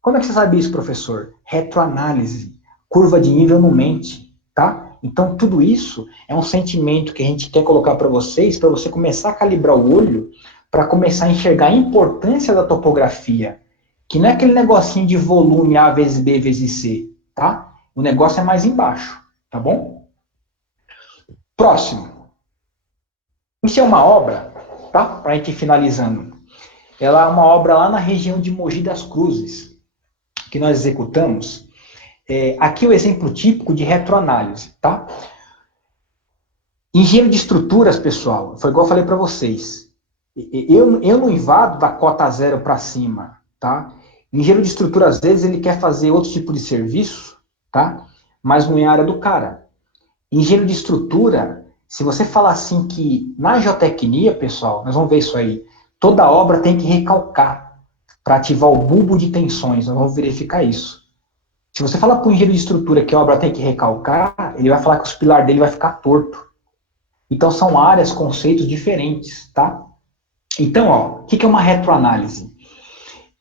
Como é que você sabe isso, professor? Retroanálise. Curva de nível não mente, tá? Então, tudo isso é um sentimento que a gente quer colocar para vocês, para você começar a calibrar o olho, para começar a enxergar a importância da topografia, que não é aquele negocinho de volume A vezes B vezes C, tá? O negócio é mais embaixo, tá bom? Próximo. Isso é uma obra, tá? Para a gente ir finalizando. Ela é uma obra lá na região de Mogi das Cruzes, que nós executamos. Aqui é o exemplo típico de retroanálise, tá? Engenheiro de estruturas, pessoal, foi igual eu falei para vocês. Eu não invado da cota zero para cima, tá? Engenheiro de estrutura, às vezes, ele quer fazer outro tipo de serviço, tá? mas não é a área do cara. Engenheiro de estrutura, se você falar assim que na geotecnia, pessoal, nós vamos ver isso aí, toda obra tem que recalcar para ativar o bulbo de tensões, nós vamos verificar isso. Se você falar para o engenheiro de estrutura que a obra tem que recalcar, ele vai falar que os pilares dele vai ficar torto. Então são áreas, conceitos diferentes, tá? Então, ó, o que é uma retroanálise?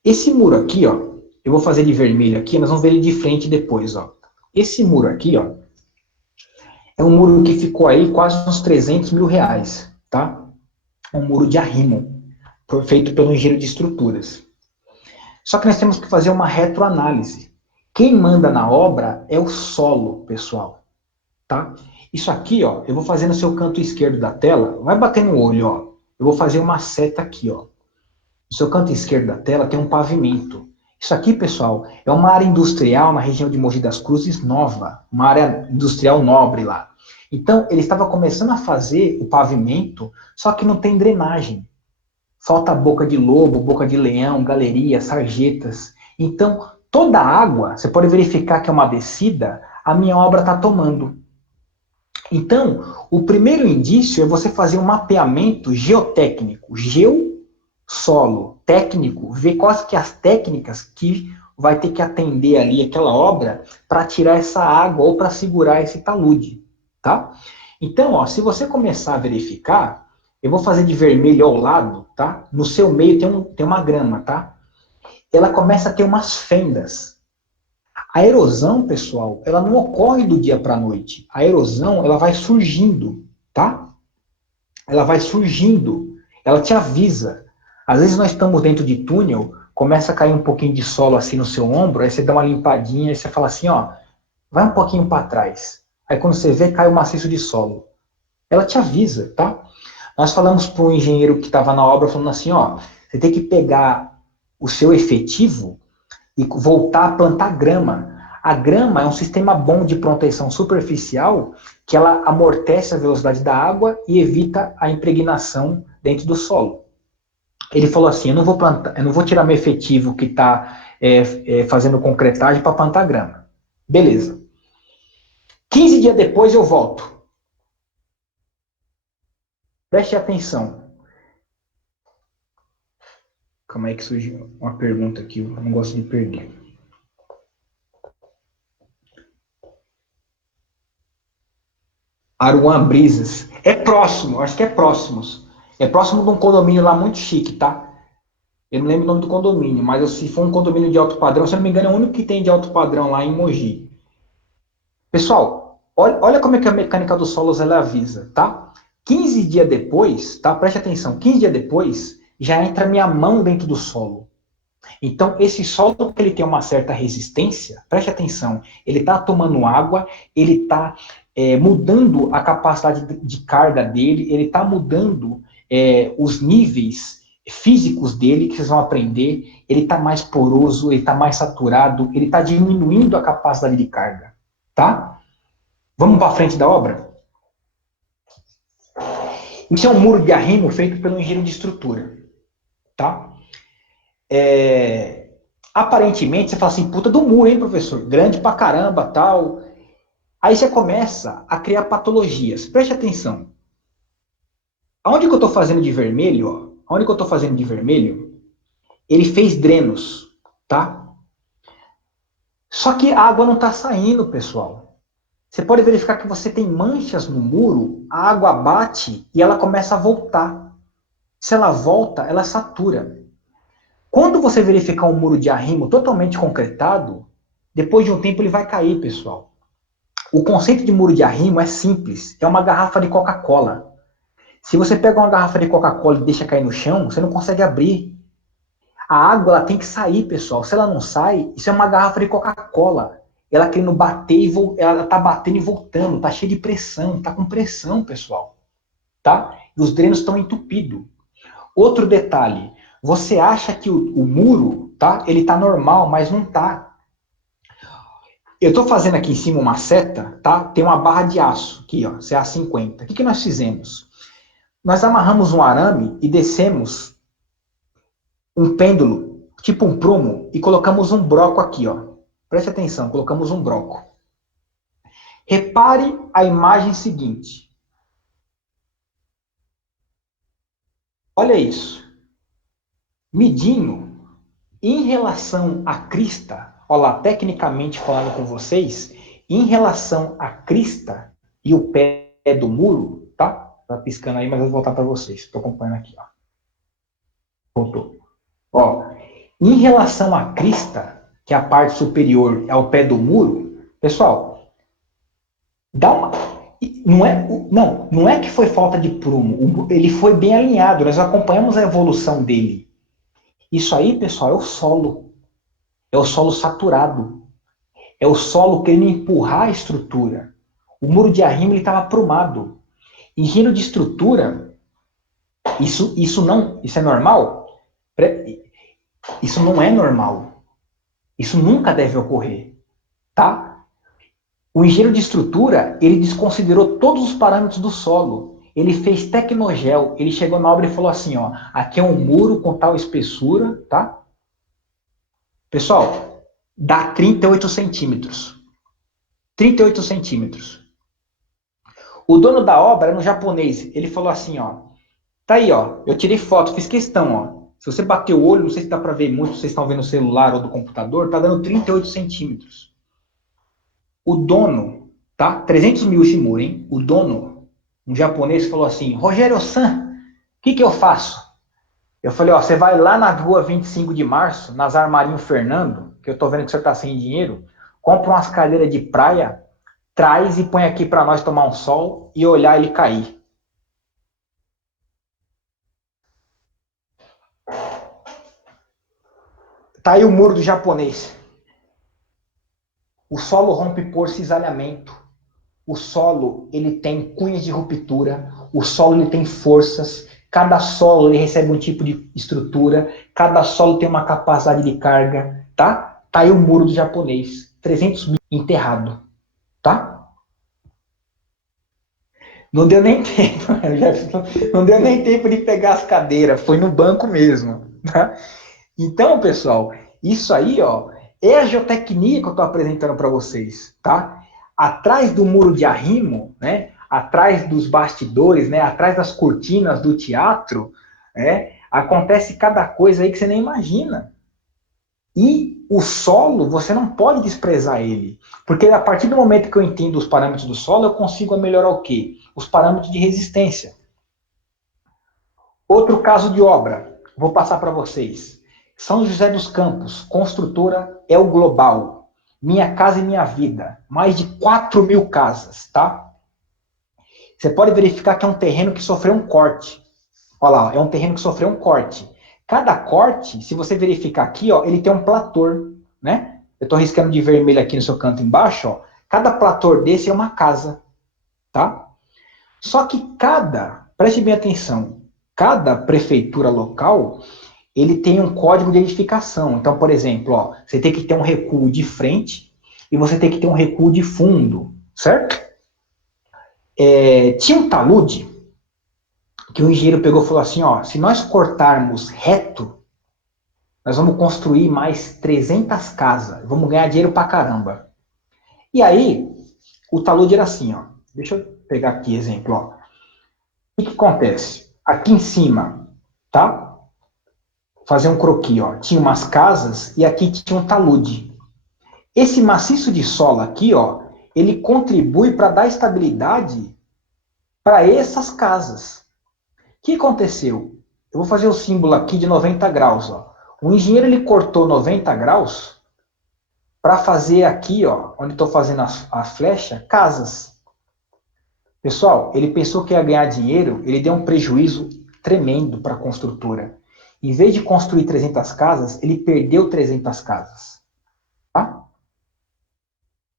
Esse muro aqui, ó, eu vou fazer de vermelho aqui, nós vamos ver ele de frente depois, ó. Esse muro aqui, ó, é um muro que ficou aí quase uns 300 mil reais, tá? É um muro de arrimo, feito pelo engenheiro de estruturas. Só que nós temos que fazer uma retroanálise. Quem manda na obra é o solo, pessoal, tá? Isso aqui, ó, eu vou fazer no seu canto esquerdo da tela, vai bater no olho, ó. Eu vou fazer uma seta aqui, ó. No seu canto esquerdo da tela tem um pavimento. Isso aqui, pessoal, é uma área industrial na região de Mogi das Cruzes nova, uma área industrial nobre lá. Então, ele estava começando a fazer o pavimento, só que não tem drenagem. Falta boca de lobo, boca de leão, galeria, sarjetas. Então, toda a água, você pode verificar que é uma descida, a minha obra está tomando. Então, o primeiro indício é você fazer um mapeamento geotécnico, solo, técnico, ver quais que as técnicas que vai ter que atender ali aquela obra para tirar essa água ou para segurar esse talude, tá? Então, ó, se você começar a verificar, eu vou fazer de vermelho ao lado, tá? No seu meio tem uma grama, tá? Ela começa a ter umas fendas. A erosão, pessoal, ela não ocorre do dia para a noite. A erosão, ela vai surgindo, tá? Ela vai surgindo. Ela te avisa. Às vezes nós estamos dentro de túnel, começa a cair um pouquinho de solo assim no seu ombro, aí você dá uma limpadinha, aí você fala assim, ó, vai um pouquinho para trás. Aí quando você vê, cai o maciço de solo. Ela te avisa, tá? Nós falamos para o engenheiro que estava na obra, falando assim, ó, você tem que pegar o seu efetivo e voltar a plantar grama. A grama é um sistema bom de proteção superficial que ela amortece a velocidade da água e evita a impregnação dentro do solo. Ele falou assim, eu não vou plantar, eu não vou tirar meu efetivo que está fazendo concretagem para plantar grama. Beleza. 15 dias depois eu volto. Preste atenção. Calma aí que surgiu uma pergunta aqui, eu não gosto de perder. Aruan Brisas. É próximo, acho que é próximos. É próximo de um condomínio lá muito chique, tá? Eu não lembro o nome do condomínio, mas se for um condomínio de alto padrão, se eu não me engano, é o único que tem de alto padrão lá em Mogi. Pessoal, olha como é que a mecânica dos solos ela avisa, tá? 15 dias depois, tá? Preste atenção, 15 dias depois, já entra minha mão dentro do solo. Então, esse solo que ele tem uma certa resistência, preste atenção, ele está tomando água, ele está mudando a capacidade de carga dele, ele está mudando os níveis físicos dele, que vocês vão aprender, ele está mais poroso, ele está mais saturado, ele está diminuindo a capacidade de carga, tá? Vamos para frente da obra? Isso é um muro de arrimo feito pelo engenheiro de estrutura, tá? Aparentemente, você fala assim, puta do muro, hein, professor? Grande pra caramba, tal. Aí você começa a criar patologias. Preste atenção. Aonde que eu tô fazendo de vermelho, ó? Aonde que eu tô fazendo de vermelho? Ele fez drenos, tá? Só que a água não tá saindo, pessoal. Você pode verificar que você tem manchas no muro, a água bate e ela começa a voltar. Se ela volta, ela satura. Quando você verificar um muro de arrimo totalmente concretado, depois de um tempo ele vai cair, pessoal. O conceito de muro de arrimo é simples, é uma garrafa de Coca-Cola. Se você pega uma garrafa de Coca-Cola e deixa cair no chão, você não consegue abrir. A água ela tem que sair, pessoal. Se ela não sai, isso é uma garrafa de Coca-Cola. Ela querendo bater e ela tá batendo e voltando, tá cheia de pressão, tá com pressão, pessoal. Tá? E os drenos estão entupidos. Outro detalhe, você acha que o muro, tá? Ele tá normal, mas não tá. Eu estou fazendo aqui em cima uma seta, tá? Tem uma barra de aço aqui, ó, CA50. O que nós fizemos? Nós amarramos um arame e descemos um pêndulo, tipo um prumo, e colocamos um broco aqui, ó. Preste atenção, colocamos um broco. Repare a imagem seguinte. Olha isso. Medindo em relação à crista, olha lá, tecnicamente falando com vocês, em relação à crista e o pé do muro, tá? Tá piscando aí, mas eu vou voltar para vocês. Estou acompanhando aqui, ó. Voltou. Ó, em relação à crista, que é a parte superior ao pé do muro, pessoal, dá uma. Não é que foi falta de prumo. Ele foi bem alinhado. Nós acompanhamos a evolução dele. Isso aí, pessoal, é o solo. É o solo saturado. É o solo querendo empurrar a estrutura. O muro de arrimo estava aprumado. Engenheiro de estrutura, isso é normal? Isso não é normal. Isso nunca deve ocorrer, tá? O engenheiro de estrutura, ele desconsiderou todos os parâmetros do solo. Ele fez tecnogel. Ele chegou na obra e falou assim, ó, aqui é um muro com tal espessura, tá? Pessoal, dá 38 centímetros. 38 centímetros. O dono da obra era um japonês. Ele falou assim, ó, tá aí, ó, eu tirei foto, fiz questão, ó. Se você bater o olho, não sei se dá para ver muito, se vocês estão vendo no celular ou do computador, tá dando 38 centímetros. O dono, tá? 300 mil esse muro, hein? O dono, um japonês, falou assim, Rogério-san, o que eu faço? Eu falei, ó, você vai lá na rua 25 de março, Nazar Marinho Fernando, que eu tô vendo que você tá sem dinheiro, compra umas cadeiras de praia, traz e põe aqui para nós tomar um sol e olhar ele cair. Tá aí o muro do japonês. O solo rompe por cisalhamento. O solo ele tem cunhas de ruptura. O solo ele tem forças. Cada solo ele recebe um tipo de estrutura. Cada solo tem uma capacidade de carga, tá? Tá aí o muro do japonês. 300 mil enterrado, tá? Não deu nem tempo, não deu nem tempo de pegar as cadeiras, foi no banco mesmo, tá? Então, pessoal, isso aí, ó, é a geotecnia que eu estou apresentando para vocês, tá? Atrás do muro de arrimo, né? Atrás dos bastidores, né? Atrás das cortinas do teatro, né? Acontece cada coisa aí que você nem imagina. E o solo, você não pode desprezar ele. Porque a partir do momento que eu entendo os parâmetros do solo, eu consigo melhorar o quê? Os parâmetros de resistência. Outro caso de obra, vou passar para vocês. São José dos Campos, construtora é o Global. Minha Casa e Minha Vida. Mais de 4 mil casas, tá? Você pode verificar que é um terreno que sofreu um corte. Olha lá, é um terreno que sofreu um corte. Cada corte, se você verificar aqui, ó, ele tem um plator, né? Eu estou riscando de vermelho aqui no seu canto embaixo, ó. Cada plator desse é uma casa, tá? Só que preste bem atenção, cada prefeitura local, ele tem um código de edificação. Então, por exemplo, ó, você tem que ter um recuo de frente e você tem que ter um recuo de fundo, certo? Tinha um talude que o engenheiro pegou e falou assim, ó, se nós cortarmos reto, nós vamos construir mais 300 casas, vamos ganhar dinheiro pra caramba. E aí, o talude era assim, ó, deixa eu pegar aqui exemplo, ó. O que acontece? Aqui em cima, tá? Fazer um croquis, ó. Tinha umas casas e aqui tinha um talude. Esse maciço de solo aqui, ó, ele contribui para dar estabilidade para essas casas. O que aconteceu? Eu vou fazer o símbolo aqui de 90 graus, ó. O engenheiro ele cortou 90 graus para fazer aqui, ó, onde estou fazendo a flecha, casas. Pessoal, ele pensou que ia ganhar dinheiro, ele deu um prejuízo tremendo para a construtora. Em vez de construir 300 casas, ele perdeu 300 casas. Tá?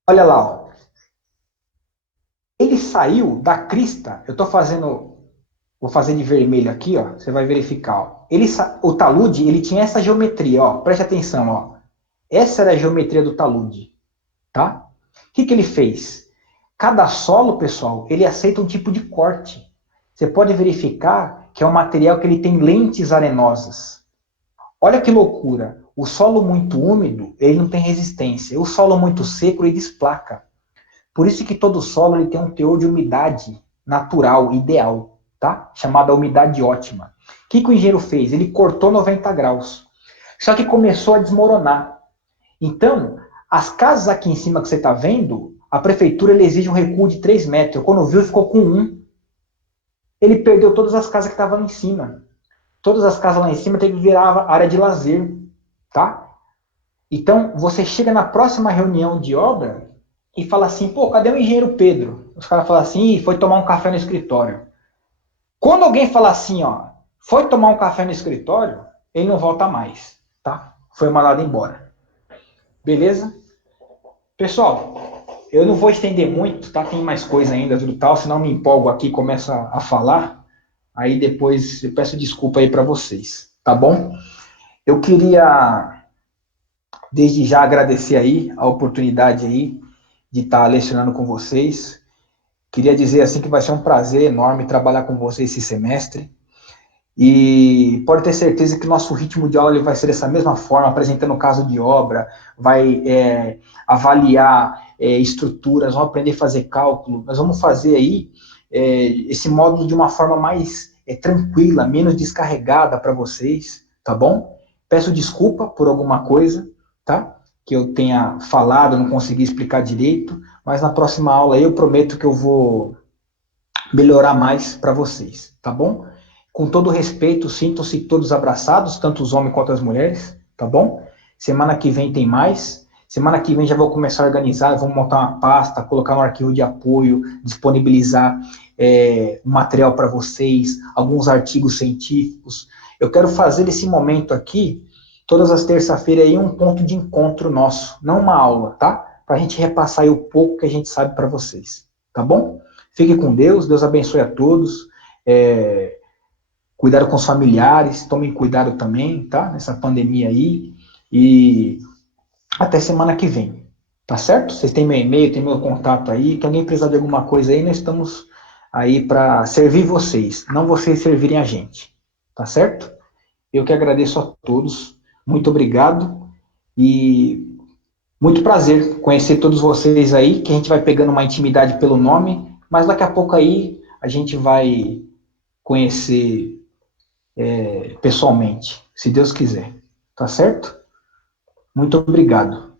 Olha lá, ó. Ele saiu da crista, eu estou fazendo, vou fazer de vermelho aqui, ó, você vai verificar. Ó. O talude, ele tinha essa geometria, ó, preste atenção, ó. Essa era a geometria do talude, tá? O que ele fez? Cada solo, pessoal, ele aceita um tipo de corte. Você pode verificar que é um material que ele tem lentes arenosas. Olha que loucura. O solo muito úmido, ele não tem resistência. O solo muito seco, ele desplaca. Por isso que todo solo ele tem um teor de umidade natural, ideal, tá? Chamada umidade ótima. O que o engenheiro fez? Ele cortou 90 graus. Só que começou a desmoronar. Então, as casas aqui em cima que você está vendo, a prefeitura ele exige um recuo de 3 metros. Quando viu, ficou com 1. Ele perdeu todas as casas que estavam lá em cima. Todas as casas lá em cima teve que virar área de lazer, tá? Então, você chega na próxima reunião de obra e fala assim, pô, cadê o engenheiro Pedro? Os caras falam assim, foi tomar um café no escritório. Quando alguém fala assim, ó, foi tomar um café no escritório, ele não volta mais, tá? Foi mandado embora. Beleza? Pessoal, eu não vou estender muito, tá? Tem mais coisa ainda, tudo tal, senão me empolgo aqui e começo a falar. Aí depois eu peço desculpa aí para vocês, tá bom? Eu queria, desde já, agradecer aí a oportunidade aí de estar lecionando com vocês. Queria dizer assim que vai ser um prazer enorme trabalhar com vocês esse semestre. E pode ter certeza que o nosso ritmo de aula ele vai ser dessa mesma forma, apresentando caso de obra, vai avaliar estruturas, vamos aprender a fazer cálculo. Nós vamos fazer aí esse módulo de uma forma mais tranquila, menos descarregada para vocês, tá bom? Peço desculpa por alguma coisa, tá? Que eu tenha falado, não consegui explicar direito, mas na próxima aula aí eu prometo que eu vou melhorar mais para vocês, tá bom? Com todo respeito, sintam-se todos abraçados, tanto os homens quanto as mulheres, tá bom? Semana que vem tem mais. Semana que vem já vou começar a organizar, vamos montar uma pasta, colocar no arquivo de apoio, disponibilizar um material para vocês, alguns artigos científicos. Eu quero fazer esse momento aqui, todas as terças-feiras, aí um ponto de encontro nosso, não uma aula, tá? Para a gente repassar aí o pouco que a gente sabe para vocês, tá bom? Fique com Deus, Deus abençoe a todos. Cuidado com os familiares, tomem cuidado também, tá? Nessa pandemia aí. E até semana que vem, tá certo? Vocês têm meu e-mail, tem meu contato aí. Que alguém precisar de alguma coisa aí, nós estamos aí para servir vocês, não vocês servirem a gente, tá certo? Eu que agradeço a todos. Muito obrigado e muito prazer conhecer todos vocês aí, que a gente vai pegando uma intimidade pelo nome, mas daqui a pouco aí a gente vai conhecer pessoalmente, se Deus quiser. Tá certo? Muito obrigado.